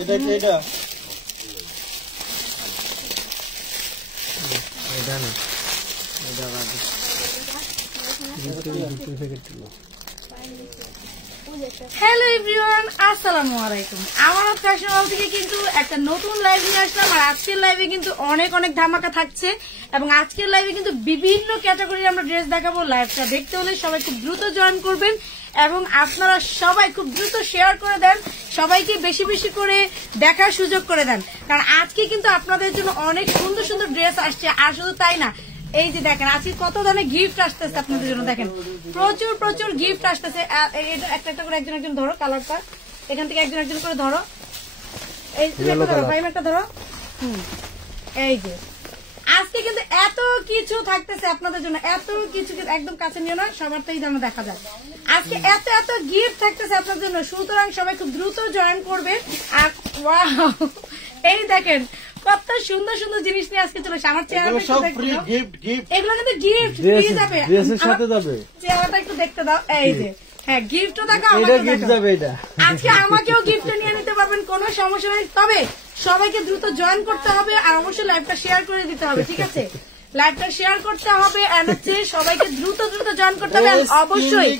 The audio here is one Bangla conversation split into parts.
এটা কি এটা? এটা না, এটা বাদে। হ্যালো এভরিওয়ান, আসসালামু আলাইকুম। আমার ফ্যাশন হল থেকে কিন্তু একটা নতুন লাইভ নিয়ে আসলাম। আর আজকের লাইভে কিন্তু অনেক অনেক ধামাকা থাকছে এবং আজকের লাইভে কিন্তু বিভিন্ন ক্যাটাগরির আমরা ড্রেস দেখাবো। লাইভটা দেখতে হলে সবাই খুব দ্রুত জয়েন করবেন এবং আপনারা সবাই খুব দ্রুত শেয়ার করে দেন, সবাইকে বেশি বেশি করে দেখার সুযোগ করে দেন, কারণ আজকে কিন্তু আপনাদের জন্য অনেক সুন্দর সুন্দর ড্রেস আসছে। আর শুধু তাই না, এই যে দেখেন আজকে কত ধরনের গিফট আসতেছে আপনাদের জন্য। দেখেন প্রচুর প্রচুর গিফট আসতেছে। একটা একটা করে একজন একজন ধরো, কালারটা এখান থেকে একজন একজন করে ধরো। এই একটা ধরো। এই যে আজকে কিন্তু এত কিছু থাকতেছে আপনাদের জন্য, এত কিছু একদম কাছে নিয়ে না, সবারটাই যেন দেখা যায়। আজকে এত এত গিফট থাকতেছে আপনাদের জন্য, সুতরাং সবাই খুব দ্রুত জয়েন করবেন। আর ওয়াও, এই দেখেন কত সুন্দর সুন্দর জিনিস নিয়ে আজকে চলে আমার চেহারা। এগুলো কিন্তু গিফট দিয়ে যাবে, চেহারাটা একটু দেখতে দাও। এই যে হ্যাঁ, গিফটও দেখো, আজকে আমাকেও গিফট নিয়ে নিতে পারবেন, কোনো সমস্যা নেই। তবে সবাইকে দ্রুত জয়েন করতে হবে আর অবশ্যই লাইভটা শেয়ার করে দিতে হবে, ঠিক আছে? লাইভটা শেয়ার করতে হবে আর হচ্ছে সবাইকে দ্রুত দ্রুত জয়েন করতে হবে। অবশ্যই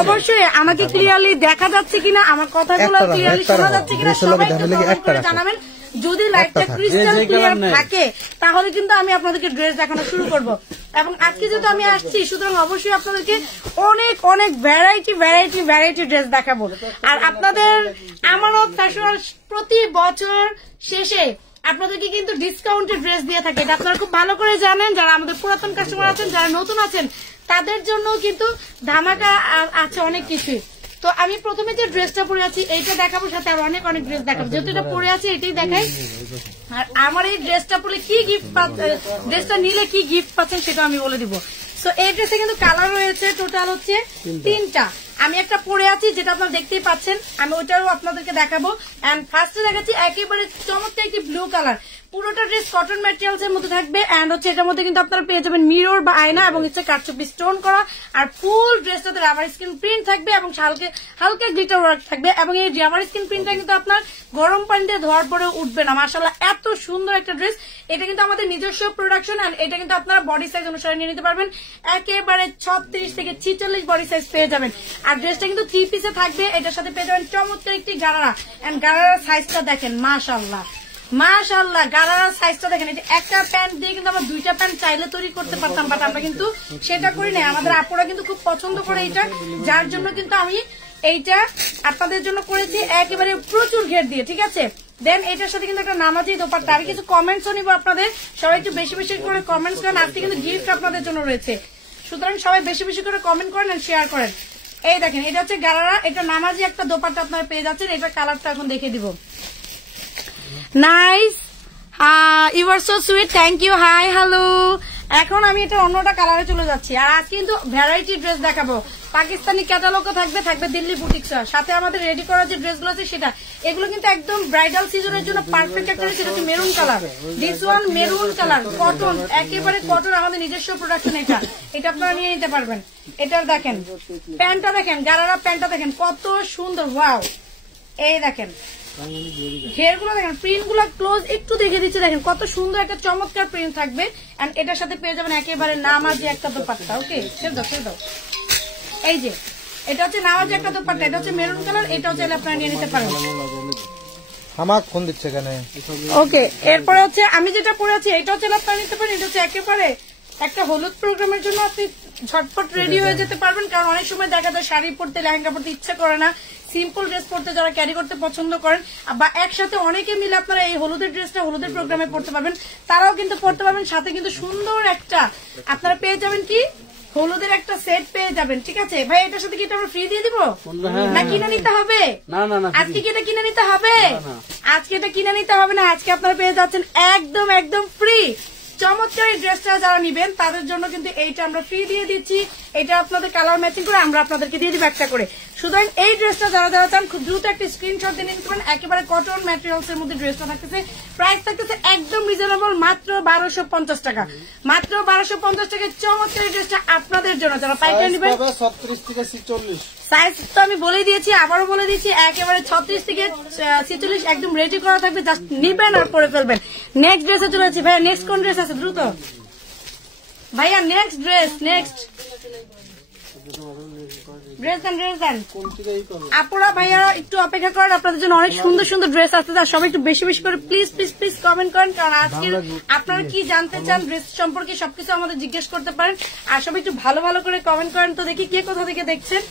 অবশ্যই আমাকে ক্লিয়ারলি দেখা যাচ্ছে কিনা, আমার কথাগুলো ক্লিয়ারলি শোনা যাচ্ছে কিনা সবাই জানাবেন। যদি লাইভটা ক্রিস্টাল ক্লিয়ার থাকে তাহলে কিন্তু আমি আপনাদেরকে ড্রেস দেখানো শুরু করব। এবং আজকে যেহেতু আমি আসছি, সুতরাং অবশ্যই আপনাদেরকে অনেক অনেক ভ্যারাইটি ভ্যারাইটি ভ্যারাইটি ড্রেস দেখাবো। আর আপনাদের আমানত ফ্যাশন প্রতি বছর শেষে আপনাদেরকে কিন্তু ডিসকাউন্টেড ড্রেস দিয়ে থাকে, এটা আপনারা খুব ভালো করে জানেন। যারা আমাদের পুরাতন কাস্টমার আছেন, যারা নতুন আছেন, তাদের জন্য কিন্তু ধামাকা আছে অনেক কিছুই। তো আমি প্রথমে যে ড্রেসটা পরে আছি এইটা দেখাবো, সাথে আর অনেক অনেক ড্রেস দেখাবো। যেহেতু এটা পরে আছি এটাই দেখাই। আর আমার এই ড্রেসটা পরে কি গিফট পাচ্ছেন, ড্রেসটা নিলে কি গিফট পাচ্ছেন সেটা আমি বলে দিব। সো এই ড্রেসে কিন্তু কালার রয়েছে টোটাল হচ্ছে 3টা। আমি একটা পরে আছি যেটা আপনারা দেখতেই পাচ্ছেন, আমি ওইটাও আপনাদেরকে দেখাবো। এন্ড ফার্স্টে দেখাচ্ছি একেবারে চমৎকার একটি ব্লু কালার। পুরোটা ড্রেস কটন ম্যাটেরিয়ালস এর মধ্যে থাকবে। এন্ড হচ্ছে এটার মধ্যে কিন্তু আপনারা পেয়ে যাবেন মিরর বা আয়না এবং হচ্ছে কারচুপি স্টোন করা। আর ফুল ড্রেসটাতে রাবার স্ক্রিন প্রিন্ট থাকবে এবং হালকা গ্লিটার ওয়ার্ক থাকবে। এবং এই রাবার স্ক্রিন প্রিন্টটা কিন্তু আপনার গরম পানি দিয়ে ধোয়ার পরে উঠবে না। মাশাআল্লাহ, এত সুন্দর একটা ড্রেস। এটা কিন্তু আমাদের নিজস্ব প্রোডাকশন। এন্ড এটা কিন্তু আপনারা বডি সাইজ অনুসারে নিয়ে নিতে পারবেন। একেবারে 36 থেকে 46 বডি সাইজ পেয়ে যাবেন। আর ড্রেসটা কিন্তু 3 পিসে থাকবে। এটার সাথে পেয়ে যাবেন চমৎকার একটি গারারা। এন্ড গারারার সাইজটা দেখেন, মাশাআল্লাহ মাশাআল্লাহ, গারারার সাইজটা দেখেন। এটা একটা প্যান্ট দিয়ে কিন্তু আমরা 2টা প্যান্ট চাইলে তৈরি করতে পারতাম, বাট আমরা কিন্তু সেটা করি না। আমাদের আপুরা কিন্তু খুব পছন্দ করে এটা, যার জন্য কিন্তু আমি এইটা আপনাদের জন্য করেছি একেবারে প্রচুর ঘের দিয়ে, ঠিক আছে? দেন এটার সাথে কিন্তু একটা নামাজি দোপাট্টা। আমি কিছু কমেন্টসও নিবো আপনাদের, সবাই একটু বেশি বেশি করে কমেন্টস করেন। আজকে কিন্তু গিফট আপনাদের জন্য রয়েছে, সুতরাং সবাই বেশি বেশি করে কমেন্ট করেন আর শেয়ার করেন। এই দেখেন, এটা হচ্ছে গারারা, এটা নামাজি একটা দোপাট্টা আপনারা পেয়ে যাচ্ছেন। এটা কালারটা এখন দেখে দিব। Nice, you are so sweet, thank you, hi hello. এখন আমি এটা অন্যটা কালারে চলে যাচ্ছি। আর আজকে কিন্তু ভ্যারাইটি ড্রেস দেখাবো। পাকিস্তানি ক্যাটালগও থাকবে, থাকবে দিল্লি বুটিক্স, সাথে আমাদের রেডি করা যে ড্রেসগুলো আছে সেটা। এগুলো কিন্তু একদম ব্রাইডাল সিজনের জন্য পারফেক্ট একটা। সেটা হচ্ছে maroon colour, this one maroon colour, cotton, একেবারে কটন, আমাদের নিজস্ব প্রোডাকশন। এটা আপনারা নিয়ে নিতে পারবেন। এটার দেখেন প্যান্টটা দেখেন, গারারা প্যান্টটা দেখেন কত সুন্দর, ওয়াও। এই দেখেন ঘেরগুলো দেখেন, প্রিন্ট গুলো ক্লোজ একটু দেখে দিচ্ছে, দেখেন কত সুন্দর একটা চমৎকার প্রিন্ট থাকবে। এন্ড এটার সাথে পেয়ে যাবেন একেবারে নামাজি একটা দোপাট্টা। ওকে, ছেড়ে দাও। এই যে এটা হচ্ছে নামাজি একটা দোপাট্টা, এটা হচ্ছে মেরুন কালার, এটাও চাইলে আপনারা নিয়ে নিতে পারেন। আমার ফোন দিচ্ছে কেন? ওকে, এরপরে হচ্ছে আমি যেটা পরে আছি এটাও চাইলে আপনারা নিতে পারেন। এটা হচ্ছে একেবারে একটা হলুদ প্রোগ্রামের জন্য আপনি ঝটপট রেডি হয়ে যেতে পারবেন, কারণ অনেক সময় দেখা যায় শাড়ি পরতে, লেহেঙ্গা পরতে ইচ্ছা করে না। সিম্পল ড্রেস পরতে যারা ক্যারি করতে পছন্দ করেন, বা একসাথে অনেকে মিলে আপনারা এই হলুদের ড্রেসটা হলুদের প্রোগ্রামে পড়তে পারবেন, তারাও কিন্তু পড়তে পারবেন। সাথে কিন্তু সুন্দর একটা আপনারা পেয়ে যাবেন কি হলুদের একটা সেট পেয়ে যাবেন, ঠিক আছে ভাই? এটার সাথে কি এটা আমরা ফ্রি দিয়ে দিব না কিনে নিতে হবে? আজকে কি এটা কিনে নিতে হবে? আজকে এটা কিনে নিতে হবে না, আজকে আপনারা পেয়ে যাচ্ছেন একদম একদম ফ্রি। চমৎকার এই ড্রেসটা যারা নিবেন তাদের জন্য কিন্তু এইটা আমরা ফ্রি দিয়ে দিচ্ছি। এটা আপনাদের কালার ম্যাচিং করে আমরা আপনাদেরকে দিয়ে দিব একটা করে। সুতরাং এই ড্রেসটা যারা যারা চান খুব দ্রুত একটা স্ক্রিনশট দিয়ে নিতে পারেন। একেবারে কটন ম্যাটেরিয়ালস এর মধ্যে ড্রেসটা থাকতেছে, প্রাইস থাকতেছে একদম রিজনেবল, মাত্র 1250 টাকা। মাত্র 1250 টাকায় চমৎকার এই ড্রেসটা আপনাদের জন্য যারা পাইকারি নেবেন। 36 থেকে 46 সাইজ তো আমি বলে দিয়েছি, আবারও বলে দিয়েছি, একেবারে 36 থেকে 46 একদম রেডি করা থাকবে, জাস্ট নিবেন আর পরে ফেলবেন। নেক্সট ড্রেসে চলে যাচ্ছি। ভাইয়া নেক্সট কোন ড্রেস আছে দ্রুত? ভাইয়া নেক্সট ড্রেস, নেক্সট ড্রেস দেন। আপুরা ভাইয়া একটু অপেক্ষা করেন, আপনাদের জন্য অনেক সুন্দর সুন্দর ড্রেস আছে, তার সবাই একটু বেশি বেশি করে প্লিজ প্লিজ প্লিজ কমেন্ট করেন, কারণ আজকে আপনারা কি জানতে চান ড্রেস সম্পর্কে সবকিছু আমাদের জিজ্ঞেস করতে পারেন। আর সবাই একটু ভালো ভালো করে কমেন্ট করেন তো দেখি কে কোথা থেকে দেখছেন।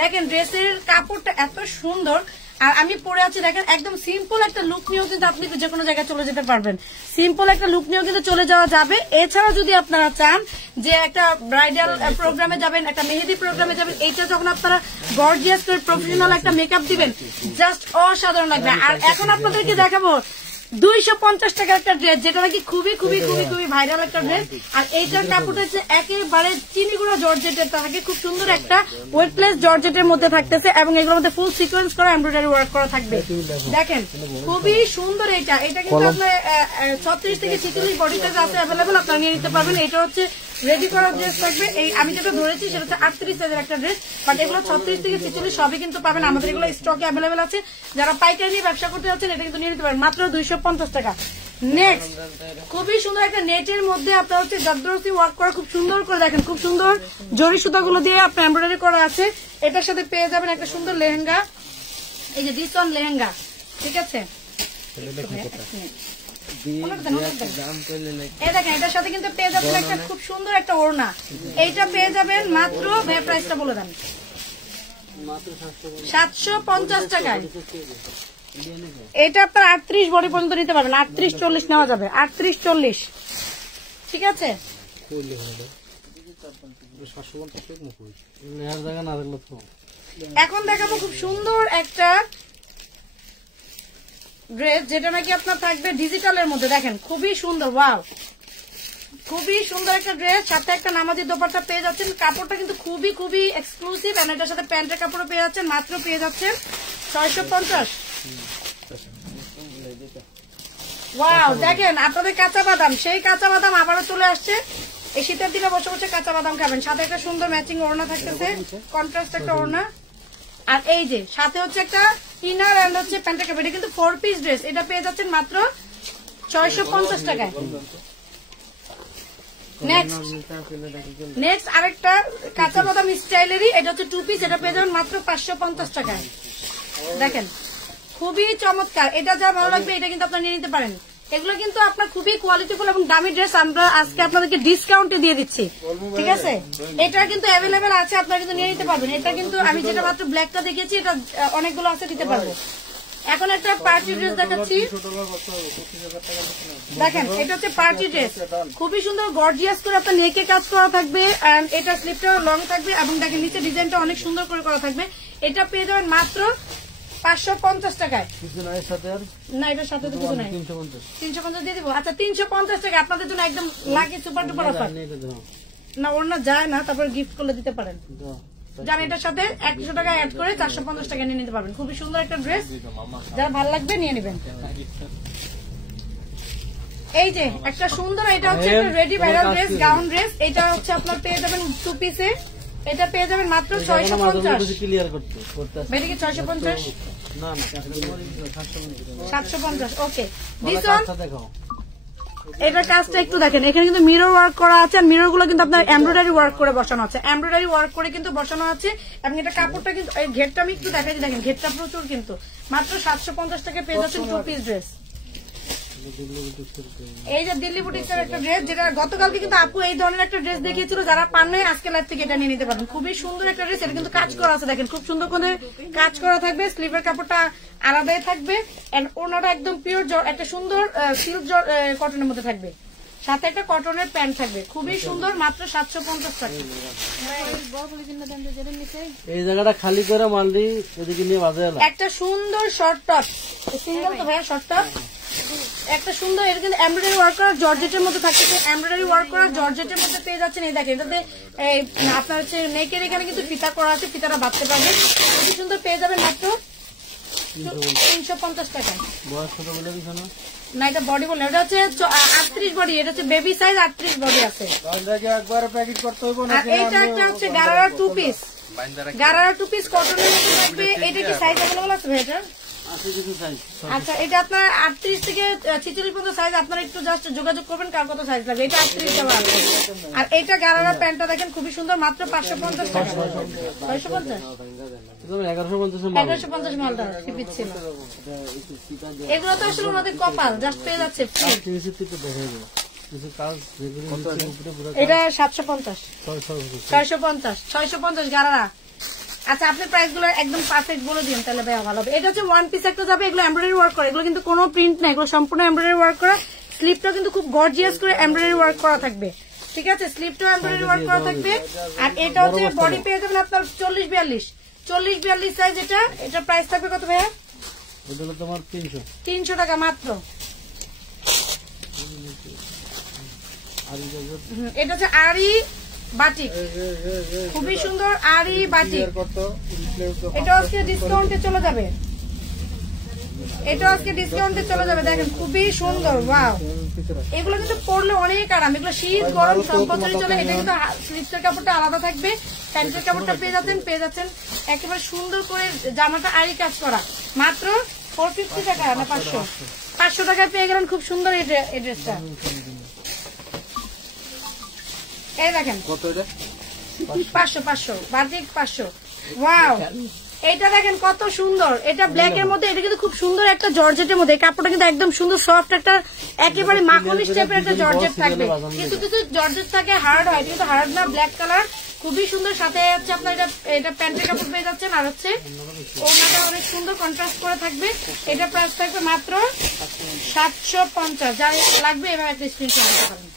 দেখেন ড্রেসের কাপড়টা এত সুন্দর, আর আমি পরে আছি দেখেন একদম সিম্পল একটা লুক নিয়েও কিন্তু আপনি যে কোনো জায়গায় চলে যেতে পারবেন। সিম্পল একটা লুক নিয়েও কিন্তু চলে যাওয়া যাবে। এছাড়া যদি আপনারা চান যে একটা ব্রাইডাল প্রোগ্রামে যাবেন, একটা মেহেদি প্রোগ্রামে যাবেন, এইটা যখন আপনারা গর্জিয়াস করে প্রফেশনাল একটা মেকআপ দিবেন, জাস্ট অসাধারণ লাগবে। আর এখন আপনাদেরকে দেখাবো 250 টাকার একটা ড্রেস, যেটা নাকি খুবই খুবই খুবই খুবই ভাইরাল একটা ড্রেস। আর এইটার কাপড়টা হচ্ছে একেবারে চিনিগুড়া জর্জেটের থাকে, খুব সুন্দর একটা ওয়েটলেস জর্জেটের মধ্যে থাকতেছে, এবং এগুলোর মধ্যে ফুল সিকোয়েন্স করা এমব্রয়ডারি ওয়ার্ক করা থাকবে। দেখেন খুবই সুন্দর এটা কিন্তু আপনার 36 থেকে 46 বডি সাইজ আছে অ্যাভেলেবল, আপনারা নিয়ে নিতে পারবেন। এটা হচ্ছে রেডি করা ড্রেস থাকবে। এই আমি যেটা ধরেছি সেটা হচ্ছে 38 সাইজের একটা ড্রেস, বাট এগুলো 36 থেকে 46 সবই কিন্তু পাবেন। আমাদের এগুলো স্টকে অ্যাভেলেবল আছে। যারা পাইকারি নিয়ে ব্যবসা করতে যাচ্ছেন এটা কিন্তু নিয়ে নিতে পারেন মাত্র 250 টাকা। নেক্সট খুবই সুন্দর একটা নেটের মধ্যে আপনার হচ্ছে জাদ্রসি ওয়ার্ক করা, খুব সুন্দর করে দেখেন, খুব সুন্দর জরি সুতাগুলো দিয়ে আপনার এমব্রয়ডারি করা আছে। এটার সাথে পেয়ে যাবেন একটা সুন্দর লেহেঙ্গা, এই যে দিস ওয়ান লেহেঙ্গা, ঠিক আছে। দেখেন এটার সাথে কিন্তু পেয়ে যাবেন একটা খুব সুন্দর একটা ওড়না, এইটা পেয়ে যাবেন মাত্র, ভাইয়া প্রাইসটা বলে দেন, 750 টাকায়। এটা আপনার 38 বডি পর্যন্ত নিতে পারবেন, 38-40 নেওয়া যাবে, 38-40, ঠিক আছে। এখন দেখাবো খুব সুন্দর একটা ড্রেস, যেটা নাকি আপনার থাকবে ডিজিটালের মধ্যে। দেখেন খুবই সুন্দর, ওয়াও, খুবই সুন্দর একটা ড্রেস, সাথে একটা নামাজি দোপাট্টা পেয়ে যাচ্ছেন। কাপড়টা কিন্তু খুবই খুবই এক্সক্লুসিভ, আর এটার সাথে প্যান্টের কাপড়ও পেয়ে যাচ্ছেন, মাত্র পেয়ে যাচ্ছেন 650। ওয়াও, দেখেন আপনাদের কাঁচা বাদাম, সেই কাঁচা বাদাম আবারও চলে আসছে। এই শীতের দিনে বসে বসে কাঁচা বাদাম খাবেন, সাথে একটা সুন্দর ম্যাচিং ওড়না থাকতেছে, কন্ট্রাস্ট একটা ওড়না। আর এই যে সাথে হচ্ছে একটা ইনার এন্ড হচ্ছে প্যান্টের কাপড়। এটা কিন্তু 4 পিস ড্রেস, এটা পেয়ে যাচ্ছেন মাত্র 650 টাকায়। নেক্সট আরেকটা কাঁচা বাদাম স্টাইলেরই, এটা হচ্ছে 2 পিস, এটা পেয়ে যাবেন মাত্র 550 টাকায়। দেখেন খুবই চমৎকার, এটা যা ভালো লাগবে এটা কিন্তু আপনারা নিয়ে নিতে পারেন। এগুলো কিন্তু আপনার খুবই কোয়ালিটিফুল এবং দামি ড্রেস, আমরা আজকে আপনাদেরকে ডিসকাউন্টে দিয়ে দিচ্ছি, ঠিক আছে। এটা কিন্তু অ্যাভেলেবেল আছে, আপনারা কিন্তু নিয়ে নিতে পারবেন। এটা কিন্তু আমি যেটা মাত্র ব্ল্যাকটা দেখিয়েছি, এটা অনেকগুলো আছে, দিতে পারবো। এখন একটা পার্টি ড্রেস দেখাচ্ছি, দেখেন এটা হচ্ছে পার্টি ড্রেস, খুবই সুন্দর গর্জিয়াস করে আপনার নেকে কাজ করা থাকবে, এন্ড এটা স্লিপটা লং থাকবে, এবং দেখেন নিচে ডিজাইনটা অনেক সুন্দর করে করা থাকবে। এটা পেয়ে যাবেন মাত্র 550 টাকায়। না এটার সাথে তো কিছু নাই, 350 দিয়ে দিব। আচ্ছা 350 টাকা আপনাদের জন্য একদম লাকি সুপার ডুপার অফার। না ওর না যায় না, তারপর গিফট করলে দিতে পারেন। যান এটার সাথে 100 টাকা অ্যাড করে 450 টাকা নিয়ে নিতে পারবেন। খুবই সুন্দর একটা ড্রেস, যারা ভালো লাগবে নিয়ে নেবেন। এই যে একটা সুন্দর, এটা হচ্ছে একটা ready viral dress, gown dress. এটা হচ্ছে আপনার পেয়ে যাবেন 2 পিসে, এটা পেয়ে যাবেন মাত্র 650। বেরিয়ে 650 750। ওকে, দিস ওয়ান এটার কাজটা একটু দেখেন, এখানে কিন্তু মিরর ওয়ার্ক করা আছে, আর মিরর গুলো কিন্তু আপনার এমব্রয়ডারি ওয়ার্ক করে বসানো আছে, এমব্রয়ডারি ওয়ার্ক করে কিন্তু বসানো আছে। এবং এটা কাপড়টা কিন্তু, এই ঘেরটা আমি একটু দেখাচ্ছি, দেখেন ঘেরটা প্রচুর, কিন্তু মাত্র 750 টাকা পেয়ে যাচ্ছেন 2 পিস ড্রেস। এই যে দিল্লি বুটিক্সের একটা ড্রেস, যেটা গতকালকে কিন্তু আপু এই ধরনের একটা ড্রেস দেখিয়েছিল, যারা পান নাই আজকে লাইভ থেকে এটা নিয়ে নিতে পারবেন। খুবই সুন্দর একটা ড্রেস, এটা কিন্তু কাজ করা আছে, দেখেন খুব সুন্দর করে কাজ করা থাকবে, স্লিভের কাপড়টা আলাদাই থাকবে, এন্ড ওনাটা একদম পিওর একটা সুন্দর সিল্ক কটনের মধ্যে থাকবে, সাথে একটা কটনের প্যান্ট থাকবে, খুবই সুন্দর, মাত্র 750 টাকা। এই জায়গাটা খালি করে মালদি এদিকে নিয়ে বাজে একটা সুন্দর শর্ট টপ, সিঙ্গেল তো ভাইয়া শর্ট টপ, একটা সুন্দর, এটা কিন্তু এমব্রয়ডারি ওয়ার্ক করা জর্জেটের মধ্যে থাকছে, এমব্রয়ডারি ওয়ার্ক করা জর্জেটের মধ্যে পেয়ে যাচ্ছেন। এই দেখেন এটাতে আপনার হচ্ছে নেকের এখানে কিন্তু ফিতা করা আছে, ফিতাটা বাঁধতে পারবেন, খুবই সুন্দর পেয়ে যাবেন মাত্র 350 টাকা। না এটা বডি বলে, এটা হচ্ছে 38 বডি, এটা হচ্ছে বেবি সাইজ 38 বডি আছে। একবার প্যাকেট করতে হইব না। আর এটা একটা হচ্ছে গারারা 2 পিস, গারারা 2 পিস কটনের মধ্যে থাকবে। এটা কি সাইজ अवेलेबल আছে ভাই? এটা আচ্ছা, এটা আপনার 38 থেকে 46 পর্যন্ত সাইজ, আপনারা একটু জাস্ট যোগাযোগ করবেন কার কত সাইজ লাগবে। এটা 38 দেওয়া আছে। আর এটা গারারা প্যান্টটা দেখেন খুবই সুন্দর, মাত্র 550 টাকা। 650 1150 মালটা টিপিট ছিল। এগুলো তো আসলে ওনাদের কপাল, জাস্ট পেয়ে যাচ্ছে ফ্রি। এটা 750 650 গারারা। আচ্ছা, আপনি প্রাইস গুলো একদম পারফেক্ট বলে দিন, তাহলে ভাই ভালো হবে। এটা হচ্ছে ওয়ান পিস একটা যাবে, এগুলো এমব্রয়ডারি ওয়ার্ক করে, এগুলো কিন্তু কোনো প্রিন্ট না, এগুলো সম্পূর্ণ এমব্রয়ডারি ওয়ার্ক করা। স্লিপটা কিন্তু খুব গর্জিয়াস করে এমব্রয়ডারি ওয়ার্ক করা থাকবে, ঠিক আছে? স্লিপটাও এমব্রয়ডারি ওয়ার্ক করা থাকবে। আর এটা হচ্ছে বডি পেয়ে যাবেন আপনার 40-42 সাইজ। এটা প্রাইস থাকবে কত ভাইয়া? তোমার 300 টাকা মাত্র। এটা হচ্ছে আরি বাটিক, খুবই সুন্দর আরি বাটিক। এটা আজকে ডিসকাউন্টে চলে যাবে, দেখেন খুবই সুন্দর। ওয়াও, এগুলো কিন্তু পরলে অনেক আরাম, এগুলো শীত গরম সব বছরই চলে। এটা কিন্তু স্লিপসের কাপড়টা আলাদা থাকবে, প্যান্টের কাপড়টা পেয়ে যাচ্ছেন একেবারে সুন্দর করে। জামাটা আরি কাজ করা, মাত্র 450 টাকা না 500 টাকায় পেয়ে গেলেন খুব সুন্দর এই ড্রেসটা। এই দেখেন 500 বাটিক 500। ওয়াও, এটা দেখেন কত সুন্দর, এটা ব্ল্যাক এর মধ্যে। এটা কিন্তু খুব সুন্দর একটা জর্জেটের মধ্যে, কাপড়টা কিন্তু একদম সুন্দর সফট, একটা একেবারে মাখনিশ টাইপের একটা জর্জেট থাকবে। কিছু জর্জেট থাকে হার্ড হয়, কিন্তু হার্ড না, ব্ল্যাক কালার, খুবই সুন্দর। সাথে হচ্ছে আপনার এটা প্যান্টের কাপড় পেয়ে যাচ্ছেন, আর হচ্ছে ওনাটা অনেক সুন্দর কন্ট্রাস্ট করে থাকবে। এটা প্রাইস থাকবে মাত্র 750। যার লাগবে এভাবে একটা স্ক্রিনশট দিতে পারেন।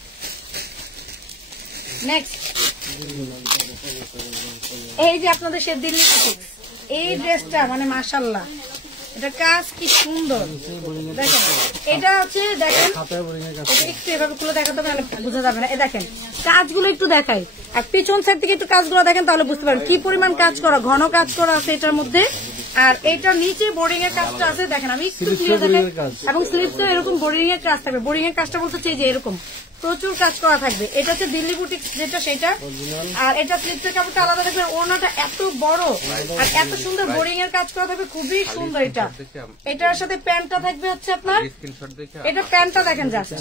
নেক্সট, এই যে আপনাদের সে দিল্লি বুটিক্স, এই ড্রেসটা মানে মাশাআল্লাহ, এটা কাজ কি সুন্দর দেখেন। এটা হচ্ছে দেখেন একটু এভাবে খুলে দেখাতে হবে, নাহলে বোঝা যাবে না। দেখেন কাজগুলো একটু দেখাই, আর পিছন সাইড থেকে একটু কাজগুলো দেখেন, তাহলে বুঝতে পারেন কি পরিমাণ কাজ করা, ঘন কাজ করা আছে এটার মধ্যে। আর এইটার নিচে বোর্ডিং এর কাজটা আছে, দেখেন আমি একটু ক্লিয়ার দেখাই। এবং স্লিপসও এরকম বোর্ডিং এর কাজ থাকবে। বোর্ডিং এর কাজটা বলতে চাই যে এরকম প্রচুর কাজ করা থাকবে। এটা হচ্ছে দিল্লি বুটিক যেটা সেটা। আর এটা স্লিপসের কাপড়টা আলাদা থাকবে, ওড়নাটা এত বড় আর এত সুন্দর বোরিং এর কাজ করা থাকবে, খুবই সুন্দর। এটার সাথে প্যান্টটা থাকবে হচ্ছে আপনার, এটা প্যান্টটা দেখেন জাস্ট,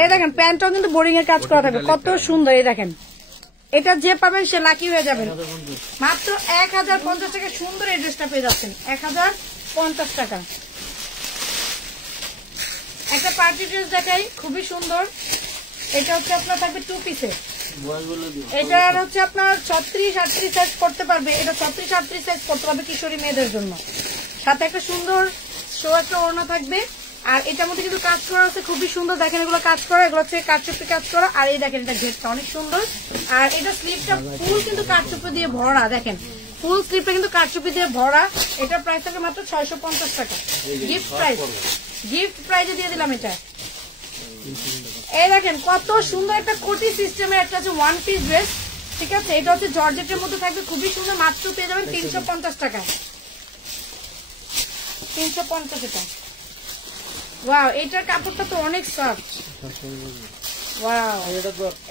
এই দেখেন প্যান্টটাও কিন্তু বোরিং এর কাজ করা থাকবে, কত সুন্দর। এই দেখেন, এটা যে পাবেন সে লাকি হয়ে যাবেন। মাত্র 1050 টাকা সুন্দর এই ড্রেসটা পেয়ে যাচ্ছেন, 1050 টাকা। একটা পার্টি ড্রেস দেখাই, খুবই সুন্দর। এটা হচ্ছে আপনার থাকবে 2 পিসে। এটা হচ্ছে আপনার 36-38 সাইজ করতে পারবে, এটা 36-38 সাইজ করতে পারবে কিশোরী মেয়েদের জন্য। সাথে একটা সুন্দর শো একটা ওড়না থাকবে। আর এটার মধ্যে কিন্তু কাজ করা আছে, খুবই সুন্দর। দেখেন এগুলো কাজ করা, এগুলো হচ্ছে কারচুপি কাজ করা। আর এই দেখেন এটা ঘেরটা অনেক সুন্দর। আর এটা স্লিপটা ফুল কিন্তু কারচুপি দিয়ে ভরা, দেখেন ফুল স্লিপটা কিন্তু কারচুপি দিয়ে ভরা। এটার প্রাইস থাকবে মাত্র 650 টাকা। গিফট প্রাইজে দিয়ে দিলাম এটা। এই দেখেন কত সুন্দর একটা কোটি সিস্টেমের একটা আছে ওয়ান পিস ড্রেস, ঠিক আছে? এটা হচ্ছে জর্জেটের মধ্যে থাকবে, খুবই সুন্দর। মাত্র পেয়ে যাবেন 350 টাকা, 350 এটা। ওয়াও, এটার কাপড়টা তো অনেক সফট। ওয়াও,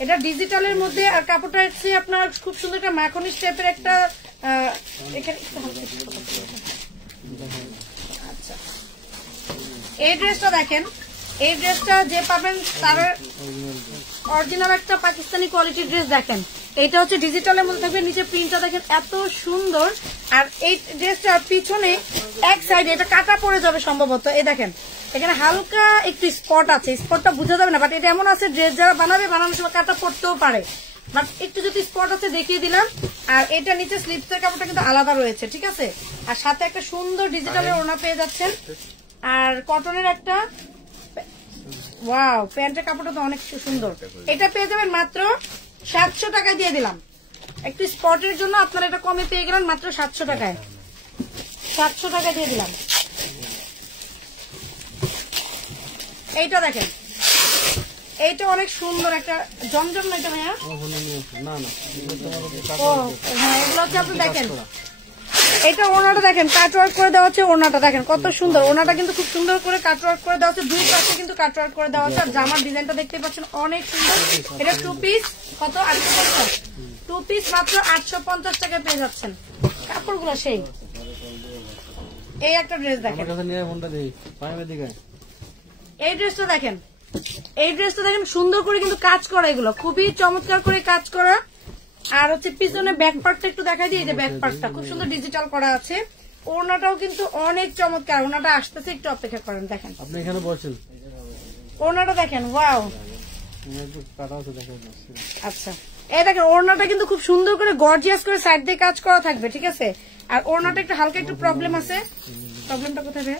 এটা ডিজিটালের মধ্যে। আর কাপড়টা হচ্ছে আপনার খুব সুন্দর একটা মাখনিশ টাইপের একটা। আচ্ছা, এই ড্রেসটা দেখেন, এই ড্রেসটা যে পাবেন তার অরিজিনাল একটা পাকিস্তানি কোয়ালিটির ড্রেস। দেখেন এটা হচ্ছে ডিজিটালের মধ্যে থাকবে, নিচে প্রিন্টটা দেখেন এত সুন্দর। আর এই ড্রেসটার পিছনে এক সাইডে এটা কাটা পড়ে যাবে সম্ভবত। এই দেখেন এখানে হালকা একটু স্পট আছে, স্পটটা বোঝা যাবে না, বাট এটা এমন আছে ড্রেস যারা বানাবে বানানোর সময় কাটা পড়তেও পারে, বাট একটু যদি স্পট আছে দেখিয়ে দিলাম। আর এটা নিচে স্লিপসের কাপড়টা কিন্তু আলাদা রয়েছে, ঠিক আছে? আর সাথে একটা সুন্দর ডিজিটালের ওড়না পেয়ে যাচ্ছেন। আর কটনের একটা, ওয়াও, প্যান্টের কাপড়টা তো অনেক সুন্দর। এটা পেয়ে যাবেন মাত্র 700 টাকায় দিয়ে দিলাম। একটু স্পটের জন্য আপনারা এটা কমে পেয়ে গেলেন মাত্র 700 টাকায়। 700 টাকা দিয়ে দিলাম। এইটা দেখেন, এইটা অনেক সুন্দর একটা জমজম না, এটা ভাইয়া? ও হ্যাঁ, এগুলো হচ্ছে আপনি দেখেন এটা ওনাটা দেখেন কাটওয়ার্ক করে দেওয়া হচ্ছে, ওনাটা দেখেন কত সুন্দর, ওনাটা কিন্তু খুব সুন্দর করে কাটওয়ার্ক করে দেওয়া হচ্ছে, দুই পাশে কিন্তু কাটওয়ার্ক করে দেওয়া হচ্ছে। আর জামার ডিজাইনটা দেখতে পাচ্ছেন অনেক সুন্দর। এটা 2 পিস কত 850, 2 পিস মাত্র 850 টাকায় পেয়ে যাচ্ছেন। কাপড়গুলো সেই। এই একটা ড্রেস দেখেন, এই ড্রেসটা দেখেন, এই ড্রেসটা দেখেন সুন্দর করে কিন্তু কাজ করা, এগুলো খুবই চমৎকার করে কাজ করা। আর হচ্ছে পিছনে ব্যাক পার্টটা একটু দেখাই দিই, এই যে ব্যাক পার্টটা খুব সুন্দর ডিজিটাল করা আছে। ওড়নাটাও কিন্তু অনেক চমৎকার, ওড়নাটা আসতেছে, একটু অপেক্ষা করেন। দেখেন আপনি এখানে বসেন, ওড়নাটা দেখেন, ওয়াও। আচ্ছা এই দেখেন ওড়নাটা কিন্তু খুব সুন্দর করে গর্জিয়াস করে সাইড দিয়ে কাজ করা থাকবে, ঠিক আছে। আর ওড়নাটা একটু হালকা একটু প্রবলেম আছে, প্রবলেমটা কোথায় ভাই?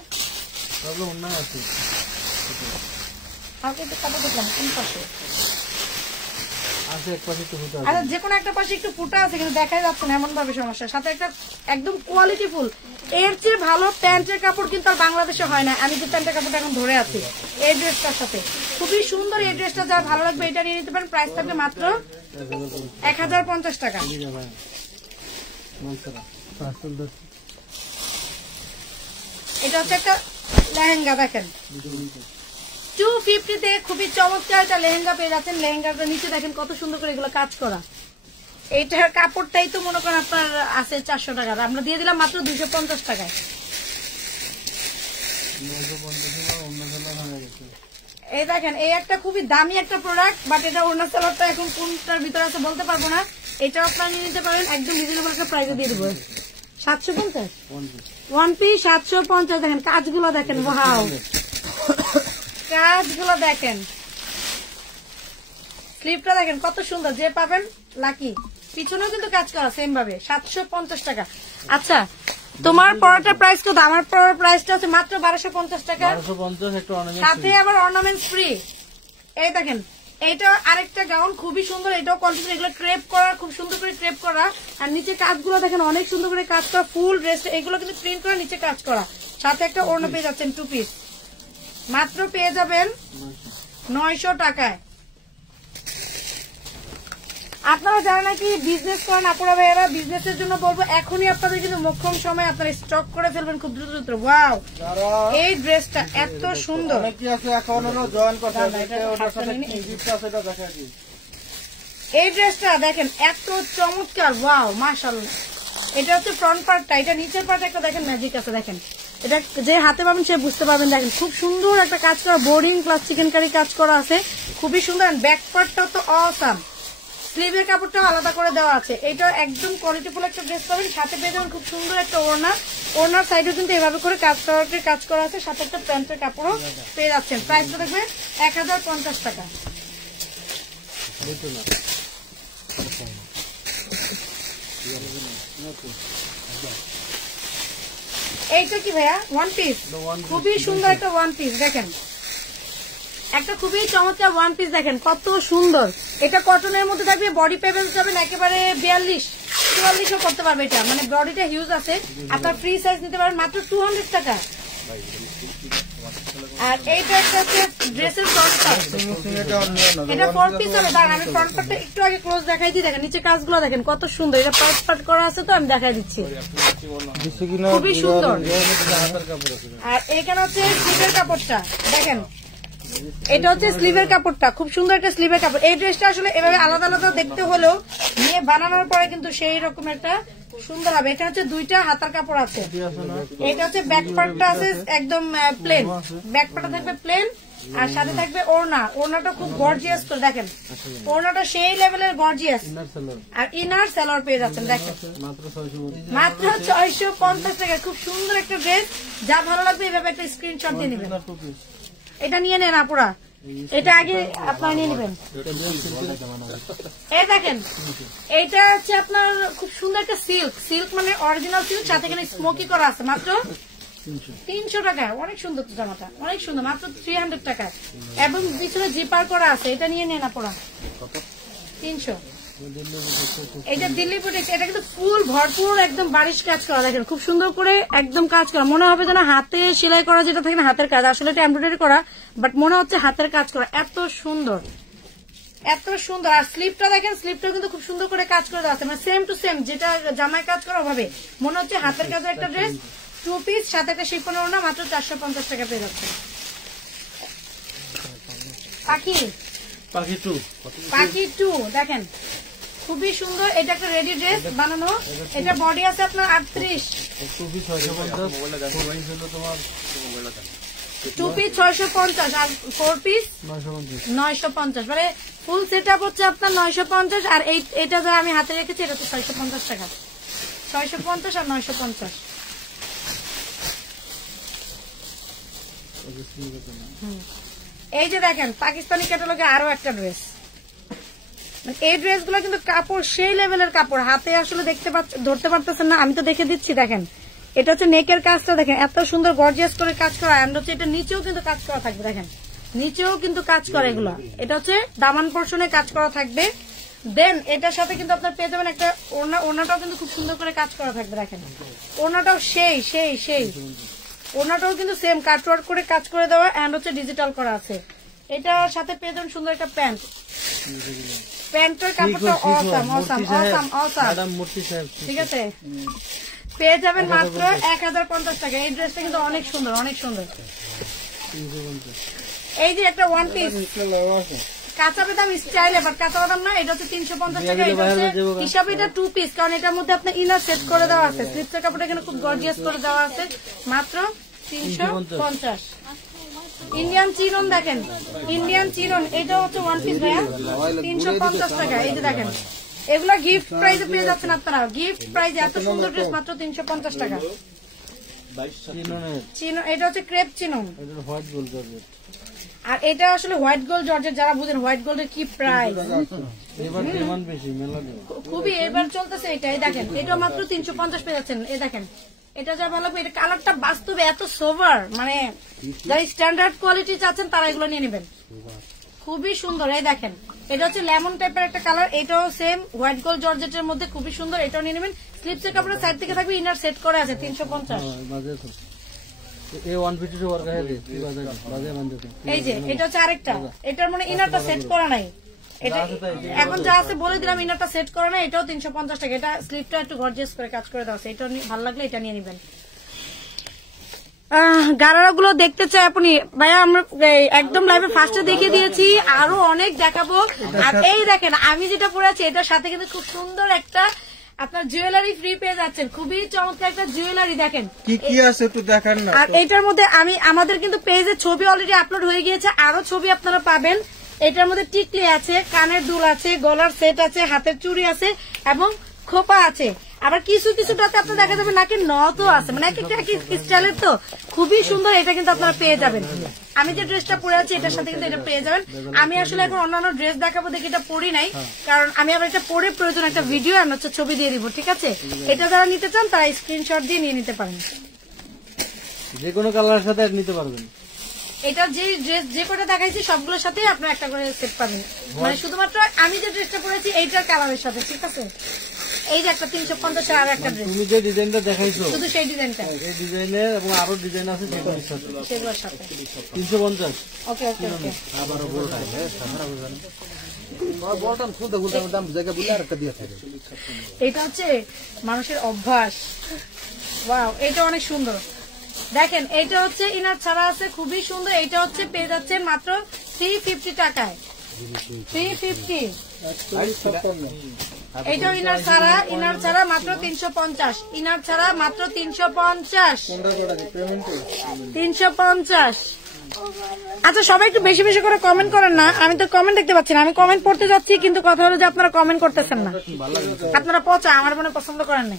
প্রবলেম না আছে, হালকা একটু কাটা দেখলাম কোন পাশে আছে, এক পাশে একটু ফুটা আছে। আচ্ছা যে কোনো একটা পাশে একটু ফুটা আছে কিন্তু দেখাই যাচ্ছে না, এমন ভাবে সমস্যা। সাথে একটা একদম কোয়ালিটি ফুল, এর চেয়ে ভালো প্যান্টের কাপড় কিন্তু আর বাংলাদেশে হয় না। আমি যে প্যান্টের কাপড়টা এখন ধরে আছি এই ড্রেসটার সাথে, খুবই সুন্দর। এই ড্রেসটা যার ভালো লাগবে এটা নিয়ে নিতে পারেন। প্রাইস থাকবে মাত্র 1050 টাকা। এটা হচ্ছে একটা লেহেঙ্গা, দেখেন 250 তে খুবই চমৎকার একটা লেহেঙ্গা পেয়ে যাচ্ছেন। লেহেঙ্গাটা নিচে দেখেন কত সুন্দর করে এগুলো কাজ করা। এইটার কাপড়টাই তো মনে করেন আপনার আছে 400 টাকার, আমরা দিয়ে দিলাম মাত্র 250 টাকায়। এই দেখেন এই একটা খুবই দামি একটা প্রোডাক্ট, বাট এটা ওড়না সালোয়ারটা এখন কোনটার ভিতরে আছে বলতে পারবো না। এটা আপনারা নিয়ে নিতে পারেন, একদম রিজনেবল একটা প্রাইসে দিয়ে দেবো। 750 ওয়ান পিস 750। দেখেন কাজগুলো দেখেন, ওয়াও কাজগুলো দেখেন, স্লিপটা দেখেন কত সুন্দর, যে পাবেন লাকি। পিছনেও কিন্তু কাজ করা সেম ভাবে, 750 টাকা। আচ্ছা তোমার পড়াটা প্রাইস কত? আমার পড়ার প্রাইসটা হচ্ছে মাত্র 1250 টাকা, সাথে আবার অর্নামেন্ট ফ্রি। এই দেখেন এইটা আরেকটা গাউন খুবই সুন্দর, এটাও কোয়ালিটি, এগুলো ক্রেপ করা, খুব সুন্দর করে ক্রেপ করা। আর নিচে কাজগুলো দেখেন অনেক সুন্দর করে কাজ করা, ফুল ড্রেস এগুলো কিন্তু প্রিন্ট করা, নিচে কাজ করা। সাথে একটা ওড়না পেয়ে যাচ্ছেন 2 পিস, মাত্র পেয়ে যাবেন 900 টাকায়। আপনারা যারা নাকি বিজনেস করেন আপুরা ভাইয়েরা, বিজনেসের জন্য বলবো এখনই আপনাদের কিন্তু মোক্ষম সময়, আপনারা স্টক করে ফেলবেন খুব দ্রুত দ্রুত। ওয়াও এই ড্রেসটা এত সুন্দর, এই ড্রেসটা দেখেন এত চমৎকার, ওয়াও মাশাআল্লাহ। এটা হচ্ছে ফ্রন্ট পার্টটা, এটা নিচের পার্ট একটা দেখেন ম্যাজিক আছে, দেখেন এটা যে হাতে পাবেন সে বুঝতে পারবেন। দেখেন খুব সুন্দর একটা কাজ করা, বোর্ডিং প্লাস চিকেন কারি কাজ করা আছে, খুবই সুন্দর। ব্যাক পার্টটা তো অসাম, স্লিভের কাপড়টা আলাদা করে দেওয়া আছে। এটা একদম কোয়ালিটিফুল একটা ড্রেস পাবেন, সাথে পেয়ে যাবেন খুব সুন্দর একটা ওড়না। ওড়নার সাইডে কিন্তু এভাবে করে কাজ করা আছে, সাথে একটা প্যান্টের কাপড়ও পেয়ে যাচ্ছেন। প্রাইসটা দেখবে 1050 টাকা। এইটা কি ভাইয়া? ওয়ান পিস, খুবই সুন্দর একটা ওয়ান পিস, দেখেন একটা খুবই চমৎকার ওয়ান পিস, দেখেন কত সুন্দর। এটা কটনের মধ্যে থাকবে, বডি পেবেল যাবেন একেবারে 42-44ও করতে পারবে। এটা মানে বডিটা হিউজ আছে, আপনার ফ্রি সাইজ নিতে পারবেন মাত্র 200 টাকা। আর এইটা একটা হচ্ছে ড্রেসের ফ্রন্ট পার্ট, এটা 4 পিস হবে। দাঁড়ান আমি ফ্রন্ট পার্টটা একটু আগে ক্লোজ দেখাই দিই, দেখেন নিচে কাজগুলো দেখেন কত সুন্দর, এটা পার্ট পার্ট করা আছে তো আমি দেখাই দিচ্ছি, খুবই সুন্দর। আর এইখানে হচ্ছে স্লিভের কাপড়টা দেখেন, এটা হচ্ছে স্লিভের কাপড়টা, খুব সুন্দর একটা স্লিভের কাপড়। এই ড্রেসটা আসলে এভাবে আলাদা আলাদা দেখতে হলেও নিয়ে বানানোর পরে কিন্তু সেই রকম একটা সুন্দর হবে। এটা হচ্ছে দুইটা হাতার কাপড় আছে, এটা হচ্ছে ব্যাক পার্টটা আছে একদম প্লেন, ব্যাক পার্টটা থাকবে প্লেন, আর সাথে থাকবে ওড়না। ওড়নাটা খুব গর্জিয়াস করে, দেখেন ওড়নাটা সেই লেভেলের গর্জিয়াস। আর ইনার সেলর পেয়ে যাচ্ছেন, দেখেন মাত্র 650 টাকা। খুব সুন্দর একটা ড্রেস, যা ভালো লাগবে এভাবে একটা স্ক্রিনশট দিয়ে নেবেন। এটা নিয়ে নেন আপুরা, এটা আগে আপনারা নিয়ে নেবেন। এই দেখেন এইটা হচ্ছে আপনার খুব সুন্দর একটা সিল্ক, সিল্ক মানে অরিজিনাল সিল্ক, সাথে এখানে স্মোকি করা আছে, মাত্র 300 টাকা। অনেক সুন্দর জামাটা, অনেক সুন্দর, মাত্র 300 টাকা। এবং পিছনে জিপার করা আছে, এটা নিয়ে নেন আপুরা 300। এটা দিল্লি বুটিক, এটা কিন্তু ফুল ভরপুর একদম বারিশ কাজ করা, দেখেন খুব সুন্দর করে একদম কাজ করা, মনে হবে যেন হাতে সেলাই করা, যেটা থাকে না হাতের কাজ, আসলে এটা এমব্রয়ডারি করা, বাট মনে হচ্ছে হাতের কাজ করা, এত সুন্দর। এত সুন্দর। আর স্লিপটা দেখেন, স্লিপটা কিন্তু খুব সুন্দর করে কাজ করে দেওয়া আছে, মানে সেম টু সেম যেটা জামায় কাজ করা ওভাবে মনে হচ্ছে হাতের কাজের একটা ড্রেস। 2 পিস সাথে একটা শিফন ওড়না, মাত্র 450 টাকা পেয়ে যাচ্ছে। পাখি 2 দেখেন খুবই সুন্দর, এটা একটা রেডি ড্রেস বানানো, এটা বডি আছে আপনার 38, 2 পিস 650 আর 4 পিস 950, মানে ফুল সেট আপ হচ্ছে আপনার 950। আর এটা যা আমি হাতে রেখেছি এটা তো 650 টাকা, 650 আর 950। এই যে দেখেন পাকিস্তানি ক্যাটালগে আরো একটা ড্রেস, এই ড্রেস গুলো কিন্তু কাপড় সেই লেভেলের কাপড়, হাতে আসলে ধরতে পারতেছেন না, আমি তো দেখে দিচ্ছি। দেখেন এটা হচ্ছে নেকের কাজটা দেখেন এত সুন্দর গর্জিয়াস করে কাজ করা, এন্ড হচ্ছে এটা নিচেও কিন্তু কাজ করা থাকবে, দেখেন নিচেও কিন্তু কাজ করা এগুলো, এটা হচ্ছে দামান পোর্শনে কাজ করা থাকবে। দেন এটার সাথে কিন্তু আপনার পেয়ে যাবেন একটা ওড়না, ওড়নাটাও কিন্তু খুব সুন্দর করে কাজ করা থাকবে, দেখেন ওড়নাটাও সেই সেই সেই, ওড়নাটাও কিন্তু সেম কাটওয়ার্ক করে কাজ করে দেওয়া, এন্ড হচ্ছে ডিজিটাল করা আছে। এটার সাথে পেয়ে যাবেন সুন্দর একটা প্যান্ট, প্যান্টের কাপড়টা অসাম অসাম অসাম অসাম, ঠিক আছে পেয়ে যাবেন মাত্র 1050 টাকা। এই ড্রেসটা কিন্তু অনেক সুন্দর, অনেক সুন্দর। এই যে একটা ওয়ান পিস কাঁচা বাদাম স্টাইলে, বাট কাঁচা বাদাম না, এটা হচ্ছে 350 টাকা। হিসাবে এটা 2 পিস, কারণ এটার মধ্যে আপনার ইনার সেট করে দেওয়া আছে, স্লিপসের কাপড়টা এখানে খুব গর্জিয়াস করে দেওয়া আছে, মাত্র 350। ইন্ডিয়ান চিরন দেখেন, ইন্ডিয়ান চিরন এটা হচ্ছে ওয়ান পিস ভাইয়া 350 টাকা। এই যে দেখেন এগুলা গিফট প্রাইজে পেয়ে যাচ্ছেন আপনারা, গিফট প্রাইজে এত সুন্দর ড্রেস মাত্র 350 টাকা। এটা হচ্ছে ক্রেপ চিনন, আর এটা আসলে হোয়াইট গোল্ড জর্জের, যারা বুঝেন হোয়াইট গোল্ডের কি প্রাইস, খুবই এবার চলতেছে এটা। এই দেখেন এটা মাত্র 350 পেয়ে যাচ্ছেন। এই দেখেন এটা যা ভালো, এটা কালারটা বাস্তবে এত সোভার, মানে যারা স্ট্যান্ডার্ড কোয়ালিটি চাচ্ছেন তারা এগুলো নিয়ে নেবেন, খুবই সুন্দর। এই দেখেন এটা হচ্ছে লেমন টাইপের একটা কালার, এটাও সেম হোয়াইট গোল্ড জর্জেটের মধ্যে খুবই সুন্দর, এটাও নিয়ে নেবেন। স্লিপসের কাপড়ের সাইড থেকে থাকবে, ইনার সেট করা আছে 350। এই যে এটা হচ্ছে আরেকটা, এটার মানে ইনারটা সেট করা নাই, এটা এখন যা আছে বলে দিলাম, ইনারটা সেট করা নাই, এটাও 350 টাকা। এটা স্লিপটা একটু গর্জিয়াস করে কাজ করে দেওয়া আছে, এটা ভালো লাগলে এটা নিয়ে নেবেন। গারারা গুলো দেখতে চাই আপনি ভাইয়া, আমরা একদম লাইভে ফার্স্টে দেখিয়ে দিয়েছি, আরো অনেক দেখাবো। আর এই দেখেন আমি যেটা পরে আছি এটার সাথে কিন্তু খুব সুন্দর একটা আপনার জুয়েলারি ফ্রি পেয়ে যাচ্ছেন, খুবই চমৎকার একটা জুয়েলারি। দেখেন কি কি আছে একটু দেখান না। আর এটার মধ্যে আমাদের কিন্তু পেজে ছবি অলরেডি আপলোড হয়ে গিয়েছে, আরো ছবি আপনারা পাবেন। এটার মধ্যে টিকলি আছে, কানের দুল আছে, গলার সেট আছে, হাতের চুড়ি আছে এবং খোপা আছে। আবার কিছু কিছুটাতে আপনার দেখা যাবে নাকি নথও আছে, মানে এক একটা স্টাইলের, তো খুবই সুন্দর। এটা কিন্তু আপনারা পেয়ে যাবেন। আমি যে ড্রেসটা পরে আছি এটার সাথে কিন্তু এটা পেয়ে যাবেন। আমি আসলে এখন অন্যান্য ড্রেস দেখাবো দেখি এটা পরি নাই, কারণ আমি আবার এটা পরে প্রয়োজন একটা ভিডিও আর হচ্ছে ছবি দিয়ে দিব, ঠিক আছে? এটা যারা নিতে চান তারা স্ক্রিনশট দিয়ে নিয়ে নিতে পারেন, যে কোনো কালারের সাথে নিতে পারবেন। এটা যে ড্রেস যে কটা দেখাইছি সবগুলোর সাথে আপনার একটা করে সেট পাবেন, মানে শুধুমাত্র আমি যে ড্রেসটা পরেছি এইটার কালারের সাথে, ঠিক আছে? এই যে একটা 350 আর একটা ড্রেস, তুমি যে ডিজাইনটা দেখাইছো শুধু সেই ডিজাইনটা, এই ডিজাইনের এবং আরো ডিজাইন আছে সেগুলোর সাথে 350। ওকে ওকে ওকে। আবারও বলটা বলটাম খুলতে খুলতে দাম জায়গা বলে আরেকটা দিয়ে থাকে। এটা হচ্ছে মানুষের অভ্যাস। ওয়াও, এটা অনেক সুন্দর। দেখেন এটা হচ্ছে ইনার ছাড়া আছে, খুবই সুন্দর। এটা হচ্ছে পেয়ে যাচ্ছে মাত্র 350 টাকায়, 350। এটা ইনার ছাড়া মাত্র 350, ইনার ছাড়া মাত্র 350, 350। আচ্ছা সবাই একটু বেশি বেশি করে কমেন্ট করেন না, আমি তো কমেন্ট দেখতে পাচ্ছি না। আমি কমেন্ট পড়তে যাচ্ছি কিন্তু কথা হলো যে আপনারা কমেন্ট করতেছেন না, আপনারা পচা আমার মনে পছন্দ করেন না।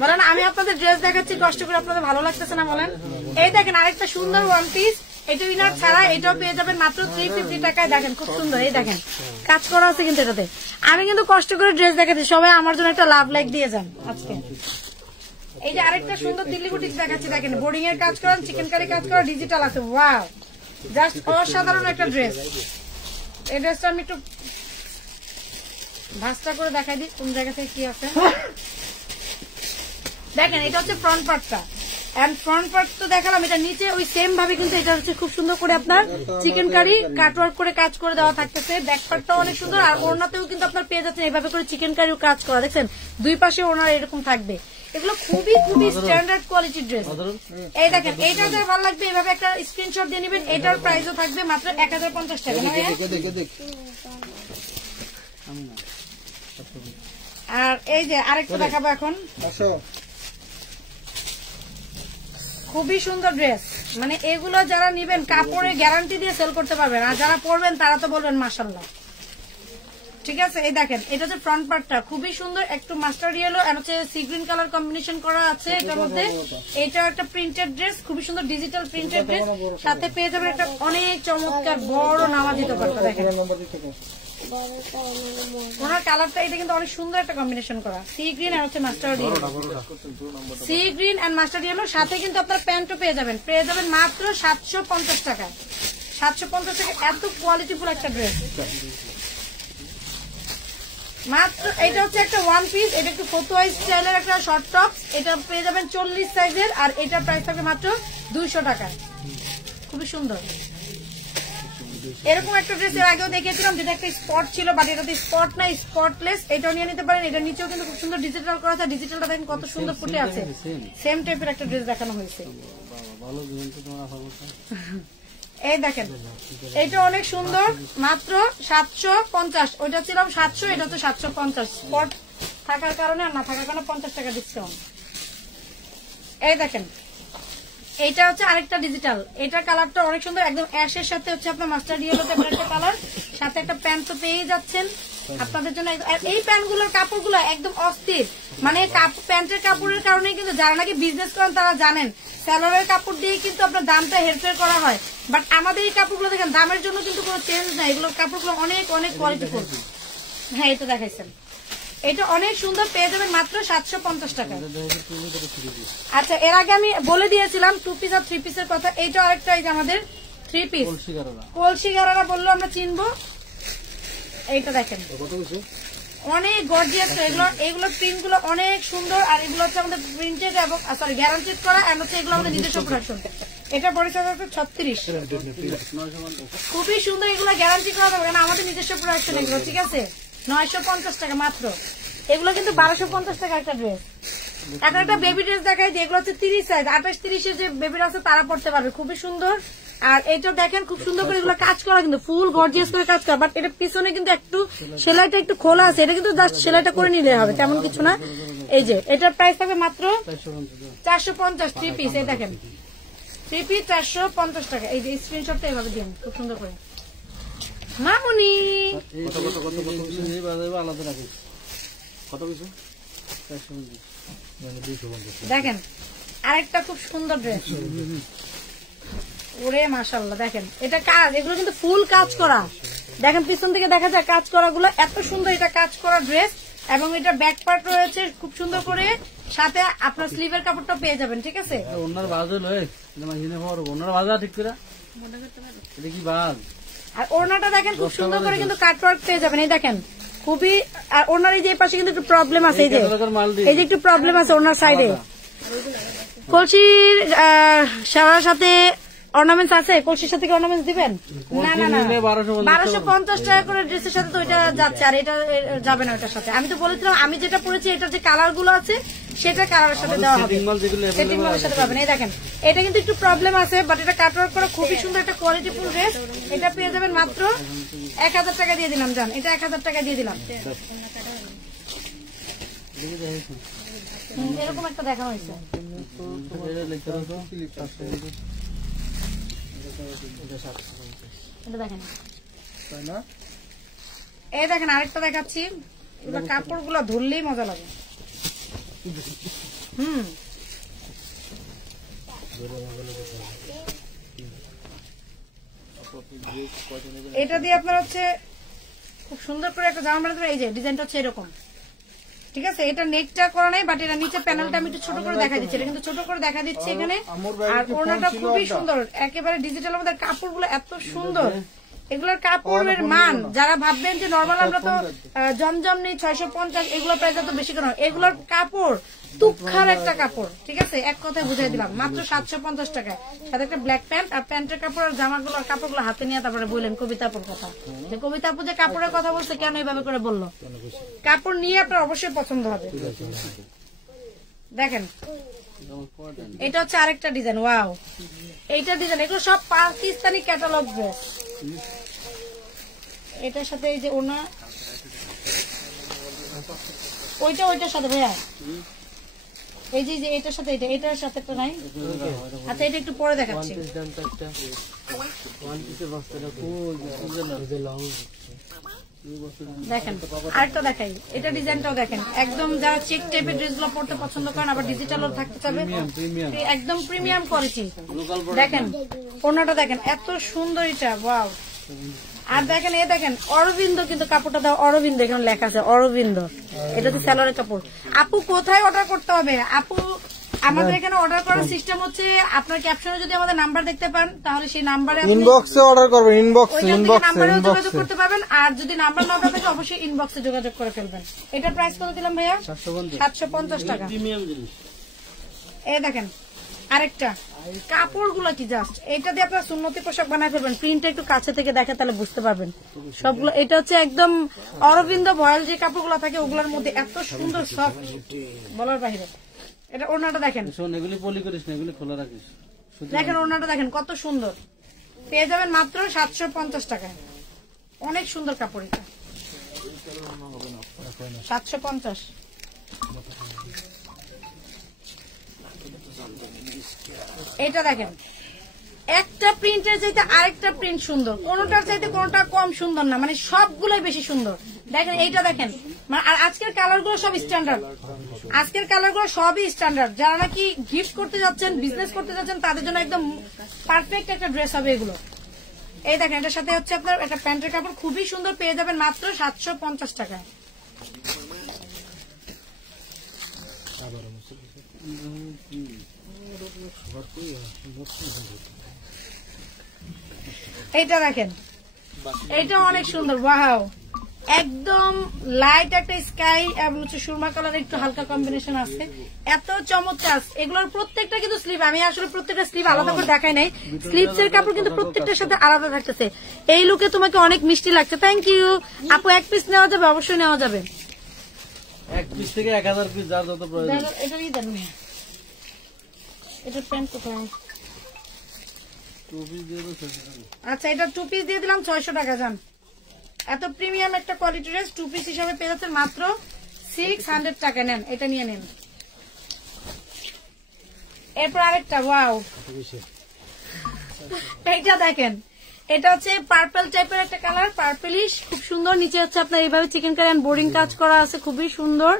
বলেন আমি আপনাদের ড্রেস দেখাচ্ছি কষ্ট করে, আপনাদের ভালো লাগতেছে না বলেন? এই দেখেন আরেকটা সুন্দর ওয়ান পিস, এটা ইনার ছাড়া, এটাও পেয়ে যাবেন মাত্র 350 টাকায়। দেখেন খুব সুন্দর, এই দেখেন কাজ করা আছে কিন্তু এটাতে। আমি কিন্তু কষ্ট করে ড্রেস দেখাচ্ছি, সবাই আমার জন্য একটা লাভ লাইক দিয়ে যান আজকে। এই যে আরেকটা সুন্দর দিল্লি বুটিক দেখাচ্ছি, দেখেন বোর্ডিং এর কাজ করেন, চিকেন কারি কাজ করা, ডিজিটাল আছে। ওয়াও, জাস্ট অসাধারণ একটা ড্রেস। এই ড্রেসটা আমি একটু ভাঁজটা করে দেখাই দিই কোন জায়গা থেকে কি আছে। দেখেন এটা হচ্ছে ফ্রন্ট পার্টটা, এন্ড ফ্রন্ট পার্ট তো দেখালাম, এটা নিচে ওই সেম ভাবে কিন্তু এটা হচ্ছে খুব সুন্দর করে আপনার চিকেন কারি কাটওয়ার্ক করে কাজ করে দেওয়া থাকতেছে। ব্যাক পার্টটাও অনেক সুন্দর, আর ওড়নাতেও কিন্তু আপনার পেয়ে যাচ্ছেন এইভাবে করে চিকেন কারিও কাজ করা, দেখছেন দুই পাশে ওড়না এরকম থাকবে। এগুলো খুবই খুবই স্ট্যান্ডার্ড কোয়ালিটির ড্রেস। এই দেখেন, এইটা যার ভালো লাগবে এইভাবে একটা স্ক্রিনশট দিয়ে নেবেন। এটার প্রাইসও থাকবে মাত্র 1050 টাকা। আর এই যে আরেকটা দেখাবো এখন, খুবই সুন্দর ড্রেস, মানে এগুলো যারা নিবেন কাপড়ের গ্যারান্টি দিয়ে সেল করতে পারবেন, আর যারা পরবেন তারা তো বলবেন মাশাআল্লাহ। ঠিক আছে, এই দেখেন এটা হচ্ছে ফ্রন্ট পার্টটা খুবই সুন্দর, একটু মাস্টার্ড ইয়েলো আর হচ্ছে সি গ্রিন কালার কম্বিনেশন করা আছে এটার মধ্যে। এটাও একটা প্রিন্টেড ড্রেস, খুবই সুন্দর ডিজিটাল প্রিন্টেড ড্রেস, সাথে পেয়ে যাবেন একটা অনেক চমৎকার বড় নামাজি দোপাট্টা। দেখেন ওনার কালারটা, এটা কিন্তু অনেক সুন্দর একটা কম্বিনেশন করা, সি গ্রিন আর হচ্ছে mustard yellow, sea green and mustard yellow. সাথে কিন্তু আপনার প্যান্টও পেয়ে যাবেন মাত্র 750 টাকা। 750 টাকা, এত কোয়ালিটিফুল একটা ড্রেস মাত্র। এটা হচ্ছে একটা ওয়ান পিস, এটা একটু ফতুয়া স্টাইলের একটা শর্ট টপ, এটা পেয়ে যাবেন 40 সাইজের, আর এটার প্রাইস থাকবে মাত্র 200 টাকা। খুবই সুন্দর। এরকম একটা ড্রেস এর আগেও দেখিয়েছিলাম যেটা একটা স্পট ছিল, বাট এটাতে স্পট না, স্পটলেস। এটাও নিয়ে নিতে পারেন। এটা নিচেও কিন্তু খুব সুন্দর ডিজিটাল করা আছে, ডিজিটালটা দেখেন কত সুন্দর ফুটে আছে। সেম টাইপের একটা ড্রেস দেখানো হয়েছে। এই দেখেন এটা অনেক সুন্দর, মাত্র 750। ওইটা ছিলাম 700, এটা তো 750। স্পট থাকার কারণে আর না থাকার কারণে 50 টাকা ডিসকাউন্ট। এই দেখেন এইটা হচ্ছে আরেকটা ডিজিটাল, এটার কালারটা অনেক সুন্দর, একদম অ্যাশের সাথে হচ্ছে আপনার মাস্টার্ড ইয়েলোতে একটা কালার, সাথে একটা প্যান্ট তো পেয়ে যাচ্ছেন আপনাদের জন্য। এই প্যান্টগুলোর কাপড়গুলো একদম অস্থির, মানে প্যান্টের কাপড়ের কারণে কিন্তু যারা নাকি বিজনেস করেন তারা জানেন স্যালোয়ারের কাপড় দিয়ে কিন্তু আপনার দামটা হেরফের করা হয়, বাট আমাদের এই কাপড়গুলো দেখেন দামের জন্য কিন্তু কোনো চেঞ্জ নাই, এগুলোর কাপড়গুলো অনেক অনেক কোয়ালিটিফুল। হ্যাঁ এটা দেখাইছেন, এটা অনেক সুন্দর, পেয়ে যাবেন মাত্র 750 টাকা। আচ্ছা এর আগে আমি বলে দিয়েছিলাম 2 পিস আর 3 পিসের কথা, এইটা আরেকটা এই যে আমাদের 3 পিস কলসি গারারা বললো আমরা চিনবো। এইটা দেখেন অনেক গর্জিয়াস, এগুলো প্রিন্ট গুলো অনেক সুন্দর, আর এগুলো হচ্ছে আমাদের প্রিন্টেড এবং সরি গ্যারান্টেড করা, আর হচ্ছে এগুলো আমাদের নিজস্ব প্রোডাকশন। এটা পরিচয় হচ্ছে 36, খুবই সুন্দর, এগুলো গ্যারান্টি করা যাবে কারণ আমাদের নিজস্ব প্রোডাকশন এগুলো। ঠিক আছে, 950 টাকা মাত্র। এগুলো কিন্তু 1250 টাকা একটা ড্রেস। এখন একটা বেবি ড্রেস দেখাই, যেগুলো হচ্ছে 30 সাইজ, 28-30 যে বেবিরা আছে তারা পড়তে পারবে, খুবই সুন্দর। আর এটা দেখেন খুব সুন্দর করে এগুলো কাজ করা, কিন্তু ফুল গর্জিয়াস করে কাজ করা, বাট এটা পিছনে কিন্তু একটু সেলাইটা একটু খোলা আছে, এটা কিন্তু জাস্ট সেলাইটা করে নিলে হবে, তেমন কিছু না। এই যে এটার প্রাইস থাকবে মাত্র 450 3 পিস। এই দেখেন 3 পিস 450 টাকা। এই যে স্ক্রিনশটটা এভাবে দিন খুব সুন্দর করে। মামুনি দেখেন আরেকটা খুব সুন্দর ড্রেস, ওরে মাশাআল্লাহ। দেখেন এটা কাজ, এগুলো কিন্তু ফুল কাজ করা, দেখেন পিছন থেকে দেখা যায় কাজ করা গুলো এত সুন্দর। এটা কাজ করা ড্রেস এবং এটা ব্যাক পার্ট রয়েছে খুব সুন্দর করে, সাথে আপনার স্লিভের কাপড়টা পেয়ে যাবেন। ঠিক আছে, ওনার বাজে লয় ওনার বাজা ঠিক করে এটা কি বাজ। আর ওড়নাটা দেখেন খুব সুন্দর করে কিন্তু কাটওয়ার্ক পেয়ে যাবেন। এই দেখেন খুবই, আর ওনার এই যে পাশে কিন্তু একটু প্রবলেম আছে, এই যে একটু প্রবলেম আছে ওনার সাইডে। কলসির সাথে অর্নামেন্টস আছে, কলসির সাথে কি অর্নামেন্টস দিবেন? না না না, 1250 টাকা করে ড্রেসের সাথে তো এটা যাচ্ছে, আর এটা যাবে না ওটার সাথে। আমি তো বলেছিলাম আমি যেটা পরেছি এটার যে কালার গুলো আছে সেটা কালারের সাথে দেওয়া হবে, সেটিং মালের সাথে পাবেন। এই দেখেন এটা কিন্তু একটু প্রবলেম আছে, বাট এটা কাটওয়ার্ক করা খুবই সুন্দর একটা কোয়ালিটিফুল ড্রেস। এটা পেয়ে যাবেন মাত্র 1000 টাকা দিয়ে দিলাম। জান এটা 1000 টাকা দিয়ে দিলাম। এরকম একটা দেখা হয়েছে, এই দেখেন আরেকটা দেখাচ্ছি, কাপড় গুলো ধরলেই মজা লাগে। এটা দিয়ে আপনার হচ্ছে খুব সুন্দর করে একটা জামা বানাতে পারেন। এই যে ডিজাইনটা হচ্ছে এরকম। ঠিক আছে, এটা নেকটা করা নাই, বাট এটা নিচে প্যানেলটা আমি একটু ছোট করে দেখা দিচ্ছি, এটা কিন্তু ছোট করে দেখা দিচ্ছি এখানে। আর ওড়নাটা খুবই সুন্দর, একেবারে ডিজিটাল মধ্যে কাপড়গুলো এত সুন্দর। এগুলোর কাপড়ের মান যারা ভাববেন যে নর্মাল আমরা তো জমজম নেই 650, এগুলোর প্রাইস এত বেশি কেন, এগুলোর কাপড় তুখার একটা কাপড়, ঠিক আছে, এক কথায় বুঝাই দিলাম, মাত্র 750 টাকায়, সাথে একটা ব্ল্যাক প্যান্ট আর প্যান্টের কাপড় আর জামাগুলো আর কাপড়গুলো হাতে নিয়ে তারপরে বললেন কবিতাপুর কথা, যে কবিতাপুর যে কাপড়ের কথা বলছে কেন এইভাবে করে বললো, কাপড় নিয়ে আপনার অবশ্যই পছন্দ হবে। দেখেন এটা হচ্ছে আরেকটা ডিজাইন, ওয়াও, এইটা ডিজাইন, এগুলো সব পাকিস্তানি ক্যাটালগ ড্রেস। এটার সাথে এই যে ওনা, ওইটার সাথে ভাইয়া, এই যে এটার সাথে এটার সাথে তো নাই। আচ্ছা এটা একটু পরে দেখাচ্ছি। দেখেন আরেকটা দেখাই, এটা ডিজাইনটাও দেখেন, একদম যারা চেক টাইপের ড্রেস গুলো পড়তে পছন্দ করেন, আবার ডিজিটালও থাকতে চাবে, একদম প্রিমিয়াম কোয়ালিটি। দেখেন ওনাটা দেখেন এত সুন্দর, এটা ওয়াও। আর দেখেন এ দেখেন অরবিন্দ, কিন্তু কাপড়টা দাও অরবিন্দ, এখানে লেখা আছে অরবিন্দ, এটা হচ্ছে স্যালোয়ারের কাপড়। আপু কোথায় অর্ডার করতে হবে? আপু আমাদের এখানে অর্ডার করার সিস্টেম হচ্ছে, আপনার ক্যাপশনে যদি আমাদের নাম্বার দেখতে পান তাহলে সেই নাম্বারে ইনবক্সে অর্ডার করবেন, ইনবক্সে যোগাযোগ করতে পারবেন। আর যদি নাম্বার না থাকে অবশ্যই ইনবক্সে যোগাযোগ করে ফেলবেন। এটার প্রাইস কত দিলাম ভাইয়া? 750 টাকা। এই দেখেন আরেকটা, কাপড়গুলো কি জাস্ট, এটা দিয়ে আপনার সুন্নতি পোশাক বানায় ফেলবেন। প্রিন্টটা একটু কাছে থেকে দেখে তাহলে বুঝতে পারবেন সবগুলো। এটা হচ্ছে একদম অরবিন্দ ভয়েল যে কাপড়গুলো থাকে ওগুলোর মধ্যে এত সুন্দর সফট, বলার বাইরে। এটা ওড়নাটা দেখেন, এগুলি পলি করিস না, এগুলি খোলা রাখিস। দেখেন ওড়নাটা দেখেন কত সুন্দর, পেয়ে যাবেন মাত্র 750 টাকায়। অনেক সুন্দর কাপড়, এটা 750। এটা দেখেন একটা প্রিন্টের চাইতে আরেকটা প্রিন্ট সুন্দর, কোনটার চাইতে কোনটা কম সুন্দর না, মানে সবগুলোই বেশি সুন্দর। দেখেন এইটা দেখেন, মানে আর আজকের কালার গুলো সব স্ট্যান্ডার্ড, আজকের কালার গুলো সবই স্ট্যান্ডার্ড। যারা নাকি গিফট করতে যাচ্ছেন, বিজনেস করতে যাচ্ছেন, তাদের জন্য একদম পারফেক্ট একটা ড্রেস হবে এগুলো। এই দেখেন এটার সাথে হচ্ছে আপনার একটা প্যান্টের কাপড়, খুবই সুন্দর, পেয়ে যাবেন মাত্র 750 টাকায়। এইটা দেখেন, এটা অনেক সুন্দর, ওয়াও, একদম লাইট একটা স্কাই এবং হচ্ছে সুরমা কালার একটু হালকা কম্বিনেশন আছে, এত চমৎকার। এগুলোর প্রত্যেকটা কিন্তু স্লিভ, আমি আসলে প্রত্যেকটা স্লিভ আলাদা করে দেখাই নাই, স্লিভস এর কাপড় কিন্তু প্রত্যেকটার সাথে আলাদা থাকতেছে। এই লুকে তোমাকে অনেক মিষ্টি লাগছে, থ্যাংক ইউ আপু। এক পিস নেওয়া যাবে? অবশ্যই নেওয়া যাবে, এক পিস থেকে 1000 পিস যার যত প্রয়োজন। এটারই দেন, এটা প্যান্ট কোথায়? আচ্ছা এটা 2 পিস দিয়ে দিলাম 600 টাকা। যান, এত প্রিমিয়াম একটা কোয়ালিটি ড্রেস 2 পিস হিসাবে পেয়ে যাচ্ছেন মাত্র 600 টাকা। নেন, এটা নিয়ে নেন। এরপর আরেকটা, ওয়াও, এইটা দেখেন, এটা হচ্ছে পার্পল টাইপের একটা কালার, পার্পলিশ, খুব সুন্দর। নিচে হচ্ছে আপনার এইভাবে চিকেন কারি এন্ড বোর্ডিং কাজ করা আছে, খুবই সুন্দর।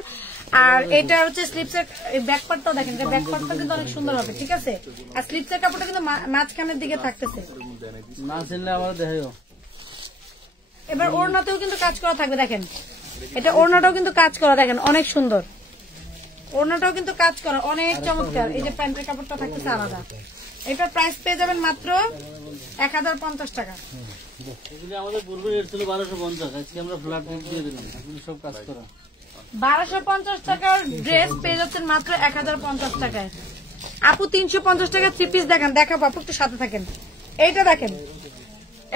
আর এটা হচ্ছে স্লিপসের ব্যাক পার্টটাও দেখেন, এটা ব্যাক পার্টটা কিন্তু অনেক সুন্দর হবে, ঠিক আছে। আর স্লিপসের কাপড়টা কিন্তু মাঝখানের দিকে থাকতেছে, না চিনলে আমার দেখাইও। এবার ওড়নাতেও কিন্তু কাজ করা থাকবে, দেখেন এটা ওড়নাটাও কিন্তু কাজ করা, দেখেন অনেক সুন্দর, ওড়নাটাও কিন্তু কাজ করা, অনেক চমৎকার। এই যে প্যান্টের কাপড়টা থাকতেছে আলাদা। এটার প্রাইস পেয়ে যাবেন মাত্র 1050 টাকা। আমাদের পূর্বে রেট ছিল 1250, আজকে আমরা ফ্ল্যাট রেট দিয়ে দিলাম, সব কাজ করা। 1250 টাকার ড্রেস পেয়ে যাচ্ছেন মাত্র 1050 টাকায়। আপু 350 টাকা 3 পিস দেখেন, দেখাবো আপু, একটু সাথে থাকেন। এইটা দেখেন,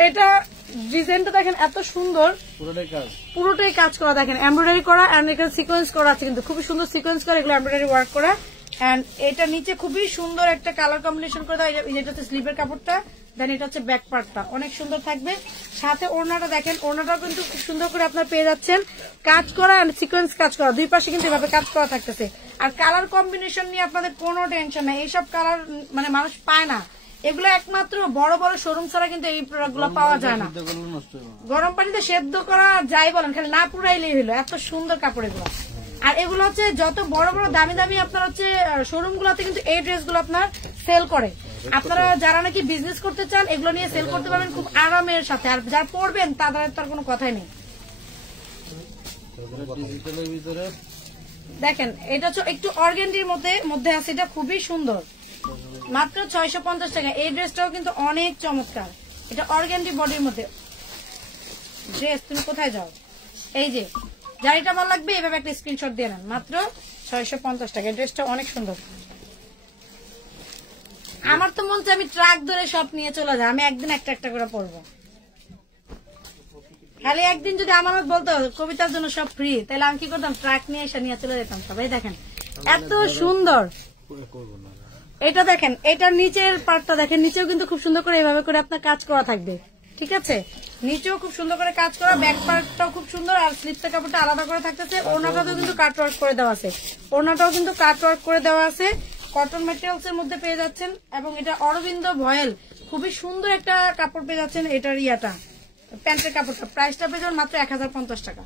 এটা ডিজাইনটা দেখেন এত সুন্দর, পুরোটাই কাজ করা, দেখেন এমব্রয়ডারি করা, এন্ড এখানে সিকোয়েন্স করা আছে, কিন্তু খুবই সুন্দর সিকোয়েন্স করা, এগুলো এমব্রয়ডারি ওয়ার্ক করা। এন্ড এটা নিচে খুবই সুন্দর একটা কালার কম্বিনেশন করে দেয়, এটা হচ্ছে স্লিভের কাপড়টা, দেন এটা হচ্ছে ব্যাক পার্টটা, অনেক সুন্দর থাকবে। সাথে ওড়নাটা দেখেন, ওড়নাটাও কিন্তু খুব সুন্দর করে আপনার পেয়ে যাচ্ছেন, কাজ করা এন্ড সিকোয়েন্স কাজ করা, দুই পাশে কিন্তু এভাবে কাজ করা থাকতেছে। আর কালার কম্বিনেশন নিয়ে আপনাদের কোনো টেনশন নেই, এইসব কালার মানে মানুষ পায় না, এগুলো একমাত্র বড় বড় শোরুম ছাড়া কিন্তু এই প্রোডাক্ট গুলো পাওয়া যায় না। গরম পানিতে সেদ্ধ করা যাই বলেন, খালি না পুরাইলেই হলো, এত সুন্দর কাপড় এগুলো। আর এগুলো হচ্ছে যত বড় বড় দামি দামি আপনার হচ্ছে শোরুম গুলোতে কিন্তু এই ড্রেস গুলো আপনার সেল করে। আপনারা যারা নাকি বিজনেস করতে চান এগুলো নিয়ে সেল করতে পারবেন খুব আরামের সাথে, আর যারা পড়বেন তাদের তার কোনো কথাই নেই। দেখেন এটা হচ্ছে একটু অর্গেন্ডির মধ্যে আছে, এটা খুবই সুন্দর, মাত্র 650 টাকা। এই ড্রেসটাও কিন্তু অনেক চমৎকার, এটা অর্গেন্ডি বডির মধ্যে ড্রেস। তুমি কোথায় যাও? এই যে যার এটা ভালো লাগবে এভাবে একটা স্ক্রিনশট দিয়ে নেন, মাত্র 650 টাকা। ড্রেসটা অনেক সুন্দর। আমার তো মন চায় আমি ট্রাক ধরে সব নিয়ে চলে যাই, আমি একদিন একটা একটা করে পরবো। খালি একদিন যদি আমার বলতো কবিতার জন্য সব ফ্রি, তাহলে আমি কি করতাম, ট্রাক নিয়ে এসে নিয়ে চলে যেতাম সবাই। দেখেন এত সুন্দর। এটা দেখেন, এটার নিচের পার্টটা দেখেন, নিচেও কিন্তু খুব সুন্দর করে এভাবে করে আপনার কাজ করা থাকবে, ঠিক আছে। নিচেও খুব সুন্দর করে কাজ করা, ব্যাক পার্টটাও খুব সুন্দর, আর স্লিপসের কাপড়টা আলাদা করে থাকতেছে। ওড়নাটাও কিন্তু কাট ওয়ার্ক করে দেওয়া আছে, ওড়নাটাও কিন্তু কাট ওয়ার্ক করে দেওয়া আছে। কটন ম্যাটেরিয়ালস এর মধ্যে পেয়ে যাচ্ছেন, এবং এটা অরবিন্দ ভয়েল, খুবই সুন্দর একটা কাপড় পেয়ে যাচ্ছেন। এটার ইয়াটা প্যান্টের কাপড়টা প্রাইসটা পেয়ে যাবেন মাত্র 1050 টাকা।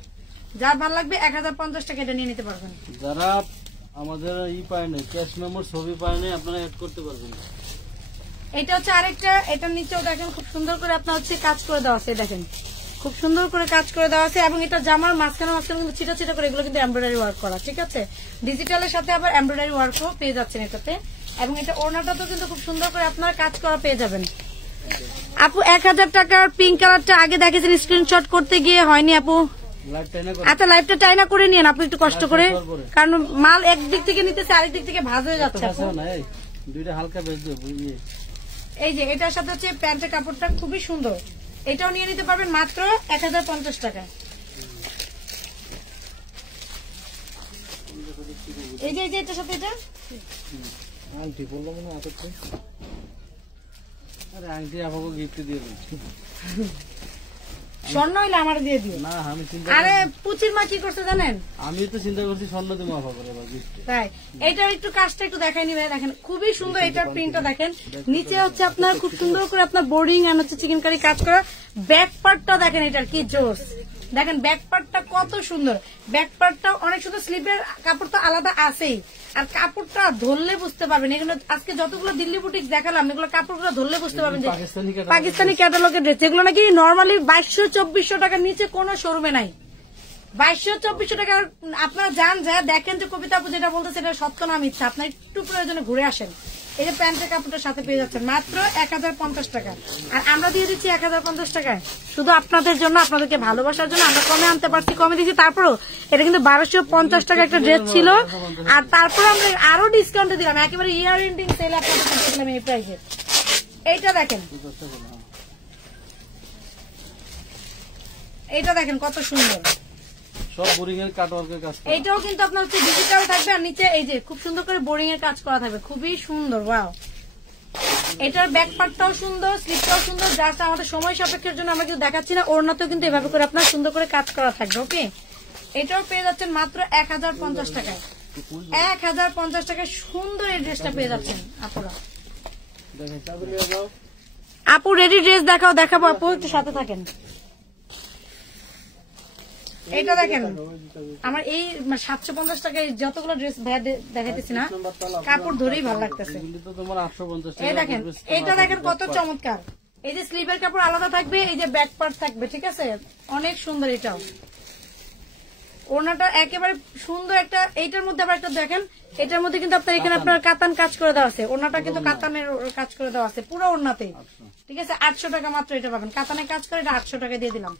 যার ভালো লাগবে 1050 টাকা এটা নিয়ে নিতে পারবেন। যারা আমাদের পায় না, ক্যাশ মেমোর ছবি পায় না, আপনারা অ্যাড করতে পারবেন। এটা হচ্ছে আরেকটা, এটার নিচেও দেখেন খুব সুন্দর করে আপনার হচ্ছে কাজ করে দেওয়া আছে, দেখেন খুব সুন্দর করে কাজ করে দেওয়া আছে। এবং এটা জামার মাঝখানে মাঝখানে কিন্তু ছিটা ছিটা করে এগুলো কিন্তু এমব্রয়ডারি ওয়ার্ক করা, ঠিক আছে। ডিজিটালের সাথে আবার এমব্রয়ডারি ওয়ার্কও পেয়ে যাচ্ছেন এটাতে। এবং এটা ওড়নাটাতেও কিন্তু খুব সুন্দর করে আপনারা কাজ করা পেয়ে যাবেন। আপু 1000 টাকার পিঙ্ক কালারটা আগে দেখেছেন, স্ক্রিনশট করতে গিয়ে হয়নি আপু। আচ্ছা লাইভটা টাইনা করে নিন আপনি একটু কষ্ট করে, কারণ মাল একদিক থেকে নিতেছে আরেক দিক থেকে ভাঁজ হয়ে যাচ্ছে। দুইটা হালকা বেশ দিয়ে এই যে এটার সাথে হচ্ছে প্যান্টের কাপড়টা খুবই সুন্দর, এটাও নিয়ে নিতে পারবেন মাত্র 1050 টাকা। এই যে এটার সাথে এটা আংটি বললাম না হাতে, আরে আংটি আপনাকে গিফট দিয়ে দিন। স্বর্ণ হইলে আমার দিয়ে দিও না, আমি চিন্তা, আরে পুচির মা কি করছে জানেন, আমি তো চিন্তা করছি স্বর্ণ দিয়ে মাফা করে গিফট। তাই এইটার একটু কাজটা একটু দেখাই নিবে। দেখেন খুবই সুন্দর, এটার প্রিন্টটা দেখেন, নিচে হচ্ছে আপনার খুব সুন্দর করে আপনার বোর্ডিং আর হচ্ছে চিকেন কারি কাজ করা। ব্যাক পার্টটা দেখেন এটার কি জোস, দেখেন ব্যাক পার্টটা কত সুন্দর, ব্যাক পার্টটা অনেক সুন্দর। স্লিপের কাপড় তো আলাদা আছেই, আর কাপড়টা ধরলে বুঝতে পারবেন। এগুলো আজকে যতগুলো দিল্লি বুটিক দেখালাম, এগুলো কাপড়গুলো ধরলে বুঝতে পারবেন যে পাকিস্তানি ক্যাটালগের ড্রেস, যেগুলো নাকি নর্মালি 2200-2400 টাকার নিচে কোনো শোরুমে নাই। 2200-2400 টাকা আপনারা যান, যা দেখেন যে কবিতা আপু যেটা বলতেছে এটা সত্য না মিথ্যা, আপনার একটু প্রয়োজনে ঘুরে আসেন। এই যে প্যান্টের কাপড়টার সাথে পেয়ে যাচ্ছেন মাত্র 1050 টাকা, আর আমরা দিয়ে দিচ্ছি 1050 টাকায় শুধু আপনাদের জন্য, আপনাদেরকে ভালোবাসার জন্য। আমরা কমে আনতে পারছি, কমে দিচ্ছি। তারপরও এটা কিন্তু 1250 টাকা একটা ড্রেস ছিল, আর তারপর আমরা আরো ডিসকাউন্টে দিলাম, একেবারে ইয়ার এন্ডিং সেলে আপনাদেরকে দিলাম এই প্রাইসে। এইটা দেখেন, এইটা দেখেন কত সুন্দর, সব বোরিং এর কাটওয়ার্কের কাজ করা। এইটাও কিন্তু আপনার হচ্ছে ডিজিটাল থাকবে, আর নিচে এই যে খুব সুন্দর করে বোরিং এর কাজ করা থাকবে, খুবই সুন্দর। ওয়াও, এটার ব্যাক পার্টটাও সুন্দর, স্লিপটাও সুন্দর। জাস্ট আমাদের সময় সাপেক্ষের জন্য আমরা কিন্তু দেখাচ্ছি না, ওড়নাতেও কিন্তু এভাবে করে আপনার সুন্দর করে কাজ করা থাকবে। ওকে, এটাও পেয়ে যাচ্ছেন মাত্র 1050 টাকায়। 1050 টাকায় সুন্দর এই ড্রেসটা পেয়ে যাচ্ছেন আপনারা। আপু রেডি ড্রেস দেখাবো আপু, একটু সাথে থাকেন। এইটা দেখেন, আমার এই 750 টাকায় যতগুলো ড্রেস দেখাইতেছি না, কাপড় ধরেই ভালো লাগতেছে। এই দেখেন, এইটা দেখেন কত চমৎকার। এই যে স্লিভের কাপড় আলাদা থাকবে, এই যে ব্যাক পার্ট থাকবে, ঠিক আছে, অনেক সুন্দর। এটাও ওড়নাটা একেবারে সুন্দর একটা। এইটার মধ্যে আবার একটা দেখেন, এটার মধ্যে কিন্তু আপনার এখানে আপনার কাতান কাজ করে দেওয়া আছে, ওড়নাটা কিন্তু কাতানের কাজ করে দেওয়া আছে পুরো ওড়নাতে, ঠিক আছে। 800 টাকা মাত্র এটা পাবেন, কাতানের কাজ করে এটা 800 টাকা দিয়ে দিলাম।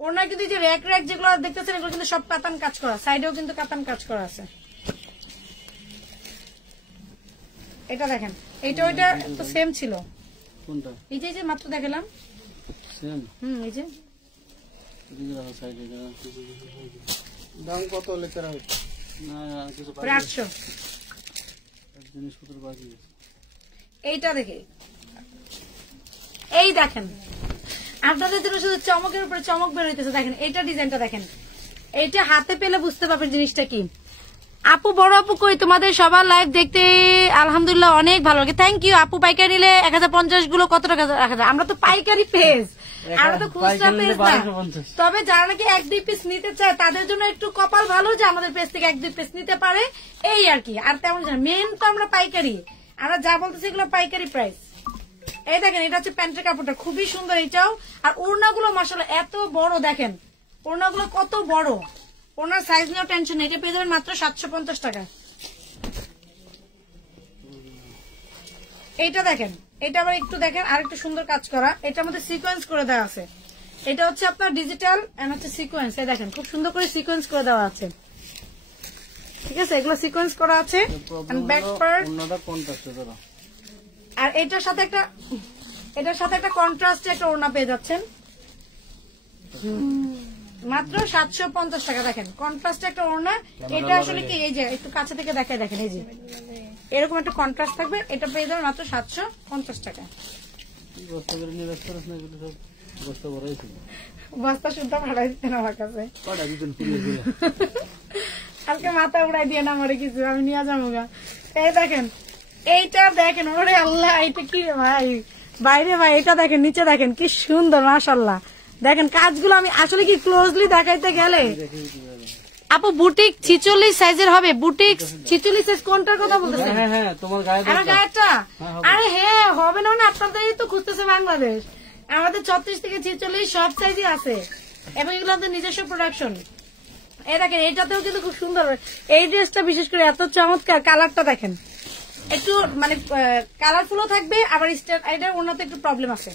ওড়না কিন্তু যে র্যাক র্যাক যেগুলো দেখতেছেন এগুলো কিন্তু সব কাতান কাজ করা, সাইডেও কিন্তু কাতান কাজ করা আছে। এটা দেখেন, এটা ওইটা তো সেম ছিল, কোনটা? এই যে মাত্র দেখালাম সেম। এই যে দাম কত লেখা হয়েছে? না কিছু 800 জিনিসপত্র বাকি আছে। এইটা দেখে, এই দেখেন আপনাদের জন্য শুধু চমকের উপরে চমক বের হইতেছে। দেখেন এইটা ডিজাইনটা দেখেন, এইটা হাতে পেলে বুঝতে পারবেন জিনিসটা কি। আপু বড় আপু কই, তোমাদের সবার লাইভ দেখতে আলহামদুলিল্লাহ অনেক ভালো লাগে, থ্যাংক ইউ আপু। পাইকারি নিলে 1050 গুলো কত টাকা রাখা যায়? আমরা তো পাইকারি পেজ, আমরা তো খুচরা পেজ না। তবে যারা নাকি 1-2 পিস নিতে চায় তাদের জন্য একটু কপাল ভালো যে আমাদের পেজ থেকে 1-2 পিস নিতে পারে, এই আর কি। আর তেমন মেন তো আমরা পাইকারি, আমরা যা বলতেছি এগুলো পাইকারি প্রাইস। এই দেখেন, এটা হচ্ছে প্যান্টের কাপড়টা খুবই সুন্দর এটাও। আর ওড়নাগুলো মাশাআল্লাহ এত বড়, দেখেন ওড়নাগুলো কত বড়, ওনার সাইজ নিয়েও টেনশন নেই, এটা পেয়ে যাবেন মাত্র 750 টাকা। এইটা দেখেন, এটা আবার একটু দেখেন আর একটু সুন্দর কাজ করা, এটার মধ্যে সিকোয়েন্স করে দেওয়া আছে। এটা হচ্ছে আপনার ডিজিটাল এন্ড হচ্ছে সিকোয়েন্স, এই দেখেন খুব সুন্দর করে সিকোয়েন্স করে দেওয়া আছে। ঠিক আছে, এগুলো সিকোয়েন্স করা আছে। ব্যাক পার্ট আর এটার সাথে একটা কন্ট্রাস্টে একটা ওড়না পেয়ে যাচ্ছেন মাত্র 750 টাকা। দেখেন কন্ট্রাস্টে একটা ওড়না, এটা আসলে কি এই যে একটু কাছে থেকে দেখায়, দেখেন এই যে এরকম একটা কন্ট্রাস্ট থাকবে, এটা পেয়ে যাবেন মাত্র 750 টাকা। বস্তা শুদ্ধ ভাড়াই দিতেন আমার কাছে, কালকে মাথা উড়াই দিয়ে না মরে কিছু, আমি নিয়ে যাবো গা। এই দেখেন এইটা দেখেন, ওরে আল্লাহ এটা কি ভাই, বাইরে ভাই এটা দেখেন, নিচে দেখেন কি সুন্দর মাশাআল্লাহ। দেখেন কাজগুলো আমি আসলে কি ক্লোজলি দেখাইতে গেলে আপু বুটিক 46 সাইজের হবে। বুটিক 46 সাইজ কোনটার কথা বলতেছেন? হ্যাঁ তোমার গায়েরটা। আরে হ্যাঁ হবে না, আপনাদের তো খুঁজতেছে বাংলাদেশ। আমাদের 36 থেকে 46 সব সাইজই আছে এবং এগুলো আমাদের নিজস্ব প্রোডাকশন। এই দেখেন এইটাতেও কিন্তু খুব সুন্দর, এই ড্রেসটা বিশেষ করে এত চমৎকার, কালারটা দেখেন একটু মানে কালারফুলও থাকবে, আবার এটার অন্যতে একটু প্রবলেম আছে।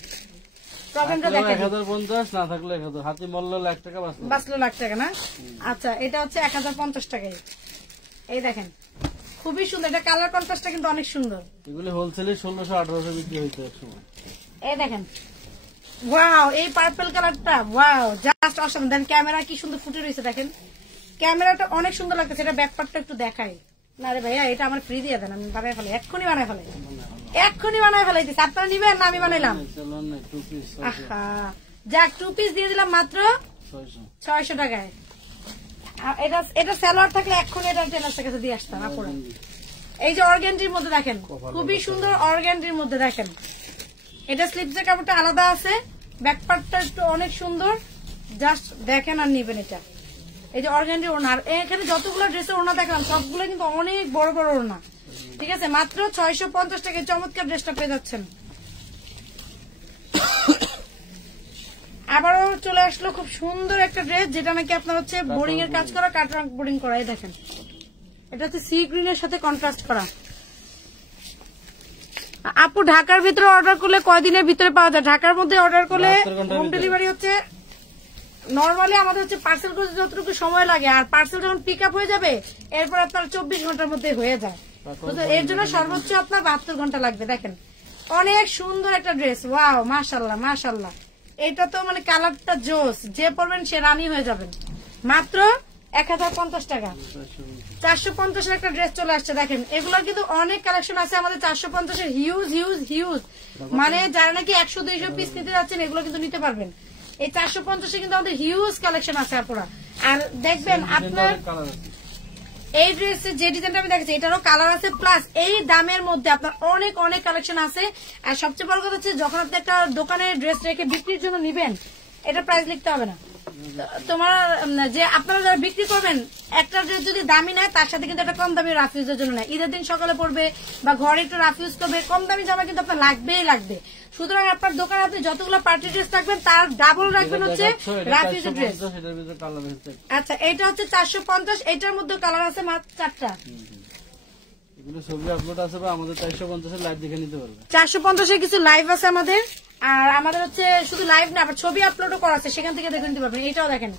প্রবলেমটা দেখেন 1050 না থাকলে 1000, হাতি মূল্য 1 লাখ টাকা বাঁচলো, লাখ টাকা না। আচ্ছা এটা হচ্ছে 1050 টাকায়। এই দেখেন খুবই সুন্দর, এটা কালার কন্ট্রাস্টটা কিন্তু অনেক সুন্দর। এগুলো হোলসেলে 1600-1800 বিক্রি হইতো একসময়। এই দেখেন ওয়াও, এই পার্পল কালারটা ওয়াও জাস্ট অসাধারণ। দেন ক্যামেরা কি সুন্দর ফুটে রয়েছে, দেখেন ক্যামেরাটা অনেক সুন্দর লাগতেছে। এটা ব্যাক পার্টটা একটু দেখাই না রে ভাইয়া, এটা আমার ফ্রি দিয়ে দেন, আমি বানাই ফেলাই, এক্ষুনি বানাই ফেলাইতেছি। আপনারা নিবেন না আমি বানাইলাম? যাক 2 পিস দিয়ে দিলাম মাত্র 600 টাকায়। এটা সালোয়ার থাকলে এক্ষুনি এটা টেলার্সের কাছে দিয়ে আসতাম আপুরা। এই যে অর্গানজির মধ্যে দেখেন, খুবই সুন্দর অর্গানজির মধ্যে দেখেন, এটা স্লিপসের কাপড়টা আলাদা আছে, ব্যাক পার্টটা একটু অনেক সুন্দর, জাস্ট দেখেন আর নিবেন। এটা এই যে অর্গানজির ওড়না, আর এখানে যতগুলো ড্রেসের ওড়না দেখলাম সবগুলো কিন্তু অনেক বড় বড় ওড়না। ঠিক আছে, মাত্র 650 টাকায় চমৎকার ড্রেসটা পেয়ে যাচ্ছেন। আবারও চলে আসলো খুব সুন্দর একটা ড্রেস, যেটা নাকি আপনার হচ্ছে বোর্ডিং এর কাজ করা, কাটওয়ার্ক বোর্ডিং করা। এই দেখেন এটা হচ্ছে সি গ্রিন এর সাথে কন্ট্রাস্ট করা। আপু ঢাকার ভিতরে অর্ডার করলে কয়দিনের ভিতরে পাওয়া যায়? ঢাকার মধ্যে অর্ডার করলে হোম ডেলিভারি হচ্ছে নর্মালি আমাদের হচ্ছে পার্সেল করতে যতটুকু সময় লাগে, আর পার্সেল যখন পিক আপ হয়ে যাবে এরপর আপনার 24 ঘন্টার মধ্যে হয়ে যায়। এর জন্য সর্বোচ্চ আপনার 72 ঘন্টা লাগবে। দেখেন অনেক সুন্দর একটা ড্রেস, ওয়াও মাশাআল্লাহ মাশাআল্লাহ। এটা তো মানে কালারটা জোস, যে পরবেন সে রানী হয়ে যাবেন। মাত্র 1050 টাকা 450 এর একটা ড্রেস চলে আসছে। দেখেন এগুলোর কিন্তু অনেক কালেকশন আছে আমাদের 450 এর, হিউজ হিউজ হিউজ, মানে যারা নাকি 100-200 পিস নিতে যাচ্ছেন এগুলো কিন্তু নিতে পারবেন। এই 450 এ কিন্তু আমাদের হিউজ কালেকশন আছে আপুরা। আর দেখবেন আপনার এই ড্রেসের যে ডিজাইনটা আমি দেখেছি এটারও কালার আছে, প্লাস এই দামের মধ্যে আপনার অনেক অনেক কালেকশন আছে। আর সবচেয়ে বড় কথা হচ্ছে যখন আপনি একটা দোকানে ড্রেস রেখে বিক্রির জন্য নিবেন, এটা প্রাইস লিখতে হবে না। তোমার যে আপনারা যারা বিক্রি করবেন একটা ড্রেস যদি দামি নেয় তার সাথে কিন্তু একটা কম দামি রাফ ইউজের জন্য নেয়, ঈদের দিন সকালে পড়বে বা ঘরে একটু রাফ ইউজ করবে, কম দামি জামা কিন্তু আপনার লাগবেই লাগবে। সুতরাং আপনার দোকানে আপনি যতগুলো পার্টি ড্রেস রাখবেন তার ডাবল রাখবেন হচ্ছে রাফ ইউজের ড্রেস। আচ্ছা এটা হচ্ছে 450, এটার মধ্যে কালার আছে মাত্র 4টা। এগুলো ছবি আপলোড আছে বা আমাদের 450 এর লাইভ দেখে নিতে পারবে। 450 এর কিছু লাইভ আছে আমাদের, আর আমাদের হচ্ছে শুধু লাইভ না আবার ছবি আপলোডও করা আছে, সেখান থেকে দেখে নিতে পারবেন। এইটাও দেখেন,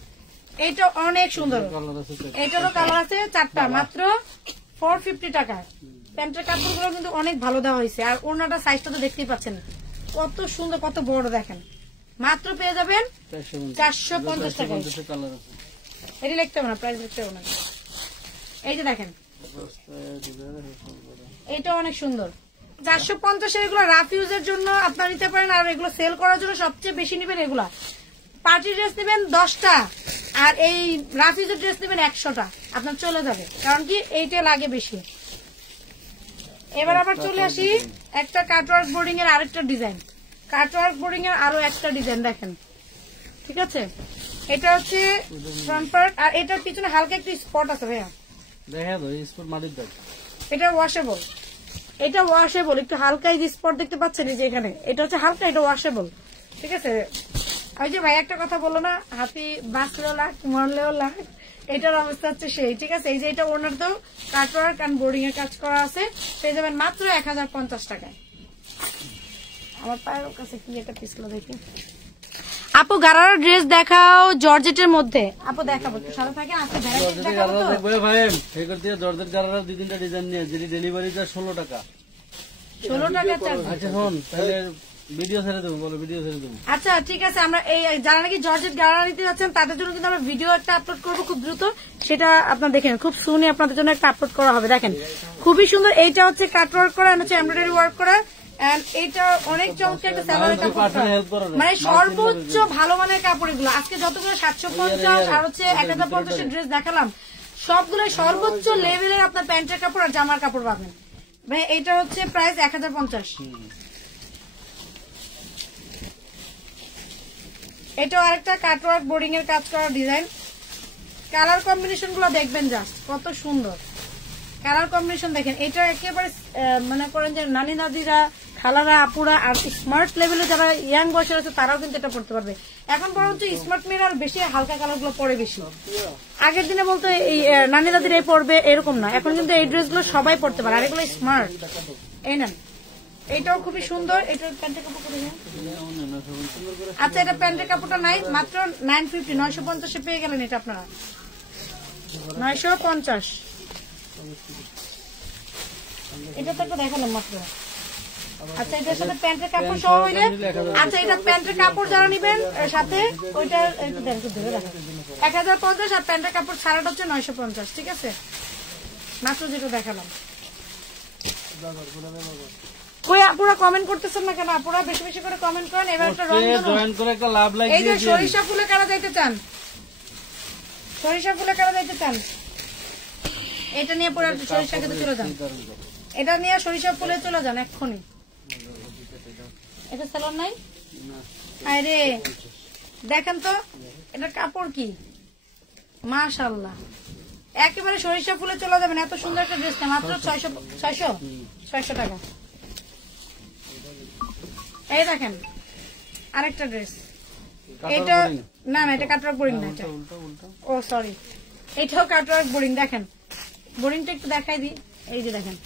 এইটা অনেক সুন্দর, এটারও কালার আছে 4টা, মাত্র 450 টাকা। প্যান্টের কাপড়গুলো কিন্তু অনেক ভালো দেওয়া হয়েছে, আর ওড়নাটা সাইজটা তো দেখতেই পাচ্ছেন কত সুন্দর কত বড়। দেখেন মাত্র পেয়ে যাবেন 450 টাকা। এটা লিখতে হবে না, প্রাইস লিখতে হবে না। এই যে দেখেন এটা অনেক সুন্দর, 450 এগুলো রাফ ইউজের জন্য আপনারা নিতে পারেন, আর এগুলো সেল করার জন্য সবচেয়ে বেশি নেবেন এগুলা। পার্টি ড্রেস নেবেন 10টা, আর এই রাফ ইউজের ড্রেস নেবেন 100টা, আপনার চলে যাবে, কারণ কি এইটা লাগে বেশি। এবার আবার চলে আসি একটা কাটওয়ার্ক বোর্ডিং এর আরেকটা ডিজাইন, কাটওয়ার্ক বোর্ডিং এর আরো একটা ডিজাইন দেখেন। ঠিক আছে, এটা হচ্ছে ফ্রন্ট পার্ট, আর এটার পিছনে হালকা একটু স্পট আছে ভাইয়া, দেখা দাও স্পট মাটির দাগ। এটা ওয়াশেবল, এটা ওয়াশেবল, একটু হালকা এই যে স্পট দেখতে পাচ্ছেন এই যে এখানে, এটা হচ্ছে হালকা, এটা ওয়াশেবল। ঠিক আছে, ওই যে ভাই একটা কথা বললো না, হাতি বাঁচলেও লাখ মরলেও লাখ, এটার অবস্থা হচ্ছে সেই। ঠিক আছে, এই যে এটা ওনার তো কাটওয়ার্ক এন্ড বোর্ডিং এর কাজ করা আছে, পেয়ে যাবেন মাত্র 1050 টাকায়। আমার পায়ের কাছে কি একটা পিছলো দেখি। আপু গারারা ড্রেস দেখাও জর্জেটের মধ্যে। আপু দেখাবো একটু সাথে থাকেন, আজকে ভ্যারাইটি জর্জেটের দেখাবো গারারা তো। দেখবে ভাই, এই করতে জর্জেট গারারা 2-3টা ডিজাইন নিয়ে যেটি ডেলিভারি চার্জ 16 টাকা। 16 টাকা চার্জ। আচ্ছা শোন, তাহলে ভিডিও ছেড়ে দেবো, বলো ভিডিও ছেড়ে দেবো। আচ্ছা ঠিক আছে, আমরা এই যারা নাকি জর্জেট গারারা নিতে যাচ্ছেন তাদের জন্য কিন্তু আমরা ভিডিও একটা আপলোড করবো খুব দ্রুত, সেটা আপনারা দেখেন খুব সুনই আপনাদের জন্য একটা আপলোড করা হবে। দেখেন খুবই সুন্দর, এইটা হচ্ছে কাট ওয়ার্ক করা, হচ্ছে এমব্রয়ডারি ওয়ার্ক করা, এন্ড এটা অনেক চমৎকার একটা স্যালোয়ারের কাপড়, মানে সর্বোচ্চ ভালো মানের কাপড় এগুলো। আজকে যতগুলো 750 আর হচ্ছে 1050 এর ড্রেস দেখালাম, সবগুলো সর্বোচ্চ লেভেলের আপনার প্যান্টের কাপড় আর জামার কাপড় পাবেন ভাই। এটা হচ্ছে প্রাইস 1050। এটাও আরেকটা কাটওয়ার্ক বোর্ডিং এর কাজ করা ডিজাইন। কালার কম্বিনেশন গুলো দেখবেন জাস্ট কত সুন্দর কালার কম্বিনেশন দেখেন। এটা একেবারে মনে করেন যে নানি দাদিরা, খালারা, আপুরা আর স্মার্ট লেভেলে যারা ইয়াং বয়সের আছে তারাও কিন্তু এটা পড়তে পারবে। এখন বরঞ্চ স্মার্ট মেয়েরা আর বেশি হালকা কালার গুলো পরে বেশি। আগের দিনে বলতো এই নানি দাদিরা এই পড়বে এরকম না, এখন কিন্তু এই ড্রেস গুলো সবাই পড়তে পারে, আর এগুলো স্মার্ট। এই নেন, এটাও খুবই সুন্দর। এটার প্যান্টের কাপড় করে দেন। আচ্ছা এটা প্যান্টের কাপড়টা নাই, মাত্র 950, 950 পেয়ে গেলেন এটা আপনারা, 950। এটা তো একটা দেখালাম মাত্র। আচ্ছা এটার সাথে প্যান্টের কাপড় সহ হইলে, আচ্ছা এটা প্যান্টের কাপড় যারা নিবেন সাথে ওইটা 1050, আর প্যান্টের কাপড় ছাড়াটা হচ্ছে 950। ঠিক আছে, মাত্র যেটা দেখালাম। কই আপুরা কমেন্ট করতেছেন না কেন? আপুরা বেশি বেশি করে কমেন্ট করেন। এবার একটা রং জয়েন করে একটা লাভ লাইক এই যে সরিষা ফুলে কারা যাইতে চান, সরিষা ফুলে কারা যাইতে চান, এটা নিয়ে পরে সরিষা খেতে চলে যান, এটা নিয়ে সরিষা ফুলে চলে যান এক্ষুনি। এটা সালোয়ার নাই? আরে দেখেন তো এটা কাপড় কি, মাশাআল্লাহ, একেবারে সরিষা ফুলে চলে যাবেন। এত সুন্দর একটা ড্রেস, মাত্র 600 টাকা। এই দেখেন আরেকটা ড্রেস, এটা না না এটা কাটওয়ার্ক বোরিং না, এটা ও সরি, এটাও কাটওয়ার্ক বোরিং। দেখেন বোরিংটা একটু দেখাই দিই, এই যে দেখেন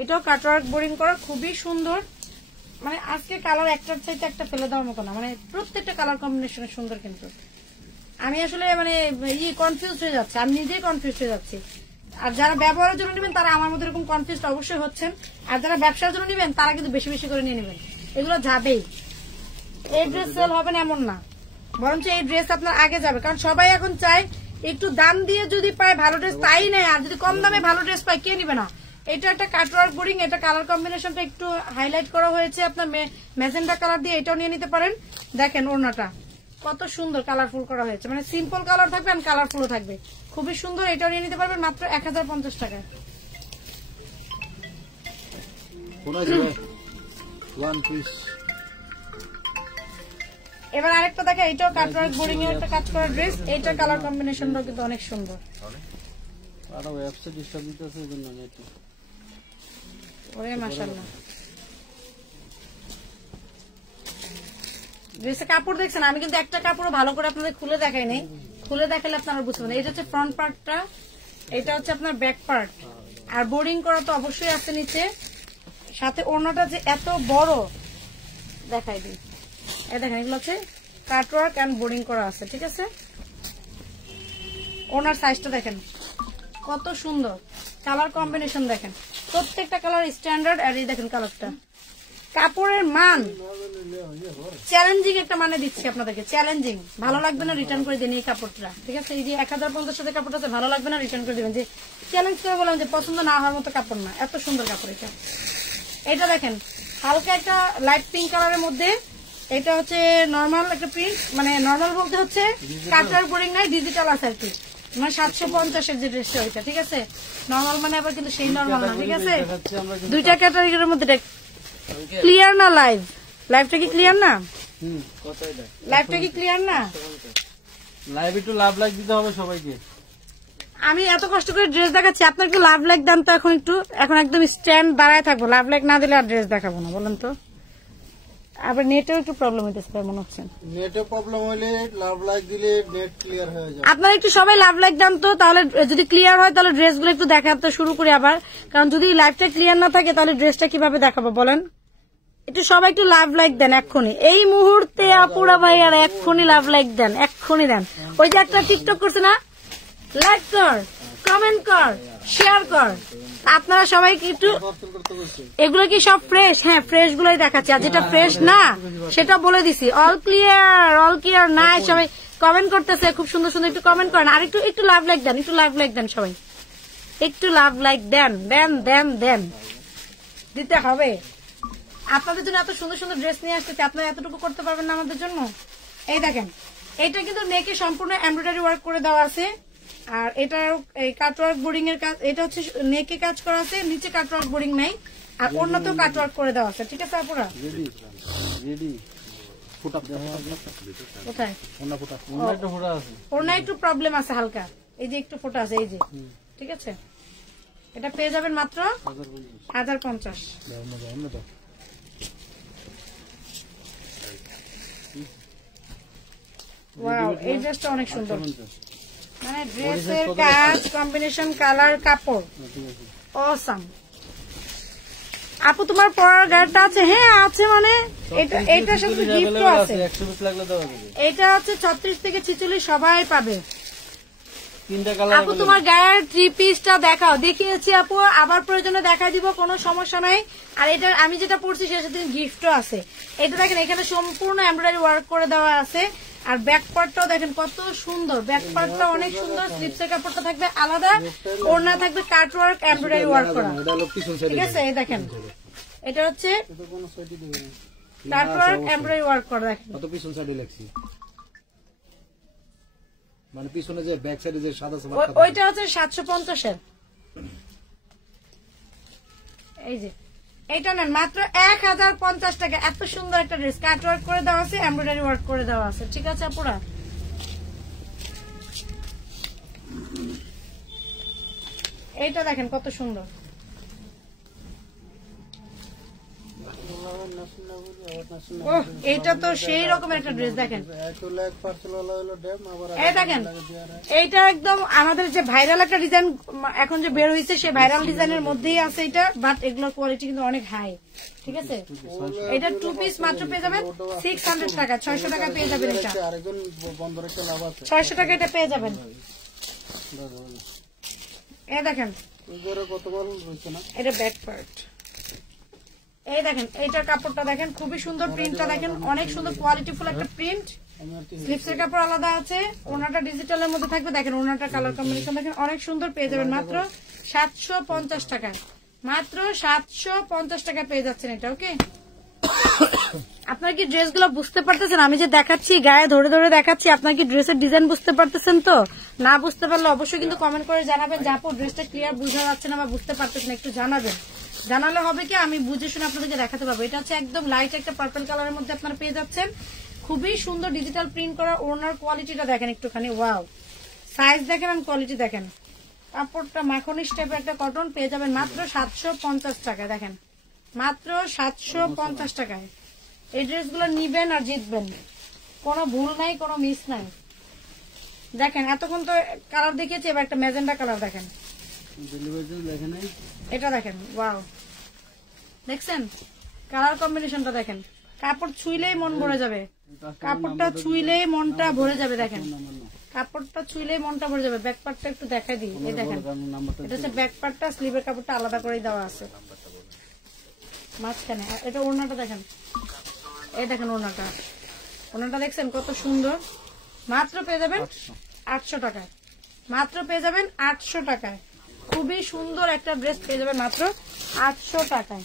এটাও কাটওয়ার্ক বোরিং করা, খুবই সুন্দর। মানে আজকে কালার একটার চাইতে একটা ফেলে দেওয়ার মতো না, মানে প্রত্যেকটা কালার কম্বিনেশন সুন্দর। কিন্তু আমি আসলে মানে কনফিউজ হয়ে যাচ্ছে, আমি নিজেই কনফিউজ হয়ে যাচ্ছি। আর যারা ব্যবহারের জন্য নেবেন তারা আমার মধ্যে এরকম কনফিউজ অবশ্যই হচ্ছেন, আর যারা ব্যবসার জন্য নেবেন তারা কিন্তু বেশি বেশি করে নিয়ে নেবেন। এগুলো যাবেই, এই ড্রেস সেল হবে না এমন না, বরঞ্চ এই ড্রেস আপনার আগে যাবে। কারণ সবাই এখন চায় একটু দাম দিয়ে যদি পায় ভালো ড্রেস তাই নেয়, আর যদি কম দামে ভালো ড্রেস পায় কে নিবে না। এটা একটা কাটওয়ার্ক বোরিং, এটা কালার কম্বিনেশনটা একটু হাইলাইট করা হয়েছে আপনার ম্যাজেন্ডা কালার দিয়ে, এটাও নিয়ে নিতে পারেন। দেখেন ওড়নাটা কত সুন্দর কালারফুল করা হয়েছে, মানে সিম্পল কালার থাকবে আর কালারফুলও থাকবে, খুবই সুন্দর। এটাও নিয়ে নিতে পারবেন মাত্র 1050 টাকায়। এবার আরেকটা দেখে, এটাও কাটওয়ার্ক বোরিং এর একটা কাজ করা ড্রেস, এইটার কালার কম্বিনেশনটাও কিন্তু অনেক সুন্দর। ওরে মাশাআল্লাহ, ড্রেসের কাপড় দেখছেন? আমি কিন্তু একটা কাপড় ভালো করে আপনাদের খুলে দেখাই নাই, খুলে দেখালে আপনারা বুঝতে পারবেন। এটা হচ্ছে ফ্রন্ট পার্টটা, এটা হচ্ছে আপনার ব্যাক পার্ট, আর বোর্ডিং করা তো অবশ্যই আছে নিচে, সাথে ওড়নাটা যে এত বড় দেখাই দিই। এই দেখেন এগুলো হচ্ছে কাটওয়ার্ক এন্ড বোর্ডিং করা আছে। ঠিক আছে, ওনার সাইজটা দেখেন কত সুন্দর, কালার কম্বিনেশন দেখেন, প্রত্যেকটা কালার স্ট্যান্ডার্ড। আর এই দেখেন কালারটা, কাপড়ের মান চ্যালেঞ্জিং একটা মানে দিচ্ছি আপনাদেরকে, চ্যালেঞ্জিং। ভালো লাগবে না রিটার্ন করে দিন এই কাপড়টা। ঠিক আছে, এই যে 1050 টাকা কাপড়টা ভালো লাগবে না রিটার্ন করে দিবেন, যে চ্যালেঞ্জ করে বললাম যে পছন্দ না হওয়ার মতো কাপড় না, এত সুন্দর কাপড় এটা। এটা দেখেন হালকা একটা লাইট পিঙ্ক কালারের মধ্যে, এটা হচ্ছে নর্মাল একটা প্রিন্ট, মানে নর্মাল বলতে হচ্ছে কাটার বোরিং নাই, ডিজিটাল আছে আর কি, মানে 750 এর যে ড্রেসটা ওইটা। ঠিক আছে, নর্মাল মানে আবার কিন্তু সেই নর্মাল না। ঠিক আছে, দুইটা ক্যাটাগরির মধ্যে ক্লিয়ার না? লাইভটা কি ক্লিয়ার না? লাইভটা কি ক্লিয়ার না? লাইভ একটু লাভ লাইক দিতে হবে সবাইকে। আমি এত কষ্ট করে ড্রেস দেখাচ্ছি, আপনার একটু লাভ লাইক দেন তো। এখন একদম স্ট্যান্ড দাঁড়ায় থাকবো, লাভ লাইক না দিলে আর ড্রেস দেখাবো না, বলেন তো। আবার নেটেও একটু প্রবলেম হইতেছে মনে হচ্ছে, নেটে প্রবলেম হইলে লাভ লাইক দিলে নেট ক্লিয়ার হয়ে যাবে। আপনারা একটু সবাই লাভ লাইক দেন তো, তাহলে যদি ক্লিয়ার হয় তাহলে ড্রেসগুলো একটু দেখাতে শুরু করি আবার। কারণ যদি লাইভটা ক্লিয়ার না থাকে তাহলে ড্রেসটা কিভাবে দেখাবো বলেন? একটু সবাই একটু লাভ লাইক দেন এক্ষুনি, এই মুহূর্তে আপুরা ভাই, আর এক্ষুনি লাভ লাইক দেন, এক্ষুনি দেন। ওই যে একটা টিকটক করছে না, লাইক কর, কমেন্ট কর, শেয়ার কর। আপনারা সবাই একটু, এগুলো কি সব ফ্রেশ? হ্যাঁ ফ্রেশ গুলোই দেখাচ্ছি, আর যেটা ফ্রেশ না সেটা বলে দিছি। অল ক্লিয়ার, অল ক্লিয়ার নাই, সবাই কমেন্ট করতেছে, খুব সুন্দর সুন্দর, একটু কমেন্ট করেন, আর একটু লাভ লাইক দেন, একটু লাভ লাইক দেন, সবাই একটু লাভ লাইক দেন, দেন দেন দেন, দিতে হবে। আপনাদের জন্য এত সুন্দর সুন্দর ড্রেস নিয়ে আসতেছে, আপনারা এতটুকু করতে পারবেন না আমাদের জন্য? এই দেখেন, এটা কিন্তু নেকে সম্পূর্ণ এমব্রয়ডারি ওয়ার্ক করে দেওয়া আছে, আর এটা এই কাটওয়ার্ক বোর্ডিং এর কাজ, এটা হচ্ছে নেকে কাজ করা আছে, নিচে কাটওয়ার্ক বোর্ডিং নাই, আর অন্যতেও কাটওয়ার্ক করে দেওয়া আছে। ঠিক আছে আপুরা, কোথায় ওর একটু প্রবলেম আছে হালকা, এই যে একটু ফোটা আছে, এই যে, ঠিক আছে। এটা পেয়ে যাবেন মাত্র 1050। ওয়াও, এই ড্রেসটা অনেক সুন্দর, মানে ড্রেসের কাজ, কম্বিনেশন, কালার, কাপড় অসাম। আপু তোমার পরার গাড়িটা আছে? হ্যাঁ আছে, মানে এটার সাথে গিফটও আছে। এটা হচ্ছে 36 থেকে 46 সবাই পাবে। আপু তোমার গায়ের 3 পিসটা দেখাও। দেখিয়েছি আপু, আবার প্রয়োজনে দেখা দিব, কোনো সমস্যা নাই। আর এটা আমি যেটা পড়ছি সেটার সাথে গিফটও আছে। এটা দেখেন, এখানে সম্পূর্ণ এমব্রয়ডারি ওয়ার্ক করে দেওয়া আছে, আর ব্যাক পার্টটাও দেখেন কত সুন্দর, ব্যাক পার্টটা অনেক সুন্দর, স্লিপসের কাপড়টা থাকবে আলাদা, ওড়না থাকবে কাট ওয়ার্ক, এমব্রয়ডারি ওয়ার্ক করা, ঠিক আছে। এই দেখেন, এটা হচ্ছে কাট ওয়ার্ক, এমব্রয়ডারি ওয়ার্ক করা, দেখেন কত পিছন সাইডে লাগছে, মানে পিছনে যে ব্যাক সাইডে যে সাদা সাদা, ওইটা হচ্ছে 750 এর। এই যে এটা নেন মাত্র 1050 টাকা। এত সুন্দর একটা ড্রেস, কাট ওয়ার্ক করে দেওয়া আছে, এমব্রয়ডারি ওয়ার্ক করে দেওয়া আছে, ঠিক আছে আপুরা। এইটা দেখেন কত সুন্দর, এইটা তো সেই রকমের একটা ড্রেস। দেখেন এই দেখেন, এইটা একদম আমাদের যে ভাইরাল একটা ডিজাইন এখন যে বের হয়েছে, সেই ভাইরাল ডিজাইনের মধ্যেই আছে এটা, বাট এগুলোর কোয়ালিটি কিন্তু অনেক হাই, ঠিক আছে। এটা 2 পিস মাত্র পেয়ে যাবেন 600 টাকা, 600 টাকা পেয়ে যাবেন। এটা 600 টাকা এটা পেয়ে যাবেন। এই দেখেন, এটা ব্যাক পার্ট। এই দেখেন, এইটার কাপড়টা দেখেন, খুবই সুন্দর, প্রিন্টটা দেখেন অনেক সুন্দর, কোয়ালিটিফুল একটা প্রিন্ট। স্লিপসের কাপড় আলাদা আছে, ওনাটা ডিজিটালের মধ্যে থাকবে। দেখেন ওনাটা কালার কম্বিনেশন দেখেন অনেক সুন্দর, পেয়ে যাবেন মাত্র 750 টাকায়, মাত্র 750 টাকা পেয়ে যাচ্ছেন এটা। ওকে, আপনার কি ড্রেসগুলো বুঝতে পারতেছেন? আমি যে দেখাচ্ছি, গায়ে ধরে ধরে দেখাচ্ছি, আপনার কি ড্রেসের ডিজাইন বুঝতে পারতেছেন? তো না বুঝতে পারলে অবশ্যই কিন্তু কমেন্ট করে জানাবেন যে আপু ড্রেসটা ক্লিয়ার বোঝা যাচ্ছে না বা বুঝতে পারতেছেন, একটু জানাবেন। জানালে হবে কি, আমি বুঝে শুনে আপনাদেরকে দেখাতে পারবো। এটা হচ্ছে একদম লাইট একটা পার্পল কালারের মধ্যে আপনারা পেয়ে যাচ্ছেন, খুবই সুন্দর ডিজিটাল প্রিন্ট করা। ওনার কোয়ালিটিটা দেখেন একটুখানি, ওয়াও, সাইজ দেখেন আর কোয়ালিটি দেখেন। কাপড়টা মাখনিস টাইপের একটা কটন, পেয়ে যাবেন মাত্র 750 টাকায়। দেখেন মাত্র 750 টাকায় এই ড্রেসগুলো নিবেন আর জিতবেন, কোনো ভুল নাই, কোনো মিস নাই। দেখেন এতক্ষণ তো কালার দেখিয়েছি, এবার একটা ম্যাজেন্ডা কালার দেখেন, এটা দেখেন, ওয়াও, দেখছেন কালার কম্বিনেশনটা দেখেন। কাপড় ছুইলেই মন ভরে যাবে, কাপড়টা ছুইলেই মনটা ভরে যাবে। দেখেন কাপড়টা ছুইলেই মনটা ভরে যাবে। ব্যাক পার্টটা একটু দেখাই দিই, এই দেখেন, এটা হচ্ছে ব্যাক পার্টটা, স্লিভের কাপড়টা আলাদা করে দেওয়া আছে মাঝখানে। এটা ওড়নাটা দেখেন, এই দেখেন ওড়নাটা, ওড়নাটা দেখছেন কত সুন্দর। মাত্র পেয়ে যাবেন 800 টাকায়, মাত্র পেয়ে যাবেন 800 টাকায়। খুবই সুন্দর একটা ড্রেস পেয়ে যাবেন মাত্র 800 টাকায়।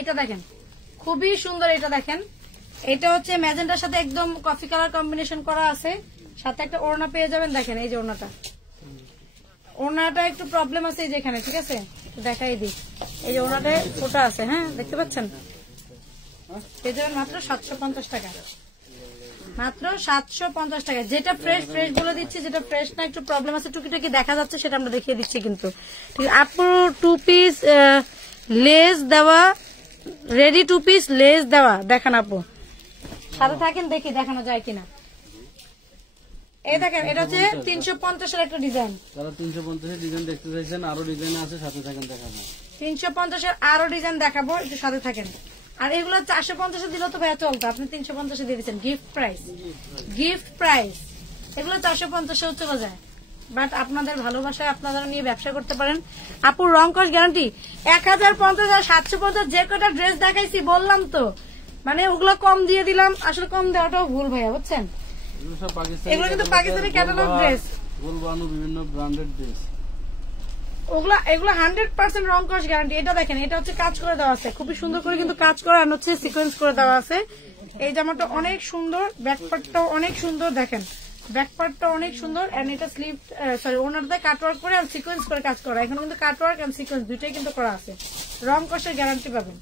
এটা দেখেন খুবই সুন্দর, এটা দেখেন, এটা হচ্ছে ম্যাজেন্টার সাথে একদম কফি কালার কম্বিনেশন করা আছে, সাথে একটা ওড়না পেয়ে যাবেন। দেখেন এই যে ওড়নাটা, ওড়নাটা একটু প্রবলেম আছে এই যে এখানে, ঠিক আছে, দেখাই দিই। এই যে ওড়নাটা ফোটা আছে, হ্যাঁ দেখতে পাচ্ছেন, পেয়ে যাবেন মাত্র 750 টাকা, মাত্র 750 টাকা। যেটা ফ্রেশ ফ্রেশ বলে দিচ্ছি, যেটা ফ্রেশ না একটু প্রবলেম আছে, টুকিটাকি দেখা যাচ্ছে, সেটা আমরা দেখিয়ে দিচ্ছি কিন্তু। ঠিক আছে, আপু 2 পিস লেস দেওয়া, রেডি 2 পিস লেস দেওয়া দেখান আপু, সাথে থাকেন, দেখি দেখানো যায় কিনা। এই দেখেন এটা হচ্ছে 350 এর একটা ডিজাইন। যারা 350 ডিজাইন দেখতে চাইছেন, আরো ডিজাইন আছে, সাথে থাকেন দেখাবো। 350 এর আরো ডিজাইন দেখাবো, একটু সাথে থাকেন। আর এগুলো 450 দিলেও তো ভাইয়া চলতো, আপনি 350 দিয়ে দিচ্ছেন। গিফট প্রাইস এগুলো 450 চলে যায়, বাট আপনাদের ভালোবাসায় আপনারা নিয়ে ব্যবসা করতে পারেন। আপুর রং কস গ্যারান্টি। 1050 আর 750 যে কটা ড্রেস দেখাইছি বললাম তো, মানে ওগুলো কম দিয়ে দিলাম, আসলে কম দেওয়াটাও ভুল ভাইয়া, বুঝছেন। এগুলো কিন্তু পাকিস্তানি ক্যাটালগ ড্রেস, গোলবানু বিভিন্ন ব্র্যান্ডেড ড্রেস, এগুলো 100% রং কস গ্যারান্টি। এটা দেখেন, এটা হচ্ছে কাজ করে দেওয়া আছে, খুবই সুন্দর করে কিন্তু কাজ করা, আর হচ্ছে সিকোয়েন্স করে দেওয়া আছে। এই জামাটা অনেক সুন্দর, ব্যাকপার্টটাও অনেক সুন্দর, দেখেন ব্যাকপার্টটা অনেক সুন্দর। এন্ড এটা স্লিভ ওনারটা কাটওয়ার্ক করে আর সিকোয়েন্স করে কাজ করা। এখানে কিন্তু কাটওয়ার্ক এন্ড সিকোয়েন্স দুইটাই কিন্তু করা আছে। রং কষের গ্যারান্টি পাবেন,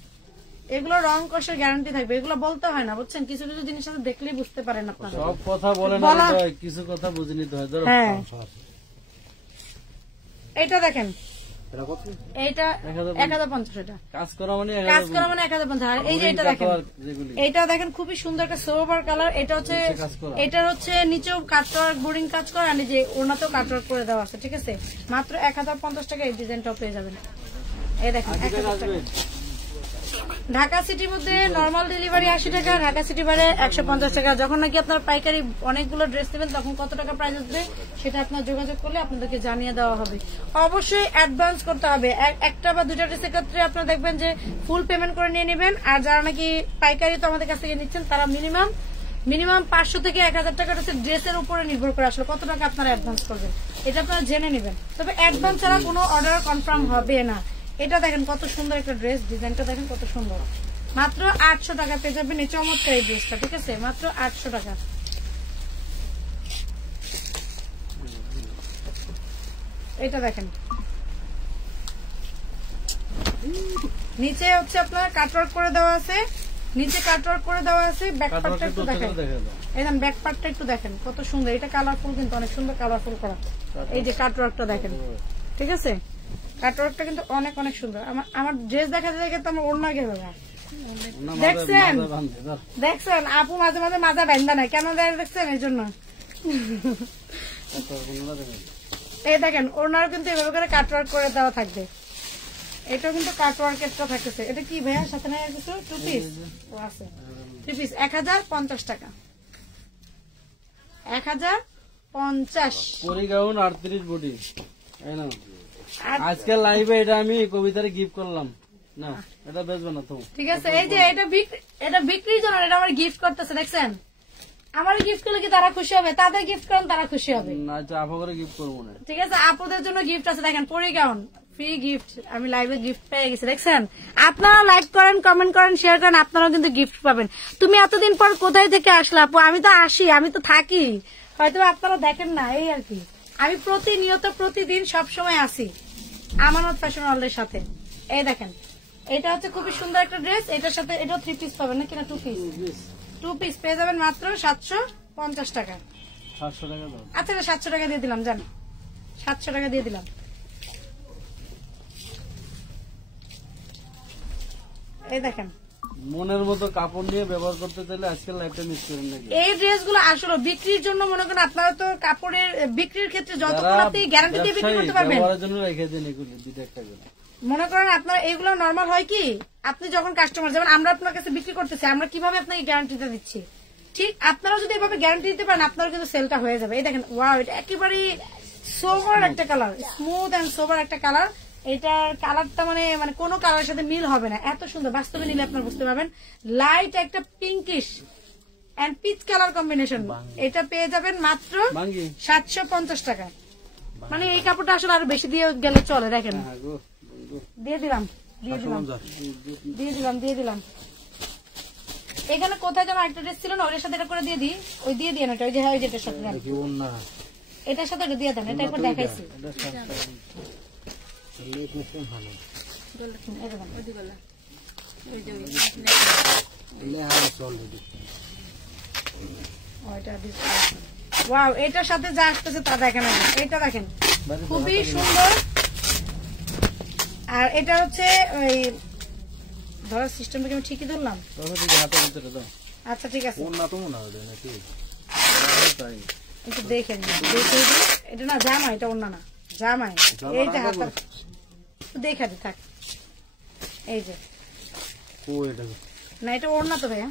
এগুলো রং কষের গ্যারান্টি থাকবে। এগুলো বলতে হয় না, বুঝছেন, কিছু কিছু জিনিস আছে দেখলেই বুঝতে পারেন আপনারা। সব কথা বলেন না, কিছু কথা বুঝে নিতে হয়। ধরো হ্যাঁ, এটা দেখেন, এটা কত? এইটা 1050, এটা কাজ করা মানে 1050। আর এই যে এটা দেখেন, এটা দেখেন খুবই সুন্দর একটা সোবার কালার। এটা হচ্ছে, এটার হচ্ছে নিচেও কাটওয়ার্ক বোরিং কাজ করা, আর যে ওনাতেও কাটওয়ার্ক করে দেওয়া আছে, ঠিক আছে। মাত্র 1050 টাকা এই ডিজাইনটাও পেয়ে যাবেন। এই দেখেন 1000 টাকা। ঢাকা সিটির মধ্যে নরমাল ডেলিভারি 80 টাকা, ঢাকা সিটি বাইরে 150 টাকা। যখন নাকি আপনার পাইকারি অনেকগুলো ড্রেস নেবেন তখন কত টাকা প্রাইস আসবে সেটা আপনার যোগাযোগ করলে আপনাদেরকে জানিয়ে দেওয়া হবে। অবশ্যই অ্যাডভান্স করতে হবে। একটা বা দুটা ড্রেসের ক্ষেত্রে আপনারা দেখবেন যে ফুল পেমেন্ট করে নিয়ে নেবেন, আর যারা নাকি পাইকারি তো আমাদের কাছ থেকে নিচ্ছেন তারা মিনিমাম 500 থেকে 1000 টাকা ড্রেসের উপরে নির্ভর করে আসলে কত টাকা আপনারা অ্যাডভান্স করবেন, এটা আপনারা জেনে নেবেন। তবে অ্যাডভান্স ছাড়া কোনো অর্ডার কনফার্ম হবে না। এটা দেখেন কত সুন্দর একটা ড্রেস, ডিজাইনটা দেখেন কত সুন্দর। মাত্র 800 টাকা পেয়ে যাবেন এই চমৎকার এই ড্রেসটা, ঠিক আছে, মাত্র 800 টাকা। এটা দেখেন, নিচে হচ্ছে আপনার কাটওয়ার্ক করে দেওয়া আছে, ব্যাক পার্টটা একটু দেখেন, একদম ব্যাক পার্টটা একটু দেখেন কত সুন্দর। এটা কালারফুল, কিন্তু অনেক সুন্দর কালারফুল করা। এই যে কাটওয়ার্কটা দেখেন, ঠিক আছে, কাটওয়ার্কটা কিন্তু অনেক অনেক সুন্দর। আমার ড্রেস দেখাতে দেখে তো আমার ওড়না গেল না। দেখছেন আপু মাঝে মাঝে মাজা বান্ধা নাই কেন, দেখছেন এই জন্য। এই দেখেন ওড়নার কিন্তু এভাবে করে কাটওয়ার্ক করে দেওয়া থাকবে। এটা কিন্তু কাটওয়ার্ক একটা থাকতেছে। এটা কি ভাইয়া সাথে নাই কিছু? 2 পিস আছে, 3 পিস 1050 টাকা, 1050। পরিগাউন 38 বডি। আজকে লাইভে এটা আমি কবিতারে গিফট করলাম না, এটা বেচবে না তো, ঠিক আছে। এই যে এটা বিক্রির জন্য, এটা আমার গিফট করতেছে, দেখছেন। আমার গিফট করলে কি তারা খুশি হবে? তাদের গিফট করেন তারা খুশি হবে না, আপা করে গিফট করবো না, ঠিক আছে। আপুদের জন্য গিফট আছে, দেখেন পরিগাউন ফ্রি গিফট। আমি লাইভে গিফট পেয়ে গেছি, দেখছেন। আপনারা লাইক করেন, কমেন্ট করেন, শেয়ার করেন, আপনারাও কিন্তু গিফট পাবেন। তুমি এতদিন পর কোথায় থেকে আসলে আপু? আমি তো আসি, আমি তো থাকি, হয়তো আপনারা দেখেন না, এই আর কি। আমি প্রতিনিয়ত প্রতিদিন সবসময় আসি আমানত ফ্যাশন ওয়ার্ল্ডের সাথে। এই দেখেন, এটা হচ্ছে খুবই সুন্দর একটা ড্রেস। এটার সাথে এটাও 3 পিস পাবেন নাকি না 2 পিস? 2 পিস পেয়ে যাবেন মাত্র 750 টাকা। 700 টাকা দাও। আচ্ছা 700 টাকা দিয়ে দিলাম, জান 700 টাকা দিয়ে দিলাম। এই দেখেন, মনের মতো কাপড় নিয়ে ব্যবহার করতে চাইলে আজকের লাইফটা মিস করেন নাকি। এই ড্রেসগুলো আসলে বিক্রির জন্য মনে করেন, আপনারা তো কাপড়ের বিক্রির ক্ষেত্রে যতক্ষণ আপনি গ্যারান্টি দিয়ে বিক্রি করতে পারবেন, ব্যবহারের জন্য রেখে দেন এগুলো 2 টাকা করে। মনে করেন আপনার এইগুলো নরমাল হয় কি, আপনি যখন কাস্টমার, যেমন আমরা আপনার কাছে বিক্রি করতেছি, আমরা কিভাবে আপনাকে গ্যারান্টিটা দিচ্ছি, ঠিক আপনারা যদি এভাবে গ্যারান্টি দিতে পারেন আপনারও কিন্তু সেলটা হয়ে যাবে। এই দেখেন, ওয়াও, এটা একেবারে সোবার একটা কালার, স্মুথ এন্ড সোবার একটা কালার। এটার কালারটা মানে কোনো কালারের সাথে মিল হবে না, এত সুন্দর। বাস্তবে নিলে আপনারা বুঝতে পারবেন। লাইট একটা pinkish and peach colour combination, এটা পেয়ে যাবেন মাত্র 750 টাকা। মানে এই কাপড়টা আসলে আরো বেশি দিয়ে গেলে চলে, দেখেন দিয়ে দিলাম। এখানে কোথায় যেন একটা ড্রেস ছিল না, ওর সাথে এটা করে দিয়ে দিই, ওই দিয়ে দিয়ে না, ওই যে যেটার সাথে এটার সাথে এটা দিয়ে দেন, এটা একবার দেখাইছি। ওয়াও, এটার সাথে যা আসতেছে তা দেখেন, এটা দেখেন খুবই সুন্দর। আর এটা হচ্ছে ওই ধরার সিস্টেমটা কি আমি ঠিকই ধরলাম? আচ্ছা ঠিক আছে। একটু দেখে নিন, এটা না জামা, এটা অন্য না জামাই। এই যে হাত দেখে দি থাক, এই যে না এটা ওড়না তো ভাইয়া,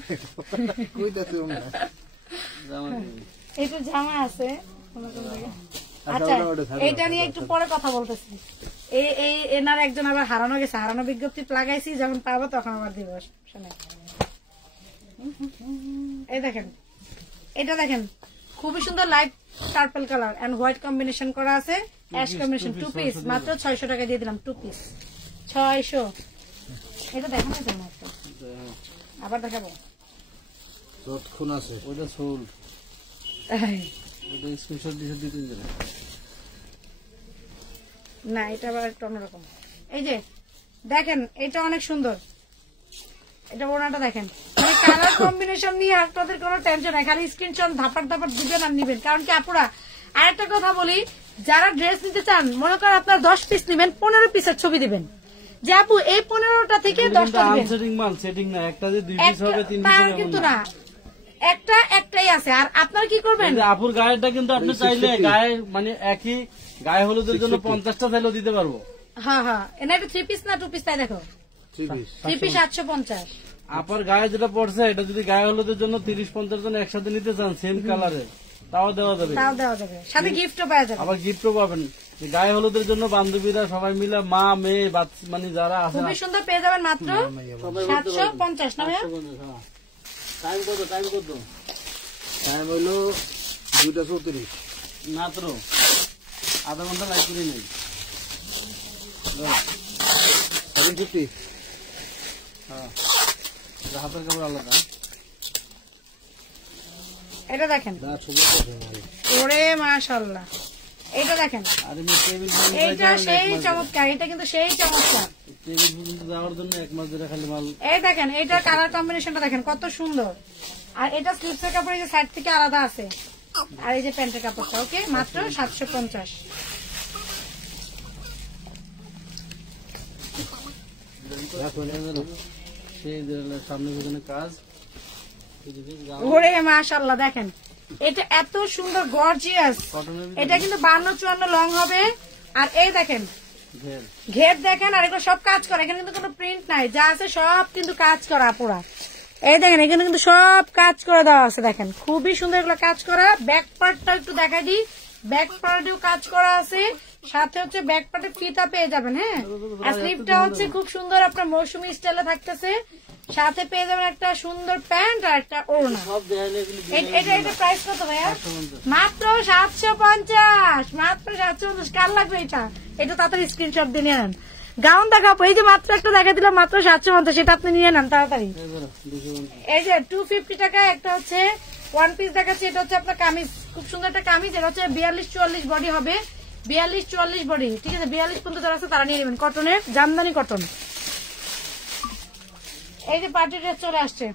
এটা জামা আছে। আচ্ছা এইটা নিয়ে একটু পরে কথা বলতেছি। এই এনার একজন আবার হারানো গেছে, হারানো বিজ্ঞপ্তি লাগাইছি, যখন পাবো তখন আবার দিব। শোনেন এই দেখেন, এটা দেখেন খুবই সুন্দর light purple colour and white combination করা আছে, অ্যাশ কম্বিনেশন, 2 পিস মাত্র 600 টাকা দিয়ে দিলাম। 2 পিস 600। এটা দেখেন না জামা, আবার দেখাবো যতক্ষণ আছে ওটা সোল, ওটা স্ক্রিনশট দিয়ে দিতে যাবে না, এটা আবার একটু অন্যরকম। এই যে দেখেন এটা অনেক সুন্দর, এটা ওনাটা দেখেন, মানে কালার কম্বিনেশন নিয়ে আপনাদের কোনো টেনশন নাই, খালি স্ক্রিনশট ধাপার ধাপার দিবেন আর নিবেন। কারণ কি আপুরা আরেকটা কথা বলি, যারা ড্রেস নিতে চান, মনে করেন আপনার 10 পিস নিবেন, 15 পিসের ছবি দিবেন, যে আপু এই 15টা থেকে 10টা দিবেন। সেটিং মাল, সেটিং না, একটা যে 2 পিস হবে 3 পিস হবে কিন্তু না, একটাই আছে। আর আপনার কি করবেন, আপুর গায়েরটা কিন্তু আপনি চাইলে গায়ে মানে একই গায়ে হলুদের জন্য 50টা চাইলেও দিতে পারবো। হ্যাঁ হ্যাঁ, এটা 3 পিস না 2 পিস, তাই দেখো 3 পিস 750। আপনার গায়ে যেটা পড়ছে এটা যদি গায়ে হলুদের জন্য 30-50 জন একসাথে নিতে চান সেম কালারের, তাও দেওয়া যাবে, সাথে গিফটও পাওয়া যাবে। আবার গিফটও পাবেন, গায়ে হলুদের জন্য বান্ধবীরা সবাই মিলে, মা মেয়ে মানে যারা আছে খুবই সুন্দর পেয়ে যাবেন মাত্র 750 না ভাইয়া? টাইম কত? টাইম হইলো 2:34 মাত্র আধা ঘন্টা লাইট করে নেই। 750। হ্যাঁ, হাতের কাপড় আলাদা। এটা দেখেন, ওরে মাশাআল্লাহ, এটা দেখেন, এইটা সেই চমৎকার, এটা কিন্তু সেই চমৎকার। যাওয়ার জন্য 1 মাস ধরে খালি মাল। এই দেখেন, এটা কালার কম্বিনেশনটা দেখেন কত সুন্দর। আর এটা স্লিপসের কাপড় এই যে সাইড থেকে আলাদা আছে, আর এই যে প্যান্টের কাপড়টা। ওকে, মাত্র 750। সেই সামনে পিছনে কাজ। ওরে মাশাআল্লাহ দেখেন, এটা এত সুন্দর গর্জিয়াস। এটা কিন্তু 52-54 লং হবে। আর এই দেখেন ঘের দেখেন, আর এগুলো সব কাজ করা, এখানে কিন্তু কোনো প্রিন্ট নাই, যা আছে সব কিন্তু কাজ করা পুরা। এই দেখেন এখানে কিন্তু সব কাজ করে দেওয়া আছে, দেখেন খুবই সুন্দর এগুলো কাজ করা। ব্যাক পার্টটা একটু দেখাই দিই, ব্যাক পার্টেও কাজ করা আছে, সাথে হচ্ছে ব্যাক পার্টে ফিতা পেয়ে যাবেন। হ্যাঁ, আর স্লিপটা হচ্ছে খুব সুন্দর আপনার মৌসুমী স্টাইলে থাকতেছে, সাথে পেয়ে যাবেন একটা সুন্দর প্যান্ট আর একটা ওড়না। এটা প্রাইস কত ভাইয়া? মাত্র 750, মাত্র 750। কার লাগবে এটা? এটা তাড়াতাড়ি স্ক্রিনশট দিয়ে নিয়ে নেন। গাউন দেখাবো, এই যে মাত্র একটা দেখা দিলাম মাত্র 750, সেটা আপনি নিয়ে নেন তাড়াতাড়ি। এই যে 250 টাকা একটা হচ্ছে 1 পিস দেখাচ্ছে, এটা হচ্ছে আপনার কামিজ, খুব সুন্দর একটা কামিজ। এটা হচ্ছে 42-44 বডি হবে, 42-44 বডি, ঠিক আছে? 42 পর্যন্ত যারা আছে তারা নিয়ে নেবেন, কটনের, জামদানি কটন। এই যে পার্টি ড্রেস চলে আসছে,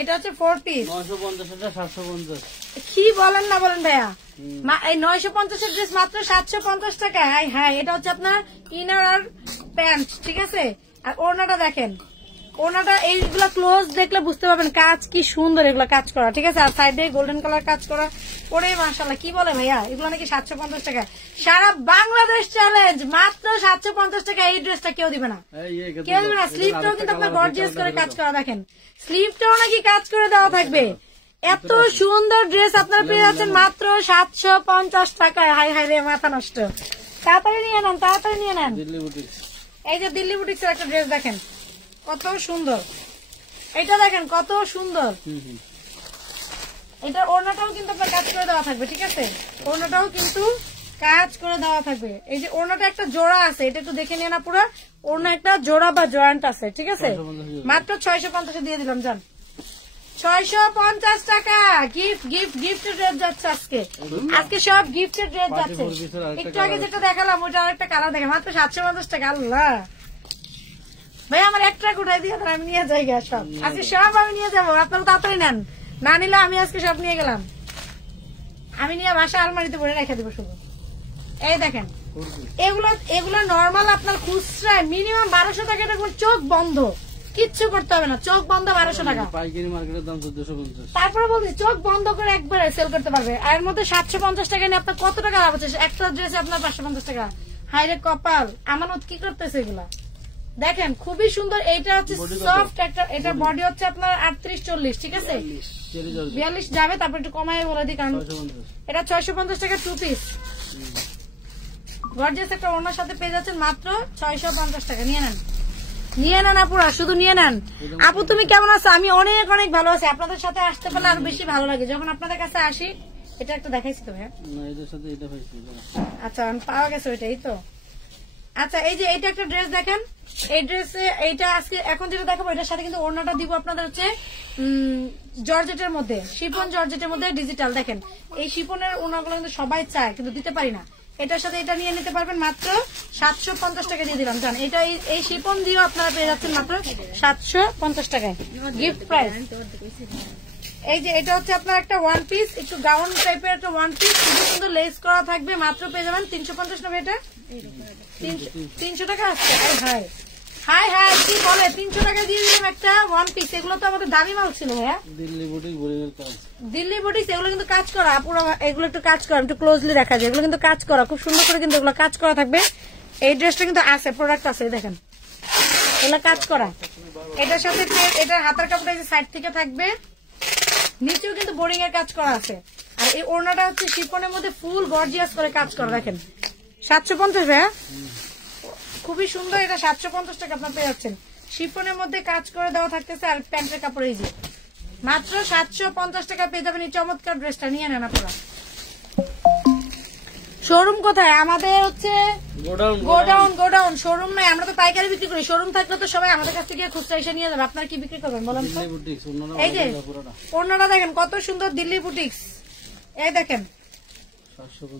এটা হচ্ছে 4 পিস 950 কি বলেন না বলেন ভাইয়া? এই 950 ড্রেস মাত্র 750 টাকা। হ্যাঁ, এটা হচ্ছে আপনার ইনার আর প্যান্ট, ঠিক আছে? আর ওড়নাটা দেখেন, ওড়নাটা এইগুলা ক্লোজ দেখলে বুঝতে পারবেন কাজ কি সুন্দর, এগুলা কাজ করা, ঠিক আছে? আর সাইডে গোল্ডেন কালার কাজ করা। ওরে মাশাআল্লাহ, কি বলে ভাইয়া, এগুলো নাকি 750 টাকা। সারা বাংলাদেশ চ্যালেঞ্জ, মাত্র 750 টাকা। এই ড্রেসটা কেউ দিবে না, কেউ দিবে না। স্লিভটাও কিন্তু আপনার গর্জিয়াস করে কাজ করা, দেখেন স্লিভটাও নাকি কাজ করে দেওয়া থাকবে। এত সুন্দর ড্রেস আপনারা পেয়ে যাচ্ছেন মাত্র 750 টাকায়। হাই হাই রে, মাথা নষ্ট। তাড়াতাড়ি নিয়ে নেন, তাড়াতাড়ি নিয়ে নেন। এই যে দিল্লি বুটিক্সের একটা ড্রেস দেখেন কত সুন্দর, এটা দেখেন কত সুন্দর। এটা ওড়নাটাও কিন্তু আপনার কাজ করে দেওয়া থাকবে, ঠিক আছে? ওড়নাটাও কিন্তু কাজ করে দেওয়া থাকবে। এই যে ওড়নাটা একটা জোড়া আছে, এটা একটু দেখে নিয়ে না, পুরো ওড়না একটা জোড়া বা জয়েন্ট আছে, ঠিক আছে? মাত্র 650 দিয়ে দিলাম, যান 650 টাকা। গিফটের ড্রেস যাচ্ছে আজকে সব গিফটের ড্রেস যাচ্ছে। একটু আগে যেটা দেখালাম ওটা আরেকটা কালার দেখে, মাত্র 750 টাকা। আল্লাহ ভাই, আমার একটা কোটাই দিয়ে আমি নিয়ে যাই সব, আজকে সব আমি নিয়ে যাবো, আপনারা তাড়াতাড়ি নেন, না নিলে আমি আজকে সব নিয়ে গেলাম, আমি নিয়ে বাসা আলমারিতে ভরে রেখে দেবো শুধু। এই দেখেন এগুলো নর্মাল আপনার খুচরা মিনিমাম 1200 টাকা, এটা চোখ বন্ধ, কিচ্ছু করতে হবে না, চোখ বন্ধ 1200 টাকা। পাইকারি মার্কেটের দাম 1450। তারপরে বলছি চোখ বন্ধ করে একবারে সেল করতে পারবে। এর মধ্যে 750 টাকা নিয়ে আপনার কত টাকা লাভ হচ্ছে? একটা ড্রেসে আপনার 550 টাকা। হাইরে কপাল, আমানত কি করতেছে এগুলা? দেখেন খুবই সুন্দর। এইটা হচ্ছে সফট একটা, এটা বডি হচ্ছে আপনার 38-40, ঠিক আছে 42 যাবে, তারপর একটু কমায় বলে দিই কারণ এটা 650 টাকা 2 পিস। গর্জিয়াস একটা ওনার সাথে পেয়ে যাচ্ছেন মাত্র 650 টাকা। নিয়ে নেন, নিয়ে নেন আপুরা, শুধু নিয়ে নেন। আপু তুমি কেমন আছো? আমি অনেক অনেক ভালো আছি। আপনাদের সাথে আসতে পারলে আরো বেশি ভালো লাগে যখন আপনাদের কাছে আসি। এটা একটা দেখাইছি তো ভাইয়া? আচ্ছা পাওয়া গেছে ওইটাই তো। আচ্ছা এই যে এইটা একটা ড্রেস দেখেন, এই ড্রেসে এইটা আজকে এখন যেটা দেখাবো এটার সাথে কিন্তু ওড়নাটা দিব আপনাদের হচ্ছে জর্জেটের মধ্যে, শিফন জর্জেটের মধ্যে ডিজিটাল। দেখেন এই শিফনের ওড়নাগুলো কিন্তু সবাই চায় কিন্তু দিতে পারি না। এটার সাথে এটা নিয়ে নিতে পারবেন মাত্র 750 টাকা দিয়ে দিলাম। জান এটা এই শিফন দিয়েও আপনারা পেয়ে যাচ্ছেন মাত্র 750 টাকায়, গিফট প্রাইস। এই যে এটা হচ্ছে আপনার একটা ওয়ান পিস, একটু গাউন টাইপের একটা ওয়ান পিস, খুবই সুন্দর লেস করা থাকবে, মাত্র পেয়ে যাবেন 350 টাকা। এটা 300 টাকা আসছে। হাই হাই হাই কি বলে 300 টাকা দিয়ে দিলাম একটা ওয়ান পিস। এগুলো তো আমাদের দামি মাল ছিল ভাইয়া, দিল্লি বুটিক। এগুলো কিন্তু কাজ করা পুরো, এগুলো একটু কাজ করা, একটু ক্লোজলি দেখা যায়। এগুলো কিন্তু কাজ করা খুব সুন্দর করে, কিন্তু এগুলো কাজ করা থাকবে। এই ড্রেসটা কিন্তু আছে, প্রোডাক্ট আছে, দেখেন এগুলো কাজ করা। এটার সাথে এটা হাতার কাপড় এই যে সাইড থেকে থাকবে, নিচেও কিন্তু বোরিং এর কাজ করা আছে। আর এই ওড়নাটা হচ্ছে শিফনের মধ্যে ফুল গর্জিয়াস করে কাজ করা। দেখেন 750 ভাইয়া, খুবই সুন্দর। এটা 750 টাকা আপনার পেয়ে যাচ্ছেন। শিফনের মধ্যে কাজ করে দেওয়া থাকতেছে, আর প্যান্টের কাপড় এই যে মাত্র 750 টাকা পেয়ে যাবেন এই চমৎকার ড্রেসটা। নিয়ে নেন আপনারা। শোরুম কোথায়? আমাদের হচ্ছে গোডাউন। শোরুম নাই, আমরা তো পাইকারি বিক্রি করি। শোরুম থাকলে তো সবাই আমাদের কাছ থেকে খুচরা এসে নিয়ে যাবে। আপনারা কি বিক্রি করবেন বলেন তো? এই যে ওড়নাটা দেখেন কত সুন্দর, দিল্লি বুটিক্স। এই দেখেন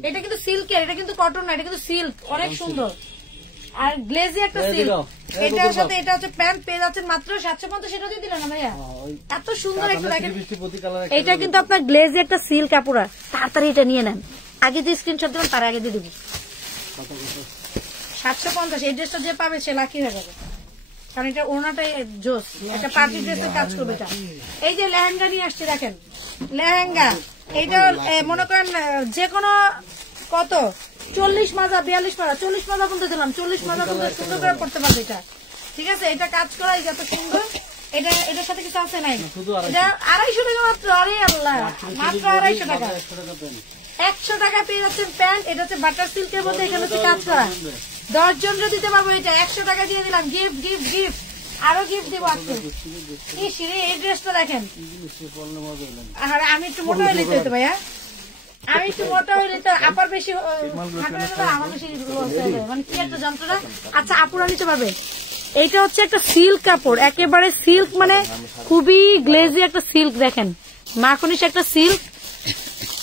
এটা কিন্তু সিল্কের, এটা কিন্তু কটন না, এটা কিন্তু সিল্ক, অনেক সুন্দর। আর গ্লেজি একটা সিল্ক। এটার সাথে এটা হচ্ছে প্যান্ট পেয়ে যাচ্ছেন মাত্র 750। সেটা দিয়ে দিলেন না ভাইয়া? এত সুন্দর একটা দেখেন, এটা কিন্তু আপনার গ্লেজি একটা সিল্ক কাপড়। তাড়াতাড়ি এটা নিয়ে নেন, আগে যে স্ক্রিনশট দিলাম তার আগে দিয়ে দিব 750। এই ড্রেসটা যে পাবে সে লাকি হয়ে যাবে, কারণ এটা ওড়নাটাই জোস, একটা পার্টি ড্রেসের কাজ করবে এটা। এই যে লেহেঙ্গা নিয়ে আসছে, দেখেন লেহেঙ্গা। এইটা মনে করেন যে কোনো কত 40 মাজা 42 মাজা 40 মাজা পর্যন্ত দিলাম, 40 মাজা পর্যন্ত সুন্দর করে পড়তে পারবে এটা, ঠিক আছে? এটা কাজ করা এত সুন্দর। এটা এটার সাথে কিছু আছে নাই, এটা 250 টাকা মাত্র। আরে আল্লাহ, মাত্র 250 টাকা। 100 টাকা পেয়ে যাচ্ছেন প্যান্ট। এটা হচ্ছে বাটার সিল্কের মধ্যে, এখানে হচ্ছে কাজ করা। 10 জনকে দিতে পারবো এটা। 100 টাকা দিয়ে দিলাম, গিফট গিফট গিফট, আরো গিফট দেবো আজকে। এই ড্রেসটা দেখেন। আর আমি একটু মোটা হয়ে নিতে হতো ভাইয়া, আমি একটু মোটা হইলে তো আপার বেশি, আমার বেশি মানে কি একটা যন্ত্রটা। আচ্ছা আপুরা নিতে পারবে। এইটা হচ্ছে একটা সিল্ক কাপড়, একেবারে সিল্ক, মানে খুবই গ্লেজি একটা সিল্ক। দেখেন মাখনিস একটা সিল্ক।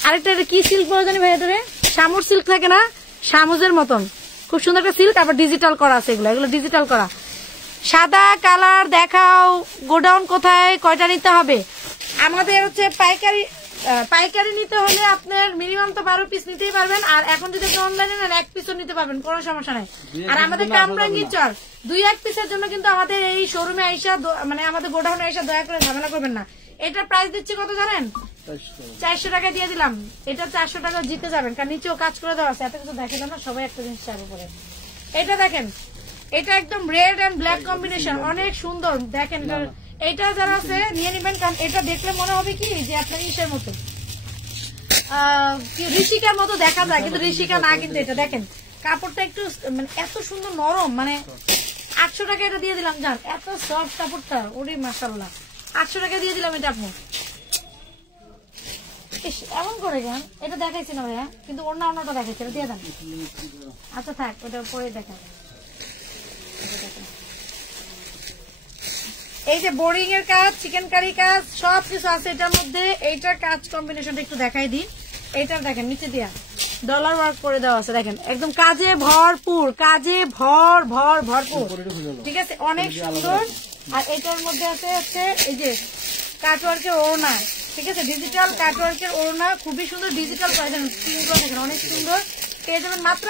আরেকটা কি সিল্ক বলে জানি ভাই, এটা শামুর সিল্ক থাকে না, শামুজের মতন খুব সুন্দর একটা সিল্ক। আবার ডিজিটাল করা আছে, এগুলো ডিজিটাল করা। সাদা কালার দেখাও। গোডাউন কোথায়, কয়টা নিতে হবে? আমাদের হচ্ছে পাইকারি নিতে হলে আপনার মিনিমাম তো 12 পিস নিতেই পারবেন। আর এখন যদি অনলাইনে নেন 1 পিসও নিতে পারবেন, কোনো সমস্যা নাই। আর আমাদের কামরাঙ্গীর চর 2-1 পিসের জন্য কিন্তু আমাদের এই শোরুমে আইসা, মানে আমাদের গোডাউনে আইসা দয়া করে ঝামেলা করবেন না। এটার প্রাইস দিচ্ছি কত জানেন? 400 টাকা দিয়ে দিলাম। এটা 400 টাকা জিতে যাবেন, কারণ নিচেও কাজ করে দেওয়া আছে। এত কিছু দেখে না, সবাই একটা জিনিস চাইবে পরে। এটা দেখেন, এটা একদম রেড এন্ড ব্ল্যাক কম্বিনেশন, অনেক সুন্দর। দেখেন এটা যারা আছে নিয়ে নিবেন, কারণ এটা দেখলে মনে হবে কি যে আপনার ইসের মতো, ঋষিকার মতো দেখা যায়, কিন্তু ঋষিকা না। কিন্তু এটা দেখেন কাপড়টা একটু মানে এত সুন্দর নরম, মানে 800 টাকা এটা দিয়ে দিলাম। জান এত সফট কাপড়টা, ওরে মাশাআল্লাহ। 800 টাকা দিয়ে দিলাম এটা। আপনি এমন করে কেন? এটা দেখাইছি না ভাইয়া, কিন্তু অন্যটা দেখাইছি, এটা দিয়ে দেন। আচ্ছা থাক, ওটা পরে দেখা। এই যে বোরিং এর কাজ, চিকেন কারি কাজ, সবকিছু আছে এটার মধ্যে। এইটার কাজ কম্বিনেশনটা একটু দেখাই দিই। এইটার দেখেন নিচে দিয়া ডলার ওয়ার্ক করে দেওয়া আছে, দেখেন একদম কাজে ভরপুর, কাজে ভরপুর, ঠিক আছে? অনেক সুন্দর। আর এটার মধ্যে আছে হচ্ছে এই যে কাটওয়ার্কের ওড়না, ঠিক আছে? ডিজিটাল কাটওয়ার্কের ওড়না, খুবই সুন্দর ডিজিটাল করে দেন, স্ক্রিনগুলো দেখেন অনেক সুন্দর। পেয়ে যাবেন মাত্র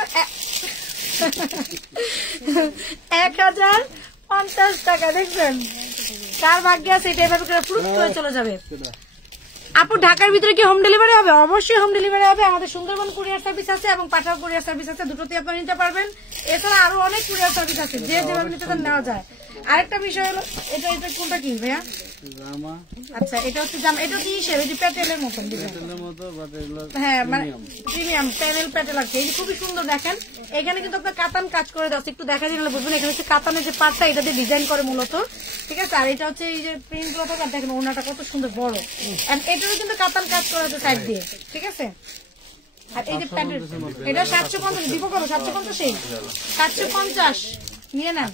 1050 টাকা। দেখবেন কার ভাগ্যে আছে এটা এভাবে করে ফ্রুট করে চলে যাবে। আপু ঢাকার ভিতরে কি হোম ডেলিভারি হবে? অবশ্যই হোম ডেলিভারি হবে। আমাদের সুন্দরবন কুরিয়ার সার্ভিস আছে এবং পাঠাও কুরিয়ার সার্ভিস আছে, দুটোতেই আপনারা নিতে পারবেন। এছাড়া আরো অনেক কুরিয়ার সার্ভিস আছে, যে যেভাবে নিতে চান নেওয়া যায়। আরেকটা বিষয় হলো এটা কোনটা কি ভাইয়া? আচ্ছা এটা হচ্ছে জামা, এটা হচ্ছে হিসেবে যে প্যাটেলের মতন, হ্যাঁ মানে প্রিমিয়াম প্যানেল প্যাটেল আছে। এই খুবই সুন্দর দেখেন, এখানে কিন্তু আপনার কাতান কাজ করে দেওয়া একটু দেখা দিলে বুঝবেন। এখানে হচ্ছে কাতানের যে পাটটা এটা দিয়ে ডিজাইন করে মূলত, ঠিক আছে। আর এটা হচ্ছে এই যে প্রিন্ট গুলো থাকে দেখেন, ওনাটা কত সুন্দর বড়, এটারও কিন্তু কাতান কাজ করা আছে সাইড দিয়ে, ঠিক আছে। আর এই যে প্যান্টের এটা 750 দিব করো, 750 সেই 750 নিয়ে নেন।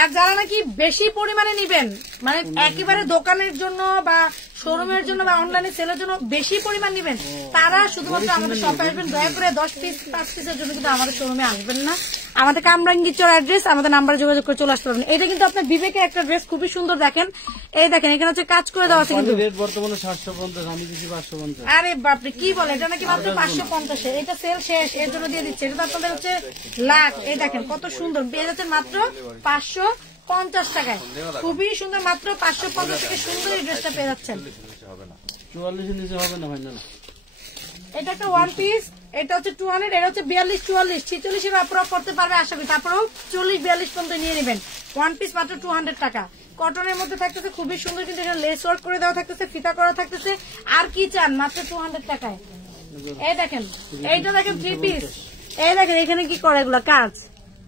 আর যারা নাকি বেশি পরিমাণে নিবেন, মানে একেবারে দোকানের জন্য বা শোরুমের জন্য বা অনলাইনে সেলের জন্য বেশি পরিমাণ নিবেন, তারা শুধুমাত্র আমাদের শপে আসবেন। দয়া করে 10 পিস 5 পিসের জন্য কিন্তু আমাদের শোরুমে আসবেন না। আমাদের কামরাঙ্গীরচর অ্যাড্রেস, আমাদের নাম্বারে যোগাযোগ করে চলে আসতে পারবেন। এটা কিন্তু আপনার বিবেকের একটা ড্রেস, খুবই সুন্দর দেখেন। এই দেখেন এখানে হচ্ছে কাজ করে দেওয়া আছে কিন্তু রেট বর্তমানে 750, আমি দিচ্ছি 550। আরে বাপরে কি বলে, এটা নাকি মাত্র 550। এটা সেল শেষ, এর জন্য দিয়ে দিচ্ছে। এটা তো আপনাদের হচ্ছে লাখ। এই দেখেন কত সুন্দর পেয়ে যাচ্ছেন মাত্র 550 টাকায়, খুবই সুন্দর। মাত্র 550 টাকা সুন্দর এই ড্রেসটা পেয়ে যাচ্ছেন। 44 নিচে হবে না ভাই? না এটা একটা ওয়ান পিস, এটা হচ্ছে 200, এটা হচ্ছে 42, 44, 46 এর অপরাধ করতে পারবে আশা করি। তারপরেও 40, 42 পর্যন্ত নিয়ে নেবেন। ওয়ান পিস মাত্র 200 টাকা, কটনের মধ্যে থাকতেছে, খুবই সুন্দর। কিন্তু এটা লেস ওয়ার্ক করে দেওয়া থাকতেছে, ফিতা করা থাকতেছে। আর কি চান, মাত্র 200 টাকায়। এই দেখেন এইটা দেখেন 3 পিস। এই দেখেন এখানে কি করে এগুলা কাজ,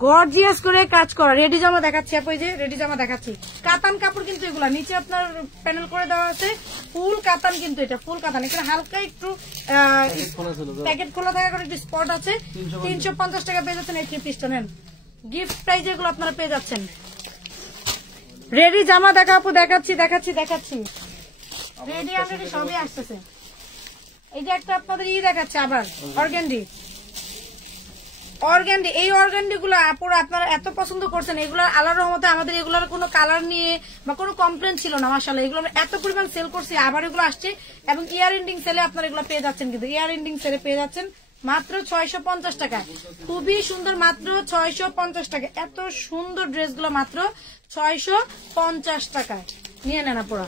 গর্জিয়াস করে কাজ করা। রেডি জামা দেখাচ্ছি আপু, এই যে রেডি জামা দেখাচ্ছি। কাতান কাপড় কিন্তু এগুলা, নিচে আপনার প্যানেল করে দেওয়া আছে, ফুল কাতান কিন্তু এটা ফুল কাতান। এখানে হালকা একটু প্যাকেট খোলা থাকা করে একটু স্পট আছে। 350 টাকা পেয়ে যাচ্ছেন এই 3 পিসটা। নেন গিফট প্রাইজ এগুলো আপনারা পেয়ে যাচ্ছেন। রেডি জামা দেখা আপু, দেখাচ্ছি রেডি অলরেডি সবই আসতেছে। এই যে একটা আপনাদের দেখাচ্ছে আবার অর্গান্ডি। এই অর্গান্ডি গুলো আপুরা আপনারা এত পছন্দ করছেন। এগুলোর আল্লাহর রহমতে আমাদের এগুলোর কোনো কালার নিয়ে বা কোনো কমপ্লেন ছিল না, মাশাআল্লাহ। এগুলো আমরা এত পরিমাণ সেল করছি, আবার এগুলো আসছে। এবং ইয়ার এন্ডিং সেলে আপনারা এগুলো পেয়ে যাচ্ছেন, কিন্তু ইয়ার এন্ডিং সেলে পেয়ে যাচ্ছেন মাত্র 650 টাকায়, খুবই সুন্দর। মাত্র 650 টাকা, এত সুন্দর ড্রেসগুলো মাত্র 650 টাকায় নিয়ে নেন আপুরা।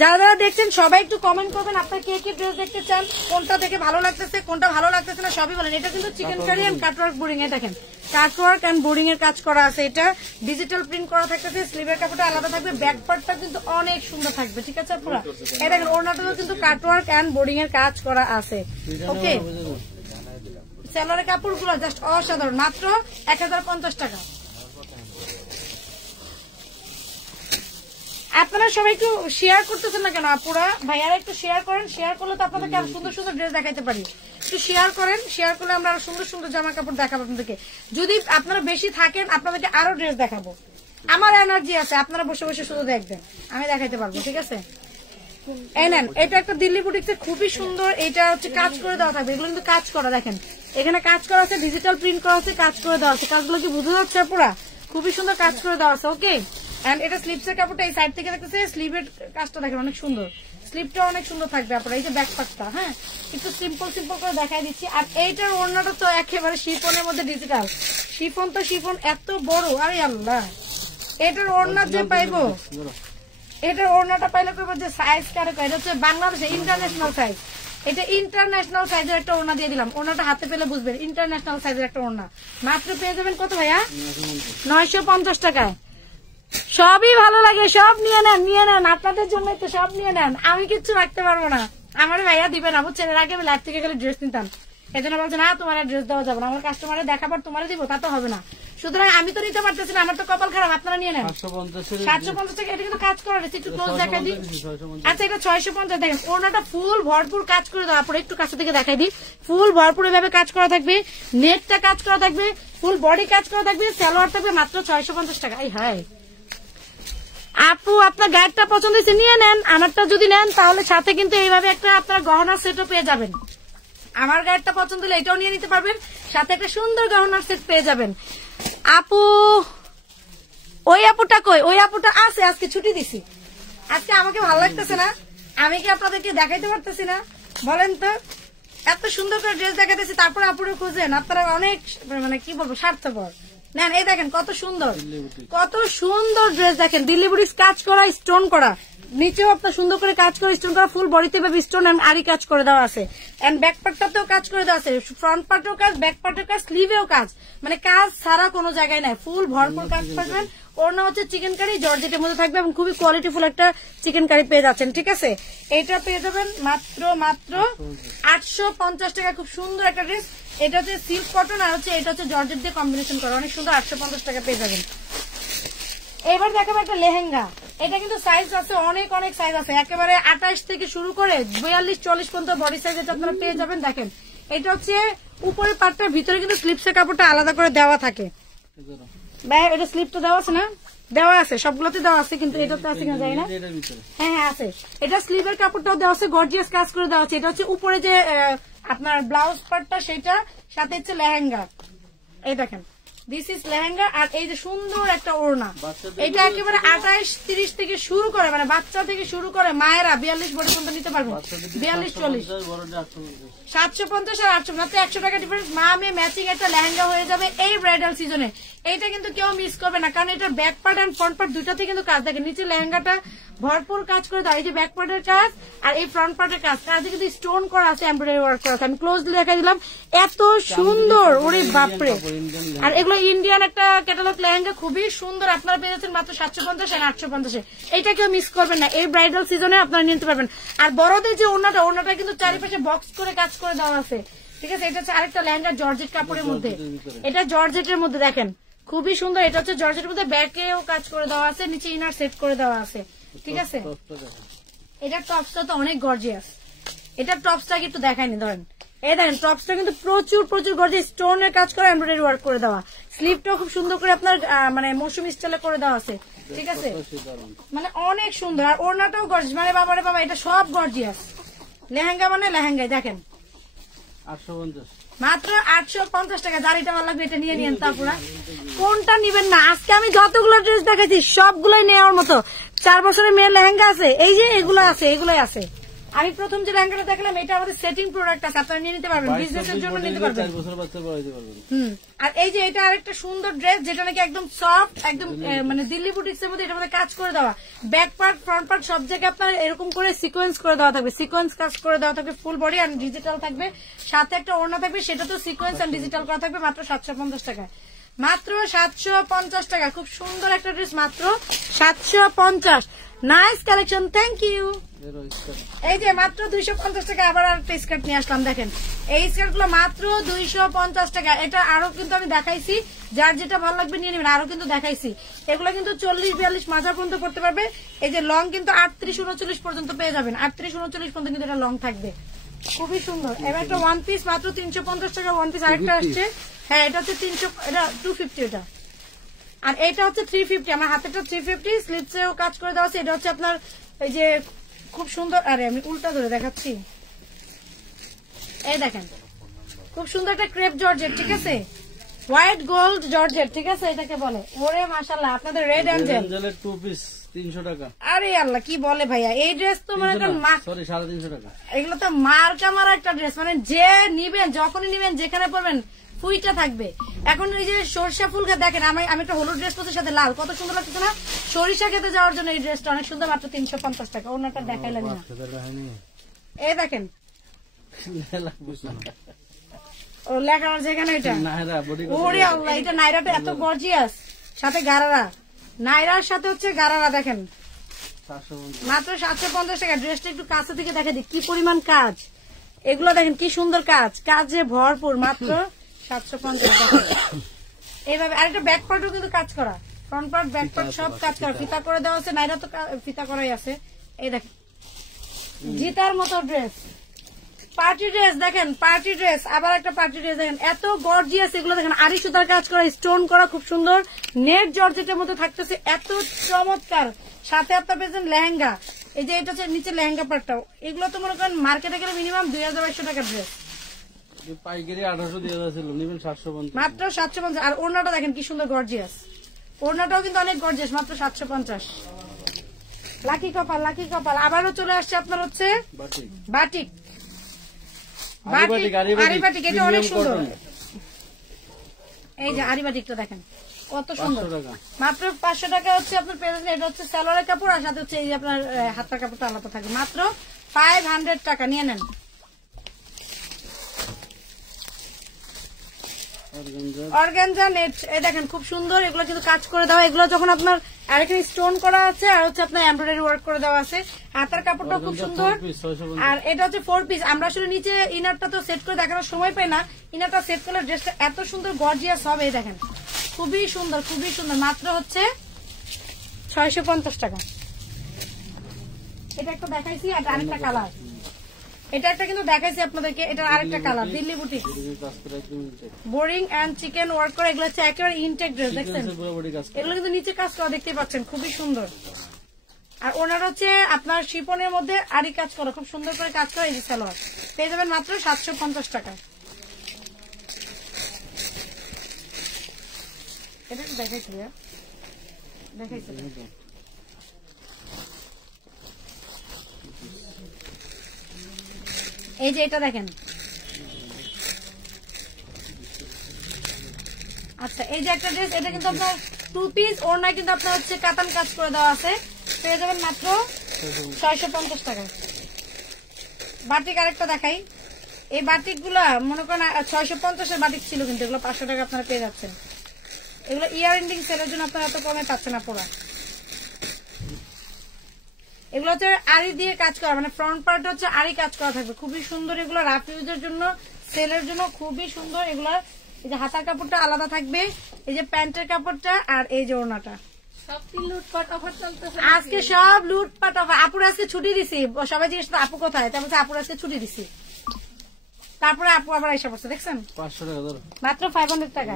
যারা যারা দেখছেন সবাই একটু কমেন্ট করবেন, আপনার কে কি ড্রেস দেখতে চান, কোনটা দেখে ভালো লাগতেছে, কোনটা ভালো লাগতেছে না সবই বলেন। এটা কিন্তু chicken curry and cutwork boring, এ দেখেন কাটওয়ার্ক এন্ড বোরিং এর কাজ করা আছে। এটা ডিজিটাল প্রিন্ট করা থাকতেছে, স্লিভের কাপড়টা আলাদা থাকবে, ব্যাক পার্টটা কিন্তু অনেক সুন্দর থাকবে, ঠিক আছে পুরো। এই দেখেন ওড়নাটাও কিন্তু কাটওয়ার্ক এন্ড বোরিং এর কাজ করা আছে। ওকে, সেলরের কাপড়গুলো জাস্ট অসাধারণ, মাত্র 1050 টাকা। আপনারা সবাই একটু শেয়ার করতেছেন না কেন আপুরা? ভাইয়ারা একটু শেয়ার করেন, শেয়ার করলে তো আপনাদেরকে আরো সুন্দর সুন্দর ড্রেস দেখাইতে পারি। একটু শেয়ার করেন, শেয়ার করলে আমরা আরো সুন্দর সুন্দর জামা কাপড় দেখাবো আপনাদেরকে। যদি আপনারা বেশি থাকেন আপনাদেরকে আরো ড্রেস দেখাবো। আমার এনার্জি আছে, আপনারা বসে বসে শুধু দেখবেন, আমি দেখাইতে পারবো, ঠিক আছে। এই নেন, এটা একটা দিল্লি বুটিক্স, খুবই সুন্দর। এটা হচ্ছে কাজ করে দেওয়া থাকবে, এগুলো কিন্তু কাজ করা, দেখেন এখানে কাজ করা আছে, ডিজিটাল প্রিন্ট করা আছে, কাজ করে দেওয়া আছে। কাজগুলো কি বুঝে যাচ্ছে পুরা? খুবই সুন্দর কাজ করে দেওয়া আছে। ওকে, এন্ড এটা স্লিপস এর কাপড়টা এই সাইড থেকে দেখতেছে, স্লিভের কাজটা দেখেন অনেক সুন্দর, স্লিপটা অনেক সুন্দর থাকবে আপনারা। এই যে ব্যাক পার্টটা, হ্যাঁ একটু সিম্পল করে দেখাই দিচ্ছি। আর এইটার ওড়নাটা তো একেবারে শিফনের মধ্যে ডিজিটাল শিফন, তো শিফন এত বড়, আরে আল্লাহ। এটার ওড়না যে পাইবো, এটার ওড়নাটা পাইলে করবো যে সাইজ কারে, এটা হচ্ছে বাংলাদেশে ইন্টারন্যাশনাল সাইজ। এটা ইন্টারন্যাশনাল সাইজের একটা ওড়না দিয়ে দিলাম, ওড়নাটা হাতে পেলে বুঝবেন ইন্টারন্যাশনাল সাইজের একটা ওড়না। মাত্র পেয়ে যাবেন কত ভাইয়া? 950 টাকায়। সবই ভালো লাগে, সব নিয়ে নেন, আপনাদের জন্য তো সব নিয়ে নেন। আমি কিচ্ছু রাখতে পারবো না, আমার ভাইয়া দিবে না বুঝছেন। এর আগে আমি লাইভ থেকে গেলে ড্রেস নিতাম, এই জন্য বলছে না তোমার ড্রেস দেওয়া যাবে না, আমার কাস্টমারের দেখাবার তোমারে দিব, তা তো হবে না। সুতরাং আমি তো নিতে পারতেছি না, আমার তো কপাল খারাপ, আপনারা নিয়ে নেন। 750 টাকা, এটা কিন্তু কাজ করা রয়েছে, একটু ক্লোজ দেখাই দিই। আচ্ছা এটা 650, দেখেন ওনাটা ফুল ভরপুর কাজ করে দেওয়া, পরে একটু কাছে থেকে দেখাই দিই। ফুল ভরপুর এভাবে কাজ করা থাকবে, নেটটা কাজ করা থাকবে, ফুল বডি কাজ করা থাকবে, সালোয়ার থাকবে মাত্র 650 টাকা। এই হাই আপু, আপনার গায়েরটা পছন্দ হয়েছে নিয়ে নেন, আমারটা যদি নেন তাহলে সাথে কিন্তু এইভাবে একটা আপনার গহনার সেটও পেয়ে যাবেন। আমার গায়েরটা পছন্দ হলে এটাও নিয়ে নিতে পারবেন, সাথে একটা সুন্দর গহনার সেট পেয়ে যাবেন। আপু, ওই আপুটা কই? ওই আপুটা আছে, আজকে ছুটি দিছি। আজকে আমাকে ভালো লাগতেছে না, আমি কি আপনাদেরকে দেখাইতে পারতেছি না বলেন তো? এত সুন্দর করে ড্রেস দেখাতেছি, তারপরে আপুরে খুঁজেন, আপনারা অনেক মানে কি বলবো স্বার্থপর। নেন, এই দেখেন কত সুন্দর ড্রেস দেখেন, দিল্লি বুটিক্স কাজ করা, স্টোন করা, নিচেও আপনার সুন্দর করে কাজ করে স্টোন করা, ফুল বডিতে স্টোন এন্ড আরি কাজ করে দেওয়া আছে, এন্ড ব্যাক পার্টটাতেও কাজ করে দেওয়া আছে, ফ্রন্ট পার্টেও কাজ, ব্যাক পার্টেও কাজ, স্লিভেও কাজ, মানে কাজ ছাড়া কোনো জায়গায় নাই, ফুল ভরপুর কাজ পাবেন। ওড়না হচ্ছে চিকেন কারি, জর্জেটের মধ্যে থাকবে এবং খুবই কোয়ালিটিফুল একটা চিকেন কারি পেয়ে যাচ্ছেন। ঠিক আছে, এটা পেয়ে যাবেন মাত্র 850 টাকা। খুব সুন্দর একটা ড্রেস, এটা হচ্ছে সিল্ক কটন আর হচ্ছে এটা হচ্ছে জর্জেট দিয়ে কম্বিনেশন করা, অনেক সুন্দর, 850 টাকা পেয়ে যাবেন। এবার দেখাবো একটা লেহেঙ্গা, এটা কিন্তু সাইজ আছে, অনেক অনেক সাইজ আছে, একেবারে 28 থেকে শুরু করে 42-40 পর্যন্ত বডি সাইজ আপনারা পেয়ে যাবেন। দেখেন, এটা হচ্ছে উপরের পার্টটার ভিতরে কিন্তু স্লিপসের কাপড়টা আলাদা করে দেওয়া থাকে, এটা স্লিপটা দেওয়া আছে না, দেওয়া আছে, সবগুলোতে দেওয়া আছে, কিন্তু এটাতে আছে কিনা জানি না। হ্যাঁ আছে, এটা স্লিভের কাপড়টাও দেওয়া আছে, গর্জিয়াস কাজ করে দেওয়া আছে। এটা হচ্ছে উপরে যে আপনার ব্লাউজ পার্টটা সেটা, সাথে হচ্ছে লেহেঙ্গা, এই দেখেন দিস ইজ লেহেঙ্গা, আর এই যে সুন্দর একটা ওড়না, এটা একেবারে 28-30 থেকে শুরু করে, মানে বাচ্চা থেকে শুরু করে মায়েরা 42 বডি পর্যন্ত নিতে পারবেন, 42-40, 750 আর 800, মাত্র 100 টাকা ডিফারেন্স। মা মেয়ে ম্যাচিং একটা লেহেঙ্গা হয়ে যাবে এই ব্রাইডাল সিজনে। এইটা কিন্তু কেউ মিস করবে না, কারণ এটা back part and front part দুইটাতে কিন্তু কাজ দেখেন, নিচে লেহেঙ্গাটা ভরপুর কাজ করে দেয়, এই যে ব্যাক পার্টের কাজ আর এই ফ্রন্ট পার্টের কাজ, কাজে কিন্তু স্টোন করা আছে, এমব্রয়ডারি ওয়ার্ক করা আছে। আমি ক্লোজলি দেখা দিলাম, এত সুন্দর, ওরে বাপরে। আর এগুলো ইন্ডিয়ান একটা ক্যাটালগ লেহেঙ্গা, খুবই সুন্দর, আপনারা পেয়ে যাচ্ছেন মাত্র 750 আর 850। এইটা কেউ মিস করবেন না, এই ব্রাইডাল সিজনে আপনারা নিতে পারবেন। আর বড়দের যে ওড়নাটা কিন্তু চারিপাশে বক্স করে কাজ করে দেওয়া আছে। ঠিক আছে, এটা হচ্ছে আরেকটা লেহেঙ্গা জর্জেট কাপড়ের মধ্যে, এটা জর্জেটের মধ্যে দেখেন খুবই সুন্দর, এটা হচ্ছে জর্জেটের মধ্যে ব্যাকেও কাজ করে দেওয়া আছে, নিচে ইনার সেট করে দেওয়া আছে। ঠিক আছে, এটার টপসটা তো অনেক গর্জিয়াস, এটার টপসটা একটু দেখায়নি, ধরেন এই দেখেন টপসটা কিন্তু প্রচুর গর্জিয়াস, স্টোনের কাজ করে এমব্রয়ডারি ওয়ার্ক করে দেওয়া, স্লিভটাও খুব সুন্দর করে আপনার মানে মৌসুমী স্টাইলে করে দেওয়া আছে। ঠিক আছে, মানে অনেক সুন্দর, আর ওড়নাটাও গর্জিয়াস, মানে বাবারে বাবা এটা সব গর্জিয়াস, লেহেঙ্গা মানে লেহেঙ্গায়। দেখেন 850, মাত্র 850 টাকা। যার এটা ভালো লাগবে এটা নিয়ে নিন, তারপর কোনটা নিবেন না। আজকে আমি যতগুলো ড্রেস দেখাচ্ছি সবগুলোই নেওয়ার মতো। 4 বছরের মেয়ের লেহেঙ্গা আছে, এই যে এগুলো আছে, এগুলোই আছে। আমি প্রথম যে লেহেঙ্গাটা দেখালাম এটা আমাদের সেটিং প্রোডাক্ট আছে, আপনারা নিয়ে নিতে পারবেন, বিজনেসের জন্য নিতে পারবেন। আর এই যে এটা আরেকটা সুন্দর ড্রেস, যেটা নাকি একদম সফট, একদম মানে দিল্লি বুটিক্স এর মধ্যে এটার মধ্যে কাজ করে দেওয়া, ব্যাক পার্ট ফ্রন্ট পার্ট সব জায়গায় আপনার এরকম করে সিকোয়েন্স করে দেওয়া থাকবে, সিকোয়েন্স কাজ করে দেওয়া থাকবে, ফুল বডি আর ডিজিটাল থাকবে, সাথে একটা ওড়না থাকবে, সেটা তো সিকোয়েন্স আর ডিজিটাল করা থাকবে, মাত্র 750 টাকায়। মাত্র 750 টাকা, খুব সুন্দর একটা ড্রেস, মাত্র 750। Nice collection, thank you. এই যে মাত্র 250 টাকা আবার একটা স্কার্ট নিয়ে আসলাম, দেখেন এই স্কার্ট গুলো মাত্র 250 টাকা। এটা আরো কিন্তু আমি দেখাইছি, যার যেটা ভালো লাগবে নিয়ে নেবেন, আরো কিন্তু দেখাইছি। এগুলো কিন্তু 40-42 মাথা পর্যন্ত করতে পারবে। এই যে লং কিন্তু 38-39 পর্যন্ত পেয়ে যাবেন, 38-39 পর্যন্ত কিন্তু এটা লং থাকবে, খুবই সুন্দর। এবার একটা ওয়ান পিস মাত্র 350 টাকা ওয়ান পিস, আরেকটা আসছে, হ্যাঁ এটা হচ্ছে 300, এটা 250, এটা আর এটা হচ্ছে 350। আমার হাতেটা 350, স্লিপসেও কাজ করে দেওয়া আছে। এটা হচ্ছে আপনার এই যে খুব সুন্দর, আরে আমি উল্টা ধরে দেখাচ্ছি, এই দেখেন খুব সুন্দর একটা ক্রেপ জর্জেট। ঠিক আছে, হোয়াইট গোল্ড জর্জেট। ঠিক আছে, এটাকে বলে, ওরে মাশাআল্লাহ, আপনাদের রেড অ্যাঞ্জেলের 2 পিস 300 টাকা। আরে আল্লাহ কি বলে ভাইয়া, এই ড্রেস তো মানে সরি 350 টাকা। এগুলো তো মার্কা মারা একটা ড্রেস, মানে যে নিবেন যখনই নিবেন যেখানে পড়বেন ফুইটা থাকবে। এখন এই যে সরিষা ফুল দেখেন, আমি একটা হলুদ ড্রেস পরছি সাথে লাল, কত সুন্দর লাগছে না। সরিষা খেতে যাওয়ার জন্য এই ড্রেসটা অনেক সুন্দর, মাত্র 350 টাকা। ওনাটা দেখাইলাম না, এই দেখেন ও লেখা যেখানে, এটা ওরে আল্লাহ, এটা নাইরাটা এত গর্জিয়াস, সাথে গারারা, নাইরার সাথে হচ্ছে গারারা, দেখেন মাত্র 750 টাকা। ড্রেসটা একটু কাছে থেকে দেখা দিই কি পরিমাণ কাজ, এগুলো দেখেন কি সুন্দর কাজ, কাজে ভরপুর, মাত্র 750 টাকা। এইভাবে আরেকটা ব্যাক পার্টও কিন্তু কাজ করা, ফ্রন্ট পার্ট ব্যাক পার্ট সব কাজ করা, ফিতা করে দেওয়া আছে, নাইরা তো ফিতা করাই আছে। এই দেখেন জিতার মতো ড্রেস, পার্টি ড্রেস, দেখেন পার্টি ড্রেস, আবার একটা পার্টি ড্রেস দেখেন, এত গর্জিয়াস। এগুলো দেখেন আড়ি সুতার কাজ করা, স্টোন করা, খুব সুন্দর নেট জর্জেটের মধ্যে থাকতেছে, এত চমৎকার। সাথে আপনার পেয়েছেন লেহেঙ্গা, এই যে এটা হচ্ছে নিচে লেহেঙ্গা পার্টটাও। এগুলো তো মনে করেন মার্কেটে গেলে মিনিমাম 2200 টাকার ড্রেস, পাইকারি 1800 দিয়ে ছিল, নেবেন 750, মাত্র 750। আর ওড়নাটা দেখেন কি সুন্দর গর্জিয়াস, ওড়নাটাও কিন্তু অনেক গর্জিয়াস, মাত্র 750। লাকি কপাল, লাকি কপাল। আবারও চলে আসছে আপনার হচ্ছে বাটিক, আরিবাটিক এটা অনেক সুন্দর। এই যে আরিবাটিকটা দেখেন কত সুন্দর, মাত্র 500 টাকা হচ্ছে আপনার পেয়ে যাচ্ছেন। এটা হচ্ছে সালোয়ারের কাপড় আর সাথে হচ্ছে এই যে আপনার হাতার কাপড়টা আলাদা থাকে, মাত্র 500 টাকা নিয়ে নেন। অর্গানজা নেট এই দেখেন খুব সুন্দর, এগুলো কিন্তু কাজ করে দেওয়া। এগুলো যখন আপনার আরেকখানে স্টোন করা আছে আর হচ্ছে আপনার এমব্রয়ডারি ওয়ার্ক করে দেওয়া আছে। হাতার কাপড়টা খুব সুন্দর। আর এটা হচ্ছে 4 পিস। আমরা আসলে নিচে ইনারটা তো সেট করে দেখানোর সময় পাই না, ইনারটা সেট করলে ড্রেসটা এত সুন্দর গর্জিয়াস হবে। এই দেখেন খুবই সুন্দর, খুবই সুন্দর, মাত্র হচ্ছে 650 টাকা। এটা একটা দেখাইছি আর আরেকটা কালার, এটা একটা কিন্তু দেখাইছি আপনাদেরকে, এটা আরেকটা colour Delhi boutique boring and chikan work করে। এগুলো হচ্ছে একেবারে ইনটেক ড্রেস, দেখছেন এগুলো কিন্তু নিচে কাজ করা দেখতে পাচ্ছেন, খুবই সুন্দর। আর ওনার হচ্ছে আপনার শিপনের মধ্যে আরি কাজ করা, খুব সুন্দর করে কাজ করা। এই যে সালোয়ার পেয়ে যাবেন মাত্র 750 টাকা। এটা দেখাইছি দেখাইছি এই যে এটা দেখেন। আচ্ছা এই যে একটা ড্রেস, এটা কিন্তু আপনার 2 পিস, ওড়নায় কিন্তু আপনার হচ্ছে কাতান কাজ করে দেওয়া আছে, পেয়ে যাবেন মাত্র 650 টাকা। বাটিক আরেকটা দেখাই, এই বাটিক গুলা মনে করেন 650-এর বাটিক ছিল, কিন্তু এগুলো 500 টাকা আপনারা পেয়ে যাচ্ছেন। এগুলো ইয়ার এন্ডিং সেলের জন্য আপনারা এত কমে পাচ্ছেন না পড়া। এগুলো হচ্ছে আরি দিয়ে কাজ করা, মানে ফ্রন্ট পার্ট হচ্ছে আরি কাজ করা থাকবে, খুবই সুন্দর। এগুলো রাফ ইউজের জন্য, সেলের জন্য খুবই সুন্দর। এগুলো এই যে হাতার কাপড়টা আলাদা থাকবে, এই যে প্যান্টের কাপড়টা আর এই যে ওড়নাটা। আজকে সব লুটপাট অফার। আপুর আজকে ছুটি দিছি, সবাই জিজ্ঞেস করতো আপু কোথায়, তারপর আপুর আজকে ছুটি দিছি, তারপরে আপু আবার এসে পড়ছে, দেখছেন 500 টাকা ধরো, মাত্র 500 টাকা।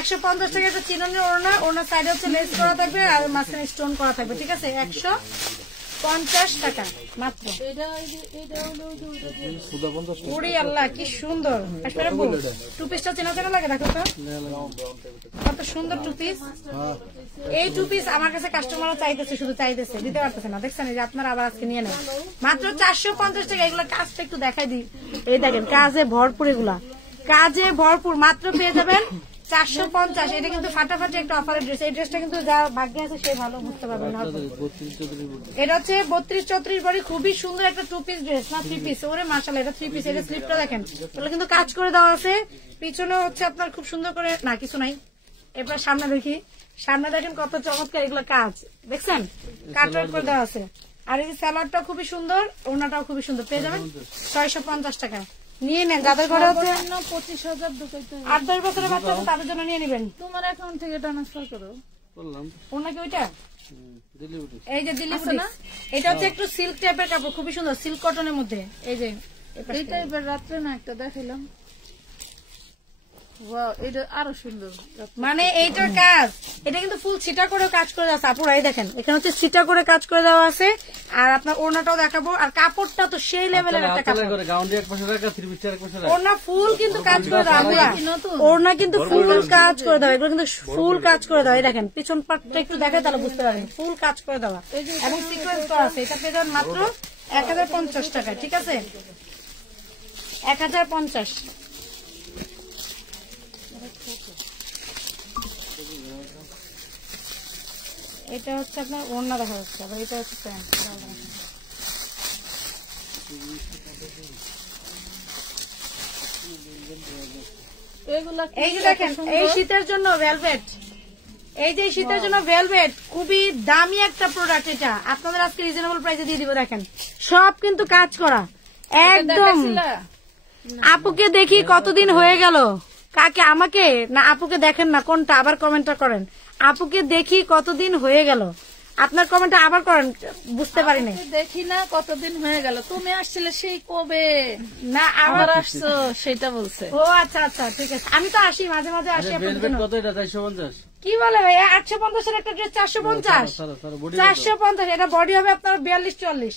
150 টাকা একটা চিননের ওড়না, ওড়নার সাইডে হচ্ছে লেস করা থাকবে আর মাঝখানে স্টোন করা থাকবে, ঠিক আছে 150 টাকা মাত্র। ওরে আল্লাহ কি সুন্দর, টু পিসটা চেনা চেনা লাগে, দেখো তো কত সুন্দর টু পিস। এই টু পিস আমার কাছে কাস্টমাররা চাইতেছে, শুধু চাইতেছে, দিতে পারতেছে না, দেখছেন এই যে আপনারা আবার আজকে নিয়ে নেন মাত্র 450 টাকা। এগুলো কাজটা একটু দেখাই দিই, এই দেখেন কাজে ভরপুর, এগুলা কাজে ভরপুর, মাত্র পেয়ে যাবেন 450। এটা কিন্তু ফাটাফাটি একটা অফারের ড্রেস। এই ড্রেসটা কিন্তু যা ভাগ্যে আছে সে ভালো বুঝতে পারবেন না। এটা হচ্ছে 32-34 বডি, খুবই সুন্দর একটা 2 পিস ড্রেস না 3 পিস। ওরে মাশাআল্লাহ, এটা 3 পিস। এটা স্লিপটা দেখেন, এটা কিন্তু কাজ করে দেওয়া আছে, পিছনে হচ্ছে আপনার খুব সুন্দর করে, না কিছু নাই। এবার সামনে দেখি, সামনে দেখেন কত চমৎকার এগুলো কাজ, দেখছেন কাটওয়ার্ক করে দেওয়া আছে। আর এই সালোয়ারটা খুবই সুন্দর, ওড়নাটাও খুবই সুন্দর, পেয়ে যাবেন 650 টাকা। নিয়ে নেন, যাদের ঘরে হচ্ছে 25,000 ঢুকাইতে 8-10 বছরের বাচ্চা আছে তাদের জন্য নিয়ে নেবেন। তোমার অ্যাকাউন্ট থেকে ট্রান্সফার করো। ওড়না কি ওইটা? এই যে দিল্লি বুটিক, এটা হচ্ছে একটু সিল্ক টাইপের কাপড়, খুবই সুন্দর, সিল্ক কটনের মধ্যে। এই যে এইটা এবার রাত্রে না একটা দেখাইলাম, ওয়াও এটা আরো সুন্দর। মানে এইটার কাজ, এটা কিন্তু ফুল ছিটা করে কাজ করে দেওয়া আছে আপুরা, এই দেখেন এখানে হচ্ছে ছিটা করে কাজ করে দেওয়া আছে। আর আপনার ওড়নাটাও দেখাবো, আর কাপড়টা তো সেই লেভেলের একটা কাপড়। ওড়না ফুল কিন্তু কাজ করে দেওয়া, ওড়না কিন্তু ফুল কাজ করে দেওয়া, এগুলো কিন্তু ফুল কাজ করে দেওয়া। এই দেখেন পিছন পাটটা একটু দেখে তাহলে বুঝতে পারেন, ফুল কাজ করে দেওয়া এবং সিকোয়েন্স করা আছে। এটা পেয়ে যাবেন মাত্র 1050 টাকা, ঠিক আছে 1050। এটা হচ্ছে আপনার ওড়না দেখা যাচ্ছে, আবার এটা হচ্ছে প্যান্ট। এই যে দেখেন এই শীতের জন্য ভেলভেট, এই যে শীতের জন্য ভেলভেট খুবই দামি একটা প্রোডাক্ট। এটা আপনাদের আজকে রিজনেবল প্রাইসে দিয়ে দিব। দেখেন সব কিন্তু কাজ করা একদম। আপুকে দেখি কতদিন হয়ে গেল, কাকে আমাকে না আপুকে দেখেন না কোনটা, আবার কমেন্টটা করেন। আপুকে দেখি কতদিন হয়ে গেল, আপনার কমেন্টটা আবার করেন, বুঝতে পারি না। দেখি না কতদিন হয়ে গেল, তুমি আসছিলে সেই কবে না আবার আসছো সেটা বলছে। ও আচ্ছা আচ্ছা ঠিক আছে, আমি তো আসি মাঝে মাঝে আসি। কত এটা 450? কি বলে ভাই 850 এর একটা ড্রেস 450? 450 এটা বডি হবে আপনার 42-44,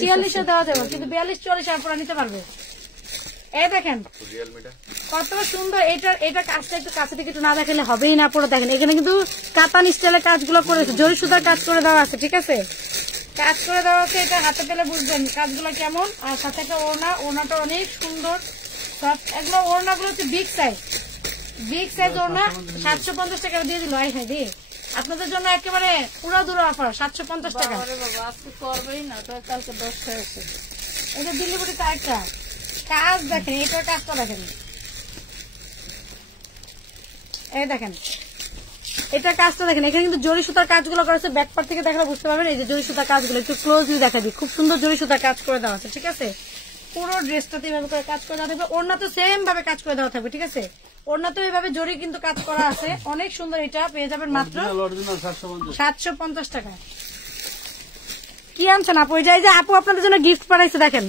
46 এ দেওয়া যাবে, কিন্তু 42-44 আপনারা নিতে পারবে। এই দেখেন কতটা সুন্দর। এটা কাজটা একটু কাছে থেকে একটু না দেখালে হবেই না। পুরো দেখেন এখানে কিন্তু কাতান স্টাইলের কাজগুলো করেছে, জরি সুতার কাজ করে দেওয়া আছে, ঠিক আছে, কাজ করে দেওয়া আছে। এটা হাতে পেলে বুঝবেন কাজগুলো কেমন। আর সাথে একটা ওড়নাটা অনেক সুন্দর। এগুলো ওড়নাগুলো হচ্ছে বিগ সাইজ ওড়না। 750 টাকা দিয়ে দিল। হ্যাঁ দিয়ে আপনাদের জন্য একেবারে পুরো দূর অফার 750 টাকা। আজকে করবেই না, কালকে 10 টাকা। এটা দিল্লি বুটিতে একটা কাজ দেখেন, এটার কাজটা দেখেন, এই দেখেন এটার কাজটা দেখেন। এখানে কিন্তু জরি সুতার কাজগুলো করেছে, ব্যাকপার্ট থেকে দেখলে বুঝতে পারবেন। এই যে জরি সুতার কাজগুলো একটু ক্লোজলি দেখাবি, খুব সুন্দর জরি সুতার কাজ করে দেওয়া আছে, ঠিক আছে। পুরো ড্রেসটাতে এইভাবে করে কাজ করে দেওয়া থাকবে। ওড়না তো সেম ভাবে কাজ করে দেওয়া থাকবে, ঠিক আছে। ওড়না তো এইভাবে জরি কিন্তু কাজ করা আছে, অনেক সুন্দর। এটা পেয়ে যাবেন মাত্র 750 টাকা। কি আনছেন আপু? এই যে আপু আপনাদের জন্য গিফট পাঠাইছে, দেখেন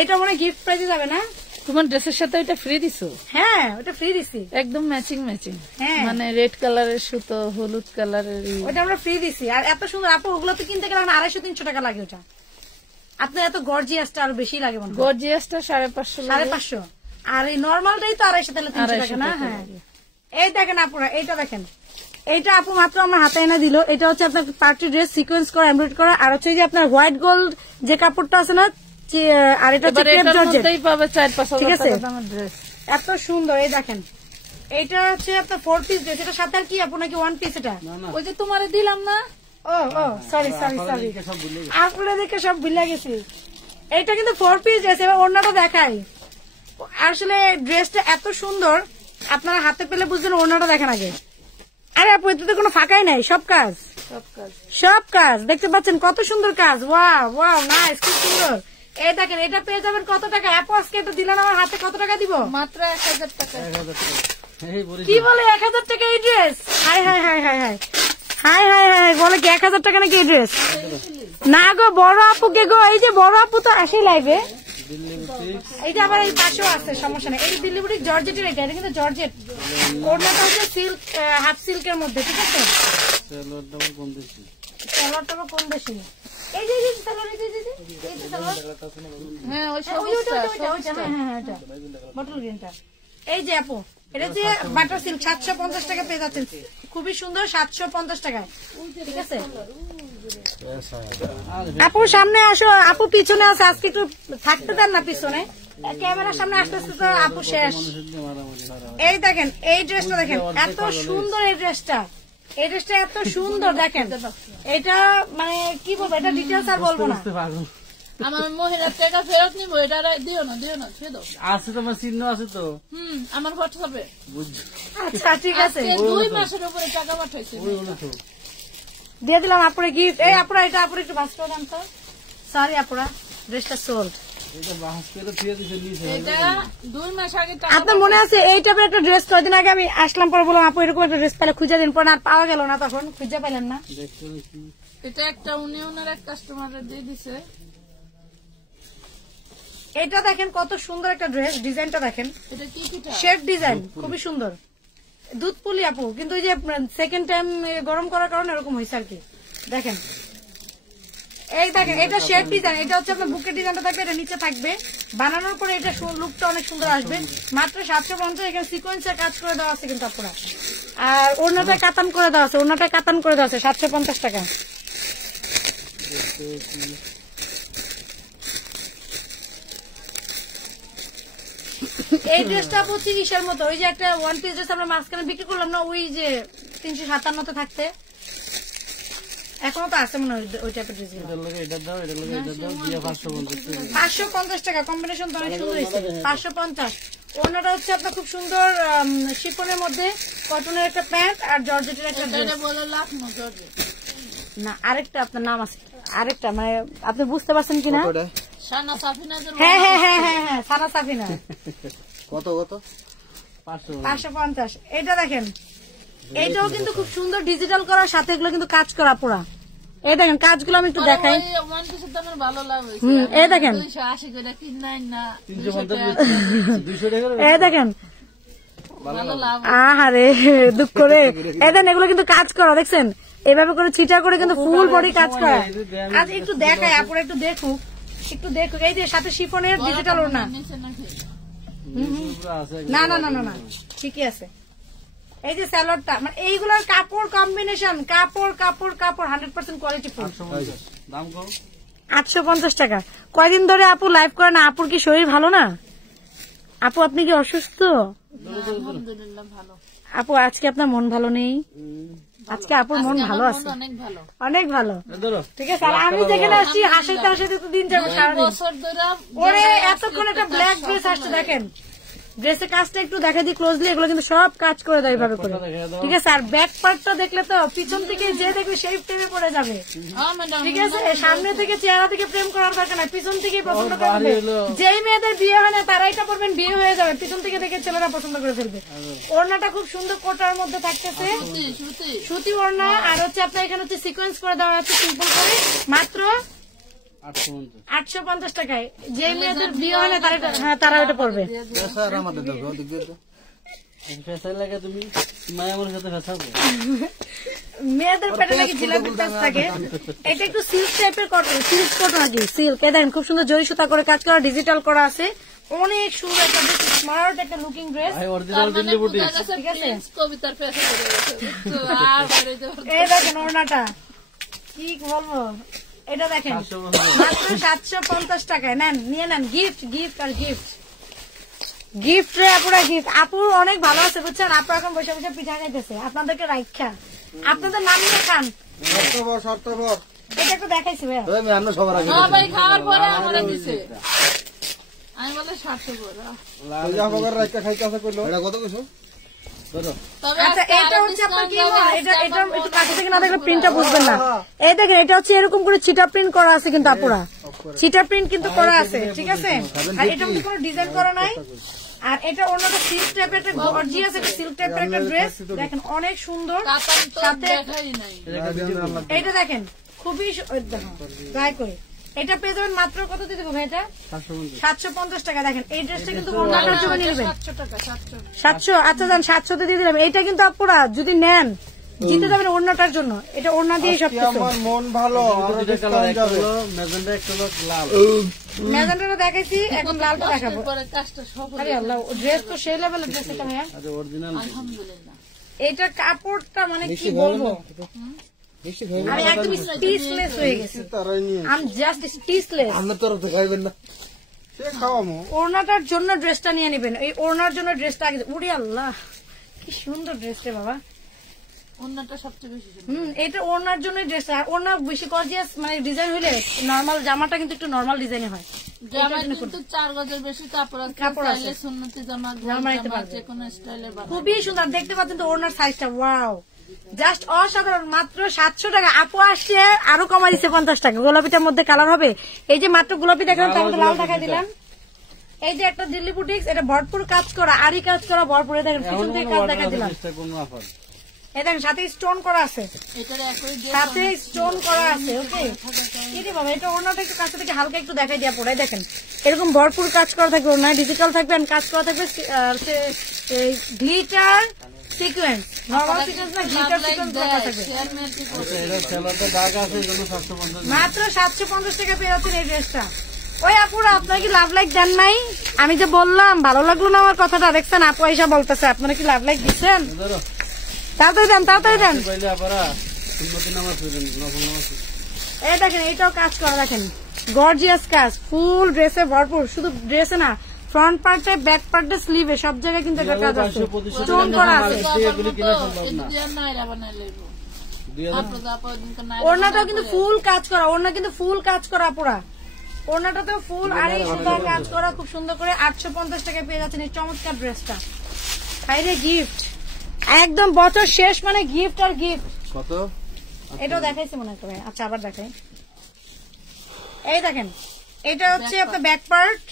এটা মনে গিফট প্রাইজে যাবে না? তোমার ড্রেসের সাথে ওইটা ফ্রি দিছো? হ্যাঁ ওটা ফ্রি দিছি, একদম ম্যাচিং। হ্যাঁ মানে রেড কালারের সুতো, হলুদ কালারের, ওটা আমরা ফ্রি দিছি। আর এত সুন্দর আপু, ওগুলো তো কিনতে গেলে 250-300 টাকা লাগে। ওটা আপনার এত গর্জিয়াসটা আরো বেশি লাগে মনে হয়। গর্জিয়াসটা 550। আর এই নর্মালটাই তো 250 তাহলে 300 টাকা না? হ্যাঁ এই দেখেন আপুরা, এইটা দেখেন, এইটা আপু মাত্র আমার হাতে এনে দিল। এটা হচ্ছে আপনার পার্টি ড্রেস, সিকোয়েন্স করা, এমব্রয়ডারি করা। আর হচ্ছে যে আপনার হোয়াইট গোল্ড যে কাপড়টা আছে না, আর এটা হচ্ছে ক্রেপ জর্জেট, পাবে 4-5 ঠিক আছে। ড্রেস এত সুন্দর। এই দেখেন এইটা হচ্ছে আপনার 4 পিস ড্রেস। এটা সাথে আর কি আপু নাকি 1 পিস? এটা ওই যে তোমারে দিলাম না। ও সরি আপনারা দেখে সব ভুলে গেছি। এইটা কিন্তু 4 পিস ড্রেস। এবার ওড়নাটা দেখাই। আসলে ড্রেসটা এত সুন্দর, আপনারা হাতে পেলে বুঝবেন। ওড়নাটা দেখেন আগে। আরে আপু এতে কোনো ফাঁকাই নাই, সব কাজ দেখতে পাচ্ছেন, কত সুন্দর কাজ। ওয়াও নাইস, খুব সুন্দর। এই দেখেন এটা পেয়ে যাবেন কত টাকা? আপু আজকে এটা দিলেন আমার হাতে, কত টাকা দিব? মাত্র 1000 টাকা। কি বলে 1000 টাকা এই ড্রেস? হাই বলে কি 1000 টাকা নাকি এই ড্রেস? না গো বড় আপু কে গো, এই যে বড় আপু তো আসে লাইভে। এইটা আবার এই পাশেও আছে, সমস্যা নেই। এই দিল্লি বুটিক জর্জেটের, এটা কিন্তু জর্জেট। ওড়নাটা হচ্ছে সিল্ক, হাফ সিল্কের মধ্যে, ঠিক আছে। সালোয়ারটা কম বেশি। এই যে সালোয়ার, এই যে সালোয়ার, হ্যাঁ ওই বটল গ্রিনটা। এই যে আপু এটা যে বাটার সিল্ক 750 টাকা পেয়ে যাচ্ছেন, খুবই সুন্দর, 750 টাকায়, ঠিক আছে। আপু সামনে আসো, আপু পিছনে আছে, আজকে একটু থাকতে দেন না পিছনে, ক্যামেরার সামনে আসতে আসতে তো আপু শেষ। এই দেখেন এই ড্রেসটা দেখেন, এত সুন্দর এই ড্রেসটা এত সুন্দর। দেখেন এটা মানে কি বলবো, এটা ডিটেলস আর বলবো না। আমার মহিলার টাকা ফেরত নিবো, এটা দিও না আছে, তোমার চিহ্ন আছে তো আমার হোয়াটসঅ্যাপে। আচ্ছা ঠিক আছে, 2 মাসের উপরে টাকা পাঠাইছে, দিয়ে দিলাম আপুরে গিফট। এই আপুরা এটা আপুরে একটু বাস করে দেন তো। সরি আপুরা, ড্রেসটা সোল্ড। আপনার মনে আছে এই টাইপের একটা ড্রেস কয়েকদিন আগে আমি আসলাম, পরে বললাম আপু এরকম একটা ড্রেস পেলে খুঁজে দিন, পরে আর পাওয়া গেল না, তখন খুঁজে পেলেন না। এটা একটা উনিয়নের এক কাস্টমার দিয়ে দিছে। এটা দেখেন কত সুন্দর একটা ড্রেস, ডিজাইনটা দেখেন, এটা কি শেড ডিজাইন, খুবই সুন্দর। দুধ পুলি আপু, কিন্তু ওই যে সেকেন্ড টাইম গরম করার কারণে এরকম হয়েছে আর কি। দেখেন এই দেখেন এটা শেড ডিজাইন, এটা হচ্ছে আপনার বুকের ডিজাইনটা থাকবে, এটা নিচে থাকবে, বানানোর পরে এটা লুকটা অনেক সুন্দর আসবে। মাত্র 750। এখানে সিকোয়েন্সের কাজ করে দেওয়া আছে কিন্তু আপনারা, আর ওড়নাটা কাতান করে দেওয়া আছে, 750 টাকা। এই ড্রেসটা আপু চিকিৎসার মতো, ওই যে একটা 1 পিস ড্রেস আমরা মাঝখানে বিক্রি করলাম না, ওই যে 357 থাকতে, এখনো তো আছে মনে হয় ওই টাইপের ড্রেস। 550 টাকা, কম্বিনেশন তো অনেক সুন্দর হয়েছে। 550। ওনাটা হচ্ছে আপনার খুব সুন্দর শিফনের মধ্যে কটনের একটা প্যান্ট আর জর্জেটের একটা ড্রেস। না আরেকটা আপনার নাম আছে, আরেকটা মানে আপনি বুঝতে পারছেন কিনা? সানা সাফিনা। হ্যাঁ সানা সাফিনা। কত 550। এটা দেখেন, এটাও কিন্তু খুব সুন্দর ডিজিটাল করার সাথে এগুলো কিন্তু কাজ করা পুরা। এই দেখেন কাজগুলো আমি একটু দেখাই। এই দেখেন এই দেখেন, আহারে দুঃখ করে। এই দেখেন এগুলো কিন্তু কাজ করা, দেখছেন এভাবে করে ছিটা করে কিন্তু ফুল বডি কাজ করা। আজ একটু দেখাই, আপুরা একটু দেখুক। একটু দেখো, এই যে সাথে শিফনের ডিজিটাল ওড়না। না না না না না, ঠিকই আছে। এই যে স্যালোয়ারটা, মানে এইগুলোর কাপড় কম্বিনেশন, কাপড় কাপড় কাপড় 100% কোয়ালিটি ফুল। দাম কম 850 টাকা। কয়দিন ধরে আপু লাইভ করে না? আপুর কি শরীর ভালো না? আপু আপনি কি অসুস্থ? আলহামদুলিল্লাহ ভালো। আপু আজকে আপনার মন ভালো নেই? আজকে আপুর মন ভালো আছে, অনেক ভালো, অনেক ভালো। ঠিক আছে, আর আমি যেখানে আসছি হাসিতে হাসিতে তো দিন যাবে সারাদিন। বছর ধরে ওরে এতক্ষণ একটা ব্ল্যাক ড্রেস আসছে, দেখেন ড্রেসের কাজটা একটু দেখা দিই ক্লোজলি, এগুলো কিন্তু সব কাজ করে দেয় এইভাবে করে। ঠিক আছে, আর ব্যাক পার্টটা দেখলে তো পিছন থেকে যে দেখবে সেই প্রেমে পড়ে যাবে। ঠিক আছে, সামনে থেকে চেহারা থেকে প্রেম করার দরকার নাই, পিছন থেকে পছন্দ করবে। যেই মেয়েদের বিয়ে হয় না তারা এটা পড়বেন, বিয়ে হয়ে যাবে, পিছন থেকে দেখে ছেলেরা পছন্দ করে ফেলবে। ওড়নাটা খুব সুন্দর কোটার মধ্যে থাকতেছে, সুতি ওড়না। আর হচ্ছে আপনার এখানে হচ্ছে সিকোয়েন্স করে দেওয়া আছে সিম্পল করে, মাত্র 850 টাকায়। যে মেয়েদের বিয়ে হয় না তারা এটা পড়বে। তুমি মায়ামুর সাথে ফেসাবো, মেয়েদের পেটে নাকি জিলাপির পেঁচ থাকে। এটা একটু সিল্ক টাইপের কটন, সিল্ক কটন নাকি সিল্ক। দেখেন খুব সুন্দর জরি সুতা করে কাজ করা, ডিজিটাল করা আছে, অনেক সুন্দর একটা স্মার্ট একটা লুকিং ড্রেস। ঠিক আছে, কবিতার পেশা করে গেছে। এই দেখেন ওড়নাটা, কি বলবো, এটা দেখেন মাত্র 750 টাকায়। নেন, নিয়ে নেন, গিফট গিফট আর গিফট, গিফট রে আপুরা গিফট। আপুর অনেক ভালো আছে বুঝছেন, আপু এখন বসে বসে পিঠা খাইতেছে আপনাদেরকে রাইখা। আপনাদের নাম নিয়ে খান, এটা একটু দেখাইছি ভাইয়া। সবাই খাওয়ার পরে আমরা দিছে, আমি বলে 700 কত কিছু আচ্ছা, এটা হচ্ছে আপনার কি এটা এটা একটু কাছে থেকে না দেখলে প্রিন্টটা বুঝবেন না। এই দেখেন, এটা হচ্ছে এরকম করে চিটা প্রিন্ট করা আছে, কিন্তু আপুরা চিটা প্রিন্ট কিন্তু করা আছে। ঠিক আছে, আর এটার মধ্যে কোনো ডিজাইন করা নাই। আর এটা অন্যটা সিল্ক টাইপের একটা গর্জিয়াস একটা সিল্ক টাইপের একটা ড্রেস, দেখেন অনেক সুন্দর। সাথে এইটা দেখেন খুবই ট্রাই করে, এটা পেয়ে যাবেন মাত্র কত দিয়ে দেবো ভাই? এটা 750 টাকা। দেখেন এই ড্রেসটা কিন্তু ওড়নাটার জন্য নিয়ে নেবেন 700। আচ্ছা যান 700 দিয়ে দিলাম। এটা কিন্তু আপুরা যদি নেন জিতে যাবেন ওড়নাটার জন্য, এটা ওড়না দিয়ে সবকিছু। মন ভালো, ম্যাজেন্টাটা দেখাইছি, এখন লালটা দেখাবো। আরে আল্লাহ, ড্রেস তো সেই লেভেলের ড্রেস এটা ভাইয়া। আলহামদুলিল্লাহ। এটা কাপড়টা মানে কি বলবো, আমি একদম স্পিচলেস হয়ে গেছি, আমি জাস্ট স্পিচলেস। ওড়নাটার জন্য ড্রেসটা নিয়ে নেবেন, এই ওড়নার জন্য ড্রেসটা আগে। উড়ি আল্লাহ, কি সুন্দর ড্রেসটা বাবা। ওড়নাটা সবচেয়ে বেশি এটা ওড়নার জন্য ড্রেসটা, ওড়না বেশি গর্জিয়াস মানে ডিজাইন হলে নরমাল জামাটা কিন্তু একটু নরমাল ডিজাইনে হয়। জামায় কিন্তু 4 গজের বেশি কাপড় আছে, সুন্নতি জামা যে কোনো স্টাইলে খুবই সুন্দর দেখতে পাচ্ছেন তো ওড়নার সাইজটা, ওয়াও জাস্ট অসাধারণ। মাত্র 700 টাকা। আপু আসছে আরো কমা দিচ্ছে 50 টাকা। গোলাপিটার মধ্যে কালার হবে, এই যে মাত্র গোলাপি দেখালাম, তার মধ্যে লাল দেখাই দিলাম। এই যে একটা দিল্লি বুটিক্স, এটা ভরপুর কাজ করা, আরি কাজ করা ভরপুর। দেখেন পিছন থেকে কাজ দেখাই দিলাম, এই দেখেন সাথে স্টোন করা আছে, সাথে স্টোন করা আছে। ওকে, কি বাবা, এটা ওড়নাটা একটু কাছে থেকে হালকা একটু দেখাই দিয়া পড়ে। দেখেন এরকম ভরপুর কাজ করা থাকবে, ওড়না ডিজিটাল থাকবে, কাজ করা থাকবে গ্লিটার সিকোয়েন্স, নরমাল সিকোয়েন্স না, গ্লিটার সিকোয়েন্স করা থাকবে। মাত্র 750 টাকা পেয়ে যাচ্ছেন এই ড্রেসটা। ওই আপুরা আপনারা কি লাভ লাইক দেন নাই? আমি যে বললাম ভালো লাগলো না আমার কথাটা, দেখছেন আপু আইসা বলতেছে আপনারা কি লাভ লাইক দিচ্ছেন? তাড়াতাড়ি দেন, তাড়াতাড়ি দেন। এই দেখেন এইটাও কাজ করা, দেখেন গর্জিয়াস কাজ, ফুল ড্রেসে ভরপুর। শুধু ড্রেসে না, ফ্রন্ট পার্টে ব্যাক পার্টে স্লিভে সব জায়গায় কিন্তু একটা কাজ আছে, স্টোন করা আছে। ওড়নাটাও কিন্তু ফুল কাজ করা, ওড়না কিন্তু ফুল কাজ করা পুরা, ওড়নাটাতেও ফুল আর এই সুন্দর কাজ করা খুব সুন্দর করে। 850 টাকায় পেয়ে যাচ্ছেন এই চমৎকার ড্রেসটা। বাইরে গিফট একদম বছর শেষ মানে গিফট আর গিফট। কত? এটাও দেখাইছি মনে হয়। আচ্ছা আবার দেখাই, এই দেখেন এটা হচ্ছে আপনার ব্যাক পার্ট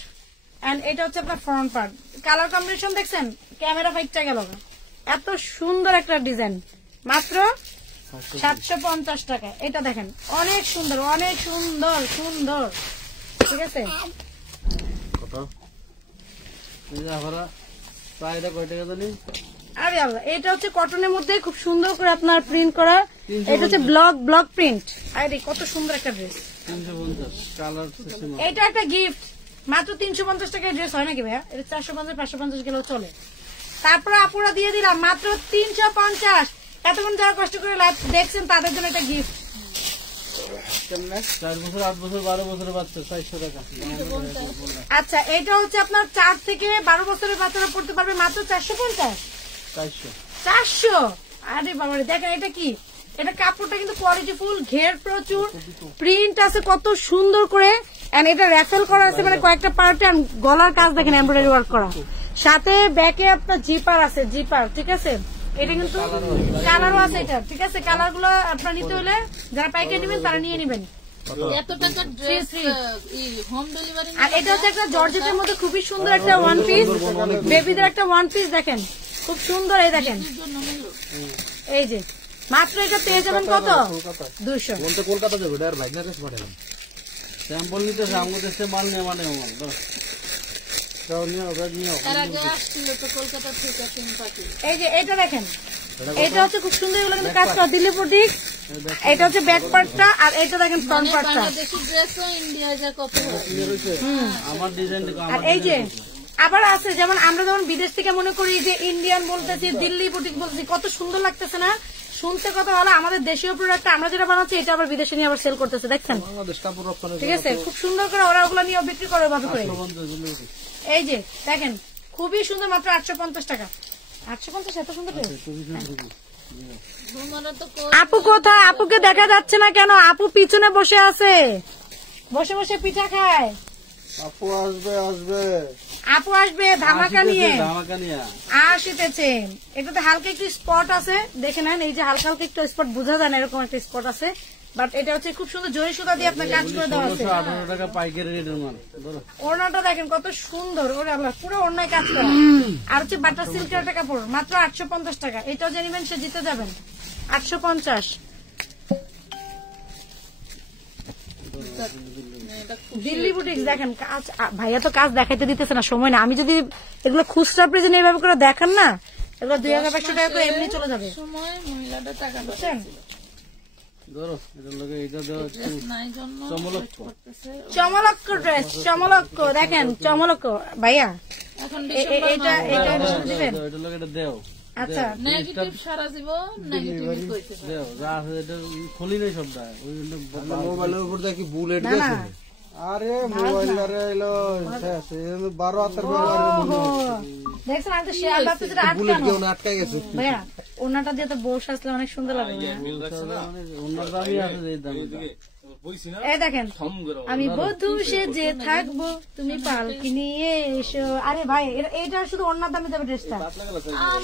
এন্ড এটা হচ্ছে আপনার ফ্রন্ট পার্ট। কালার কম্বিনেশন দেখছেন, ক্যামেরা ফাইটটা গেল, এত সুন্দর একটা ডিজাইন। মাত্র 750 টাকা। এটা দেখেন অনেক সুন্দর, অনেক সুন্দর সুন্দর। ঠিক আছে, আরে আল্লাহ, এটা হচ্ছে কটনের মধ্যে খুব সুন্দর করে আপনার প্রিন্ট করা, এটা হচ্ছে ব্লক প্রিন্ট। আরে কত সুন্দর একটা ড্রেস। 350 colour system. এটা একটা গিফট, মাত্র 350 টাকায় ড্রেস হয় নাকি ভাইয়া? এটা 450 550 গেলেও চলে। তারপরে আপুরা দিয়ে দিলাম মাত্র 350। এতক্ষণ যারা কষ্ট করে লাইভ দেখছেন তাদের জন্য এটা গিফট। 4 বছর 8 বছর 12 বছরের বাচ্চা 400 টাকা। আচ্ছা, এটা হচ্ছে আপনার 4 থেকে 12 বছরের বাচ্চারা পড়তে পারবে মাত্র 450। 400। আরে বাবারে, দেখেন এটা কি, এটা কাপড়টা কিন্তু কোয়ালিটি ফুল, ঘের প্রচুর, প্রিন্ট আছে কত সুন্দর করে, এন্ড এটা র্যাফেল করা আছে মানে কয়েকটা পার্টে, গলার কাজ দেখেন এমব্রয়ডারি ওয়ার্ক করা, সাথে ব্যাকে আপনার জিপার আছে, জিপার, ঠিক আছে। এটা কিন্তু কালারও আছে এটা, ঠিক আছে। কালার গুলো আপনার নিতে হলে যারা পাইকারি নেবেন তারা নিয়ে নেবেন। এত টাকার ড্রেস হোম ডেলিভারি। আর এটা হচ্ছে একটা জর্জেটের মধ্যে খুবই সুন্দর একটা ওয়ান পিস, বেবিদের একটা ওয়ান পিস, দেখেন খুব সুন্দর। এই দেখেন, এই যে মাত্র এটা পেয়ে যাবেন কত? 200। কলকাতা যাবে, আর ভাই না কাছে পাঠালাম স্যাম্পল নিতে আমাদের দেশে মাল নেওয়া মানে এর আগে আসছিল তো কলকাতা থেকে সিম্পাতি। এই যে এটা দেখেন, এটা হচ্ছে খুব সুন্দর, এগুলো কিন্তু কাজ করা দিল্লি বুটিক। এটা হচ্ছে ব্যাক পার্টটা, আর এটা দেখেন ফ্রন্ট পার্টটা। বাংলাদেশি ড্রেসও ইন্ডিয়ায় যা কত আমার ডিজাইন। আর এই যে আবার আছে, যেমন আমরা যখন বিদেশ থেকে মনে করি যে ইন্ডিয়ান বলতেছি, দিল্লি বুটিক বলতেছি, কত সুন্দর লাগতেছে না শুনতে? কথা হলো আমাদের দেশীয় প্রোডাক্ট আমরা যেটা বানাচ্ছি এটা আবার বিদেশে নিয়ে আবার সেল করতেছে, দেখছেন? ঠিক আছে, খুব সুন্দর করে ওরা ওগুলো নিয়ে বিক্রি করে ভাবে করে। এই যে দেখেন খুবই সুন্দর, মাত্র 850 টাকা। 850, এত সুন্দর। আপু কোথায়? আপুকে দেখা যাচ্ছে না কেন? আপু পিছনে বসে আছে, বসে বসে পিঠা খায়। আপু আসবে আসবে, আপু আসবে ধামাকা নিয়ে। ধামাকা নিয়ে আসতেছে। এটাতে হালকা একটু স্পট আছে, দেখে নেন। এই যে হালকা হালকা একটু স্পট বোঝা যায় না, এরকম একটা স্পট আছে, বাট এটা হচ্ছে খুব সুন্দর জরি সুতা দিয়ে আপনার কাজ করে দেওয়া আছে। 18 টাকা পাইকারি রেটের মাল। ওড়নাটা দেখেন কত সুন্দর, ওরে আল্লাহ, পুরো ওড়নায় কাজ করা। আর হচ্ছে বাটার সিল্কের একটা কাপড়, মাত্র 850 টাকা। এটাও যে নেবেন সে জিতে যাবেন। 850। দিল্লি বুটিক্স দেখেন কাজ, ভাইয়া তো কাজ দেখাইতে দিতেছে না, সময় না। আমি যদি এগুলো খুচরা প্রেজেন্ট এইভাবে করে দেখান না, এগুলো 2500 টাকা করে এমনি চলে যাবে। সময় মহিলাটা টাকা বুঝছেন? চমলক্ষ ড্রেস, চমলক্ষ দেখেন, চমলক্ষ ভাইয়া। এখন এটা এটা দিবেন। আচ্ছা, নেগেটিভ সারা জীবন নেগেটিভ কইতে দেও যা আছে এটা খুলি নাই সবটা। ওই মোবাইলের উপর দেখি বুলেট না গেছে। না, আরে মোবাইল এলো 12 হাতের দেখছেন আমি তো শেয়ার বাতে যেটা বুলেট আটকানো কেউ না আটকে গেছে। ভাইয়া, ওনাটা দিয়ে তো বসে আসলে অনেক সুন্দর লাগে ভাইয়া। অন্য দামই আছে যে দাম। এই দেখেন, আমি বধূ সেজে থাকবো, তুমি পালকি নিয়ে এসো। আরে ভাই, এটা শুধু ওড়নার দামে দেবে ড্রেসটা,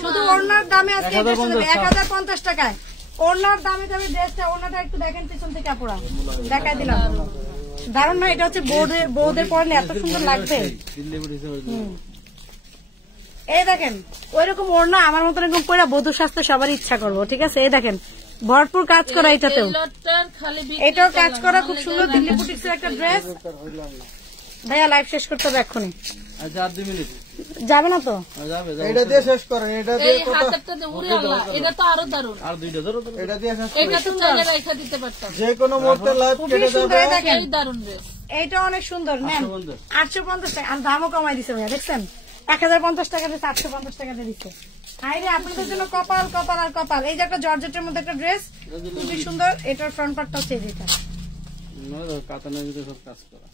শুধু ওড়নার দামে আজকে 1050 টাকায় ওড়নার দামে দেবে ড্রেসটা। ওড়নাটা একটু দেখেন পিছন থেকে আপুরা, দেখাই দিলাম, দারুণ না? এটা হচ্ছে বৌদের পরলে এত সুন্দর লাগবে। এই দেখেন ওইরকম ওড়না আমার মতন এরকম পরে বধূ স্বাস্থ্য সবার ইচ্ছা করবো, ঠিক আছে? এই দেখেন ভরপুর কাজ করা, এটাতেও এটাও কাজ করা, খুব সুন্দর দিল্লি বুটিক্সের একটা ড্রেস। ভাইয়া লাইভ শেষ করতে হবে এক্ষুনি। আচ্ছা, 8 মিনিট যাবে না তো? যাবে। এটা দিয়ে শেষ করেন, এটা দিয়ে এই হাতেরটা যে উড়ে আল্লাহ, এটা তো আরো দারুণ। আর দুইটা ধরো। এটা দিয়ে শেষ এটা তো চাইলে রাখা দিতে পারতাম, যে কোনো মুহূর্তে লাইভ খুবই কেটে সুন্দর। যাবে। এই দেখেন এই দারুণ ড্রেস, এইটা অনেক সুন্দর। নেন 850 টাকা, আর দামও কমাই দিছে ভাইয়া, দেখছেন? 1050 টাকা দিচ্ছে, 850 টাকা দিচ্ছে। হাইরে আপনাদের জন্য কপাল কপাল আর কপাল। এই যে একটা জর্জেটের মধ্যে একটা ড্রেস, খুবই সুন্দর। এটার ফ্রন্ট পার্টটা হচ্ছে এটা, কাতানের ভিতরে সব কাজ করা।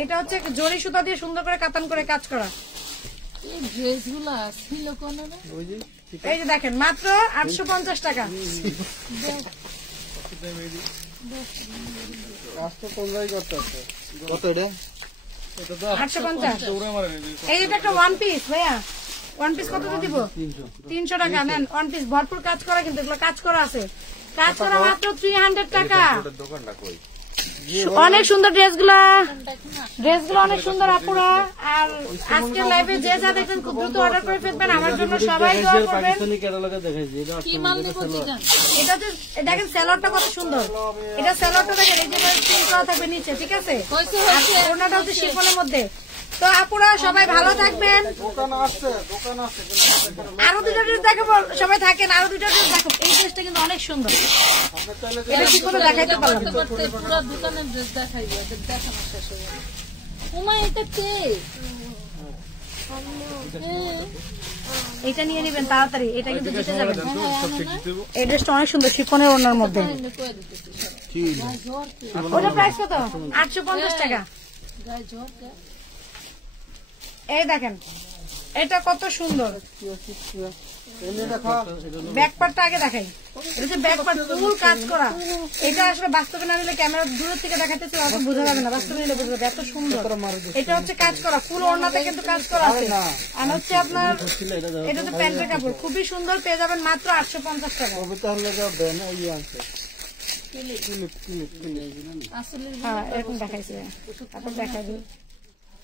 এটা হচ্ছে জরি সুতা দিয়ে সুন্দর করে কাতান করে কাজ করা। এই ড্রেসগুলো ছিল কোন না? এই যে দেখেন মাত্র 850 টাকা। কাজ তো তোমরাই করতেছে। কত এটা? 850। এই যে একটা ওয়ান পিস ভাইয়া, ওয়ান পিস কত দিব? 300 টাকা। নেন ওয়ান পিস, ভরপুর কাজ করা, কিন্তু এগুলো কাজ করা আছে, কাজ করা মাত্র 300 টাকা। অনেক সুন্দর ড্রেসগুলো অনেক সুন্দর আপুরা। আর আজকের লাইভে যে যা দেখবেন খুব দ্রুত অর্ডার করে ফেলবেন। আমার জন্য সবাই দোয়া করবেন। পাকিস্তানি ক্যাটালগে দেখাইছি। এটা কি মাল নিব জিজান? এটা যে দেখেন সেলরটা কত সুন্দর, এটা সেলরটা দেখেন, এই যে প্রিন্ট করা থাকবে নিচে, ঠিক আছে? আর ওড়নাটা হচ্ছে শিফনের মধ্যে, তো আপুরা সবাই ভালো থাকবেন। দোকান আছে আরো দুটো ড্রেস দেখাবো, সবাই থাকেন, আরো দুটো ড্রেস দেখাবো। এই ড্রেসটা কিন্তু অনেক সুন্দর, এটা কি করে দেখাইতে পারলাম না। পুরো দোকানের ড্রেস দেখাইবো, দেখানো শেষ হয়ে গেল। ওমা এটা কে? এটা নিয়ে নেবেন তাড়াতাড়ি, এটা কিন্তু দিতে যাবেন। এই ড্রেসটা অনেক সুন্দর, শিফনের ওড়নার মধ্যে। ওটা প্রাইস কত? 850 টাকা। এই দেখেন এটা কত সুন্দর, ব্যাকপার্টটা আগে দেখাই। এটা হচ্ছে ব্যাকপার্ট, ফুল কাজ করা। এটা আসলে বাস্তবে না নিলে ক্যামেরা দূরের থেকে দেখাতেছে অত বোঝা যাবে না, বাস্তবে নিলে বোঝা যাবে। এত সুন্দর, এটা হচ্ছে কাজ করা, ফুল ওড়নাতে কিন্তু কাজ করা আছে। আর হচ্ছে আপনার এটা হচ্ছে প্যান্টের কাপড়, খুবই সুন্দর, পেয়ে যাবেন মাত্র 850 টাকা। হ্যাঁ এরকম দেখাইছে, তারপর দেখাই দিই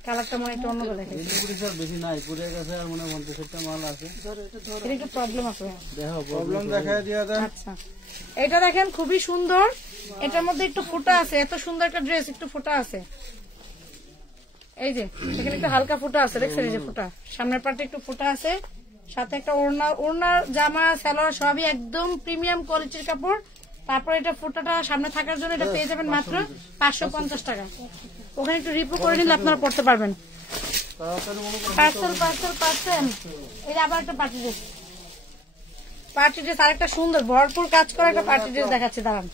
কালারটা মনে একটু অন্যগুলো দেখাইছে। বেশি নাই, পুরে গেছে আর মনে 50টা মাল আছে। এটা একটু প্রবলেম আছে, প্রবলেম দেখাই দিয়া দেন। আচ্ছা এটা দেখেন খুবই সুন্দর, এটার মধ্যে একটু ফোঁটা আছে, এত সুন্দর একটা ড্রেস, একটু ফোঁটা আছে। এই যে এখানে একটু হালকা ফোঁটা আছে, দেখছেন? এই যে ফোঁটা, সামনের পার্টে একটু ফোঁটা আছে, সাথে একটা ওড়নার জামা সালোয়ার সবই একদম প্রিমিয়াম কোয়ালিটির কাপড়। তারপর এটা ফোঁটাটা সামনে থাকার জন্য এটা পেয়ে যাবেন মাত্র 550 টাকা। ওখানে একটু রিপু করে নিলে আপনারা পড়তে পারবেন। পার্সেল এই আবার একটা পার্টি ড্রেস, আরেকটা সুন্দর ভরপুর কাজ করা একটা পার্টি ড্রেস দেখাচ্ছে, দাঁড়ান।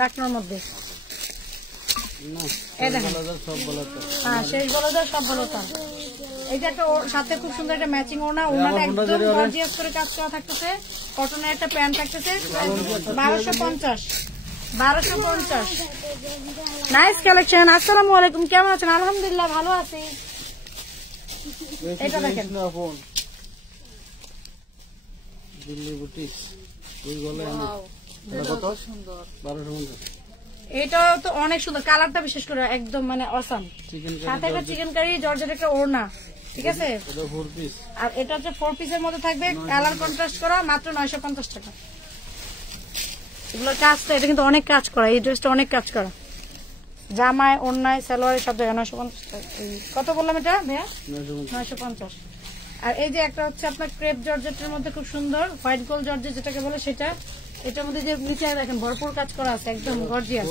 লাকনোর মধ্যে হ্যাঁ শেষ বলদার সব বলতা। এই যে একটা সাথে খুব সুন্দর একটা ম্যাচিং ওড়না, ওড়নাটা একদম গর্জিয়াস করে কাজ করা থাকতেছে, কটনের একটা প্যান্ট থাকতেছে। 1250 নাইস কালেকশন। আসসালামু আলাইকুম, কেমন আছেন? আলহামদুলিল্লাহ ভালো আছি। এটা দেখেন এটা তো অনেক সুন্দর, কালারটা বিশেষ করে একদম মানে অসাম। সাথে একটা চিকেন কারি জর্জেট একটা ওড়না, ঠিক আছে? আর এটা হচ্ছে 4 পিসের মধ্যে থাকবে, কালার কন্ট্রাস্ট করা, মাত্র 950 টাকা। এগুলো কাজটা, এটা কিন্তু অনেক কাজ করা, এই ড্রেসটা অনেক কাজ করা, জামায় ওড়নায় সালোয়ারে সব জায়গায়। 950 টাকা। কত বললাম এটা ভাইয়া? 950। আর এই যে একটা হচ্ছে আপনার ক্রেপ জর্জেটের মধ্যে খুব সুন্দর হোয়াইট গোল্ড জর্জেট যেটাকে বলে সেটা, এটার মধ্যে যে নিচে দেখেন ভরপুর কাজ করা আছে, একদম গর্জিয়াস,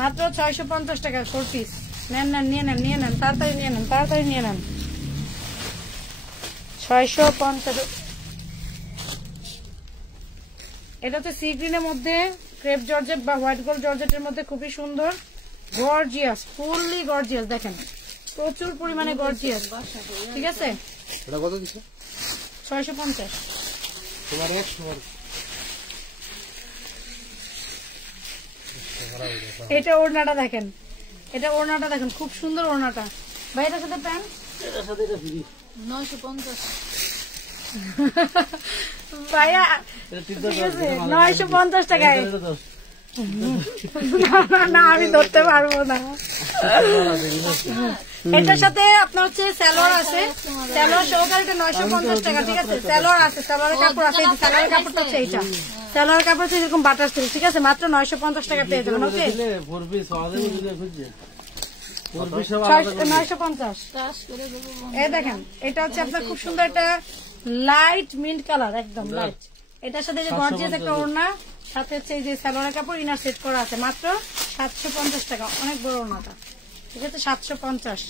মাত্র 650 টাকা 4 পিস। নিয়ে নেন তাড়াতাড়ি নিয়ে নেন। 650। এটা হচ্ছে সি গ্রিনের মধ্যে ক্রেপ জর্জেট বা হোয়াইট গোল্ড জর্জেটের মধ্যে খুবই সুন্দর, গর্জিয়াস, ফুললি গর্জিয়াস। দেখেন প্রচুর পরিমাণে গর্জিয়াস, ঠিক আছে? এটা কত দিছে? 650। তোমার 100। এটা ওড়নাটা দেখেন, খুব সুন্দর ওড়নাটা। ভাই এটার সাথে প্যান্ট, এটার সাথে এটা ফ্রি 950 ভাইয়া, ঠিক আছে 950 টাকায়। না আমি ধরতে পারবো না। এটার সাথে আপনার হচ্ছে সালোয়ার আছে, সালোয়ার সহকারে এটা 950 টাকা, ঠিক আছে? সালোয়ার আছে, সালোয়ারের কাপড় আছে, সালোয়ারের কাপড়টা হচ্ছে এইটা, সালোয়ারের কাপড় হচ্ছে এরকম বাটার সিল্ক, ঠিক আছে? মাত্র 950 টাকা পেয়ে যাবেন। ওকে 950। এই দেখেন এটা হচ্ছে আপনার খুব সুন্দর একটা লাইট মিন্ট কালার, একদম লাইট। এটার সাথে যে গর্জিয়াস একটা ওড়না, সাথে হচ্ছে এই যে সালোয়ারের কাপড় ইনার সেট করা আছে, মাত্র 750 টাকা। অনেক বড় ওড়নাটা, ঠিক আছে? 750।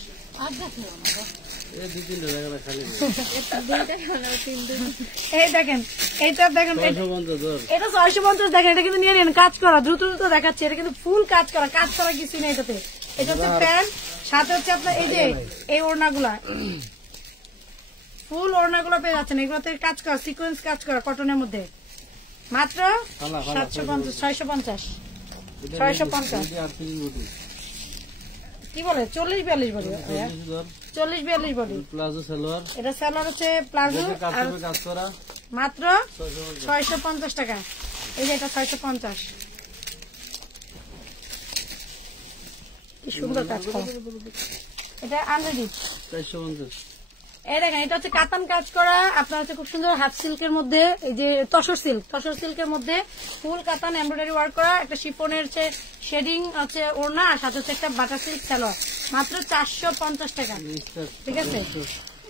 এই দেখেন এটা দেখেন, এটা 650 দেখেন। এটা কিন্তু নিয়ে নেন, কাজ করা, দ্রুত দেখাচ্ছে, এটা কিন্তু ফুল কাজ করা কিছু নেই এটাতে। এটা হচ্ছে প্যান্ট, সাথে হচ্ছে আপনার এই যে এই ওড়নাগুলা, ফুল ওড়নাগুলো পেয়ে যাচ্ছেন। এগুলোতে কাজ করা, সিকোয়েন্স কাজ করা কটনের মধ্যে, মাত্র 750। 650। কি বলে 40-42 বডি, 40-42 বডি প্লাজো সালোয়ার। এটা সালোয়ার হচ্ছে প্লাজো, আর কাজ করা, মাত্র 650 টাকা। এই যে এটা 650, কি সুন্দর কাজ করা। এটা আনরেডি 450। এই দেখেন এটা হচ্ছে কাতান কাজ করা, আপনার হচ্ছে খুব সুন্দর হাত সিল্কের মধ্যে, এই যে তসর সিল্কের মধ্যে ফুল কাতান এমব্রয়ডারি ওয়ার্ক করা, একটা শিফনের শেডিং আছে ওড়না, আর সাথে হচ্ছে একটা বাটার সিল্ক সালোয়ার, মাত্র 450 টাকা। ঠিক আছে,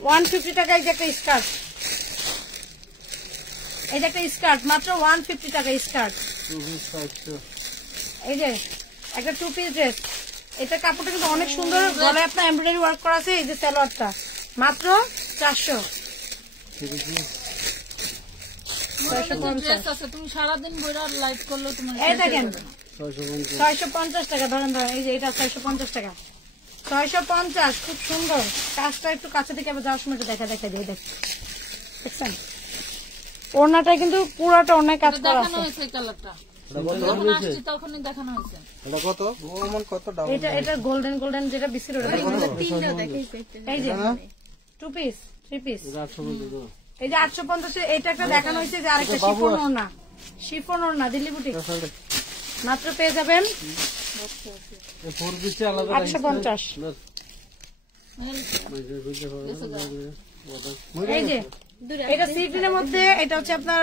150 টাকা। এই যে একটা স্কার্ট, এই যে একটা স্কার্ট মাত্র 150 টাকা স্কার্ট। এই যে একটা 2 পিস ড্রেস, এটা কাপড়টা কিন্তু অনেক সুন্দর, গলায় আপনার এমব্রয়ডারি ওয়ার্ক করা আছে। এই যে সালোয়ারটা মাত্র 400। তুমি সারাদিন বইরা লাইভ করলেও তোমার এই দেখেন 650 টাকা। ধরেন এই যে এটা 650 টাকা, 650। খুব সুন্দর কাজটা, একটু কাছে থেকে আবার যাওয়ার সময় একটু দেখা দিয়ে দেখছেন। ওড়নাটা কিন্তু পুরোটা অনেক কাজ করা দেখানো আছে। হয়েছে কালারটা, তখনই দেখানো হয়েছে। এটা কত? কত দাম? এটা গোল্ডেন গোল্ডেন যেটা বিস্কিট, ওটা এই যে 2 পিস 3 পিস, এই যে 850। এটা একটা দেখানো হয়েছে যে আরেকটা শিফন ওড়না, শিফন ওড়না দিল্লি বুটিক, মাত্র পেয়ে যাবেন 850। এই যে এটা সি গ্রিনের মধ্যে, এটা হচ্ছে আপনার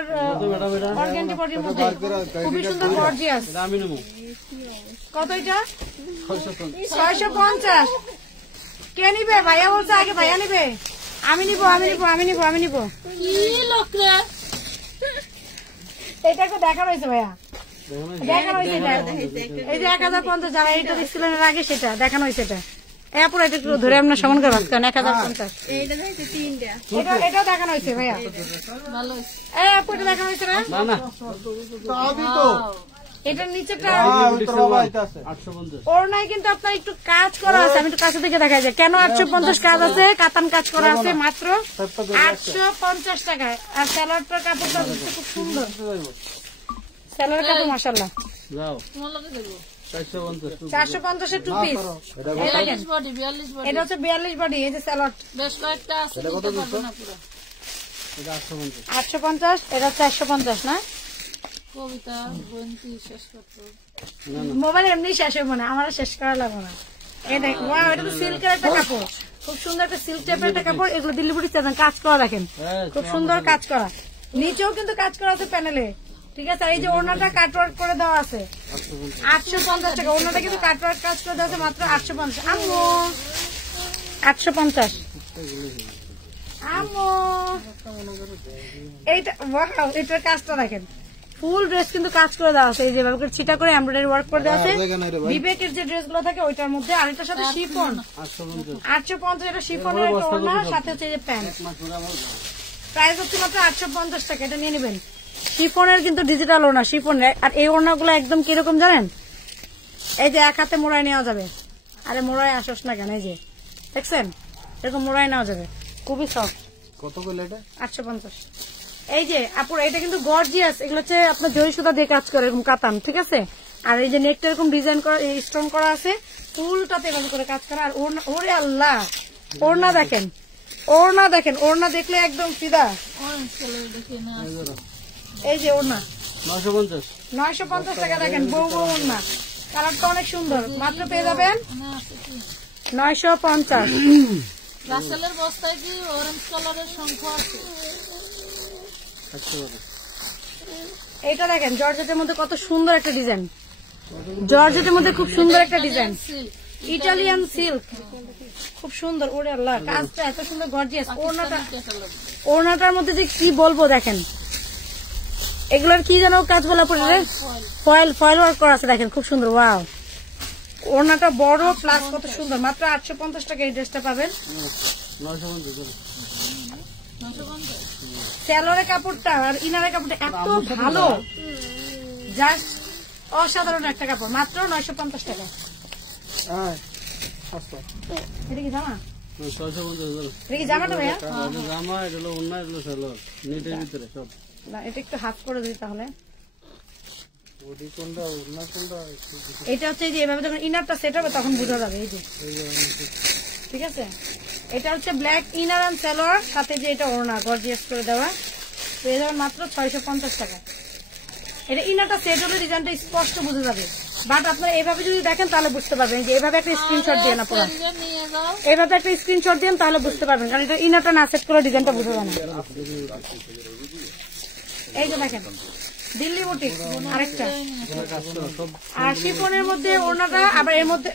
অর্গানজি বডির মধ্যে, খুবই সুন্দর গর্জিয়াস। কত এটা? 650। কে নিবে? ভাইয়া বলছে আগে, ভাইয়া নিবে। আমি নিব। কি লোক রে, এটা একটু দেখানো হয়েছে ভাইয়া, দেখানো হয়েছে। এই যে 1050 যারা এইটা দিচ্ছিলেন এর আগে, সেটা দেখানো হয়েছে। এটা পুরো এটা একটু ধরে আপনার সমান করে ভাবতেন 1050। এটাও দেখানো হয়েছে ভাইয়া, ভালো আপু এটা দেখানো হয়েছে না? এটার নিচেটা ওড়নায় কিন্তু আপনার একটু কাজ করা আছে। আমি একটু কাছে থেকে দেখা যায় কেন 850 কাজ আছে, কাতান কাজ করা আছে, মাত্র 850 টাকায়। আর স্যালোয়ারটার কাপড়টা খুব সুন্দর, স্যালোয়ার কাপড় মাশাআল্লাহ। 450 2 পিস। এটা হচ্ছে 42 বডি। এই যে স্যালোয়ার বেশ কয়েকটা আছে, 850, এটা 450 না? কবিতা বন্তি শেষ করতে মোবাইল এমনি শেষ হবে না, আমার শেষ করা লাগবে না। এই দেখ, ওয়াও, এটা তো সিল্কের একটা কাপড়, খুব সুন্দর একটা সিল্ক টাইপের একটা কাপড়। এগুলো দিল্লি বুটিক কাজ করা, দেখেন খুব সুন্দর কাজ করা। নিচেও কিন্তু কাজ করা আছে প্যানেলে। ঠিক আছে, এই যে ওড়নাটা কাটওয়ার্ক করে দেওয়া আছে 850 টাকা। ওড়নাটা কিন্তু কাটওয়ার্ক কাজ করে দেওয়া আছে মাত্র 850। আম্মু 850। আম্মু এইটা ওয়াও, এটার কাজটা দেখেন, ফুল ড্রেস কিন্তু কাজ করে দেওয়া আছে। এই যে ভাবে ছিটা করে এমব্রয়ডারি ওয়ার্ক করে দেওয়া আছে। বিবেকের যে ড্রেস গুলো থাকে ওইটার মধ্যে, আর এটার সাথে শিফন 850। এটা শিফনের একটা ওড়না, সাথে হচ্ছে এই যে প্যান্ট। প্রাইস হচ্ছে মাত্র 850 টাকা। এটা নিয়ে নেবেন। শিফনের কিন্তু ডিজিটাল ওড়না, শিফনের। আর এই ওড়নাগুলো একদম কিরকম জানেন, এই যে এক হাতে মোড়ায় নেওয়া যাবে। আরে মোড়ায় আসস না কেন, এই যে দেখছেন এরকম মোড়ায় নেওয়া যাবে, খুবই সফট। কত করে এটা? 850। এই যে আপুর এটা কিন্তু গর্জিয়াস। এগুলো হচ্ছে আপনার জরি সুতা দিয়ে কাজ করে, এরকম কাতান। ঠিক আছে, আর এই যে নেকটা এরকম ডিজাইন করা, স্টোন করা আছে, ফুলটাতে এভাবে করে কাজ করা। আর ওরে আল্লাহ, ওড়না দেখেন, ওড়না দেখেন, ওড়না দেখলে একদম ফিদা। এই যে ওড়না 950 টাকা। দেখেন বউ ওড়না, কালারটা অনেক সুন্দর, মাত্র পেয়ে যাবেন 950। রাসেলের বস্তায় কি অরেঞ্জ কালারের শঙ্খ আছে? এইটা দেখেন জর্জেটের মধ্যে কত সুন্দর একটা ডিজাইন, জর্জেটের মধ্যে খুব সুন্দর একটা ডিজাইন, ইটালিয়ান সিল্ক, খুব সুন্দর। ওরে আল্লাহ, কাজটা এত সুন্দর গর্জিয়াস। ওড়নাটার মধ্যে যে কি বলবো দেখেন, এগুলোর কি যেন কাজ বলা পড়ে, ফয়েল ওয়ার্ক করা আছে। দেখেন খুব সুন্দর, ওয়াও। ওড়নাটা বড় প্লাস কত সুন্দর। মাত্র 850 টাকা এই ড্রেসটা পাবেন। স্যালোয়ারের কাপড়টা আর ইনারের কাপড়টা এত ভালো, জাস্ট অসাধারণ একটা কাপড়। মাত্র 950 টাকা। এটা কি জামা? এটা কি জামাটা ভাইয়া? জামা, এটা হলো ওড়না, এটা হলো সালোয়ার, নেটের ভিতরে সব। না, এটা একটু হাফ করে দিই তাহলে। এটা হচ্ছে যে এভাবে যখন ইনারটা সেট হবে তখন বোঝা যাবে। এই যে ঠিক আছে, এটা হচ্ছে ব্ল্যাক ইনার এন্ড সালোয়ার, সাথে যে এটা ওড়না গর্জিয়াস করে দেওয়া, পেয়ে যাবেন মাত্র 650 টাকা। এটা ইনারটা সেট হলে ডিজাইনটা স্পষ্ট বোঝা যাবে, বাট আপনারা এভাবে যদি দেখেন তাহলে বুঝতে পারবেন। যে এভাবে একটা স্ক্রিনশট দিয়ে না, পুরো এভাবে একটা স্ক্রিনশট দেন তাহলে বুঝতে পারবেন, কারণ এটা ইনারটা না সেট করে ডিজাইনটা বোঝা যায় না। এই যে দেখেন দিল্লি বুটিক আরেকটা। আর শিফনের মধ্যে ওনাটা, আবার এর মধ্যে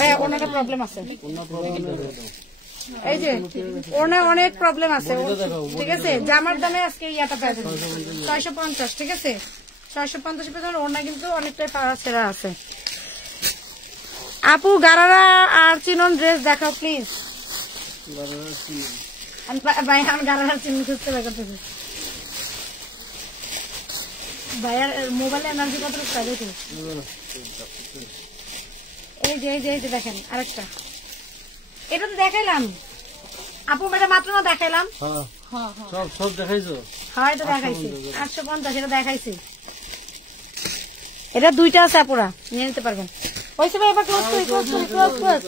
ভাই ওনাটা প্রবলেম আছে, এই যে ওনার অনেক প্রবলেম আছে, ঠিক আছে। জামার দামে আজকে ইয়াটা পেয়ে যাবে 650, ঠিক আছে 650 পেয়ে যাবেন। ওনা কিন্তু অনেকটাই পাড়া ছেঁড়া আছে। আপু গারারা আর চিনন ড্রেস দেখাও প্লিজ। ভাই আমি গারারা চিনন খুঁজতে করতেছি। ভাইয়ার মোবাইলে এনার্জি কত দেখি, এই যে এই যে এই যে দেখেন আরেকটা, এটা তো দেখাইলাম আপু, এটা মাত্র না দেখাইলাম, সব দেখাইছো? হ্যাঁ এটা দেখাইছি 850, এটা দেখাইছি। এটা দুইটা আছে আপুরা, নিয়ে নিতে পারবেন। ওইসে ভাই এবার ক্লোজ করি, ক্লোজ করি, ক্লোজ ক্লোজ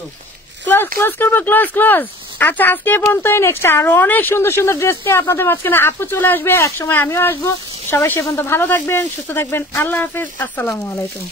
ক্লোজ ক্লোজ করবো, ক্লোজ ক্লোজ। আচ্ছা আজকে এই পর্যন্তই, নেক্সট আরো অনেক সুন্দর সুন্দর ড্রেসকে আপনাদের মাঝখানে আপু চলে আসবে, একসময় আমিও আসবো। সবাই সে পর্যন্ত ভালো থাকবেন, সুস্থ থাকবেন, আল্লাহ হাফেজ, আসসালামু আলাইকুম।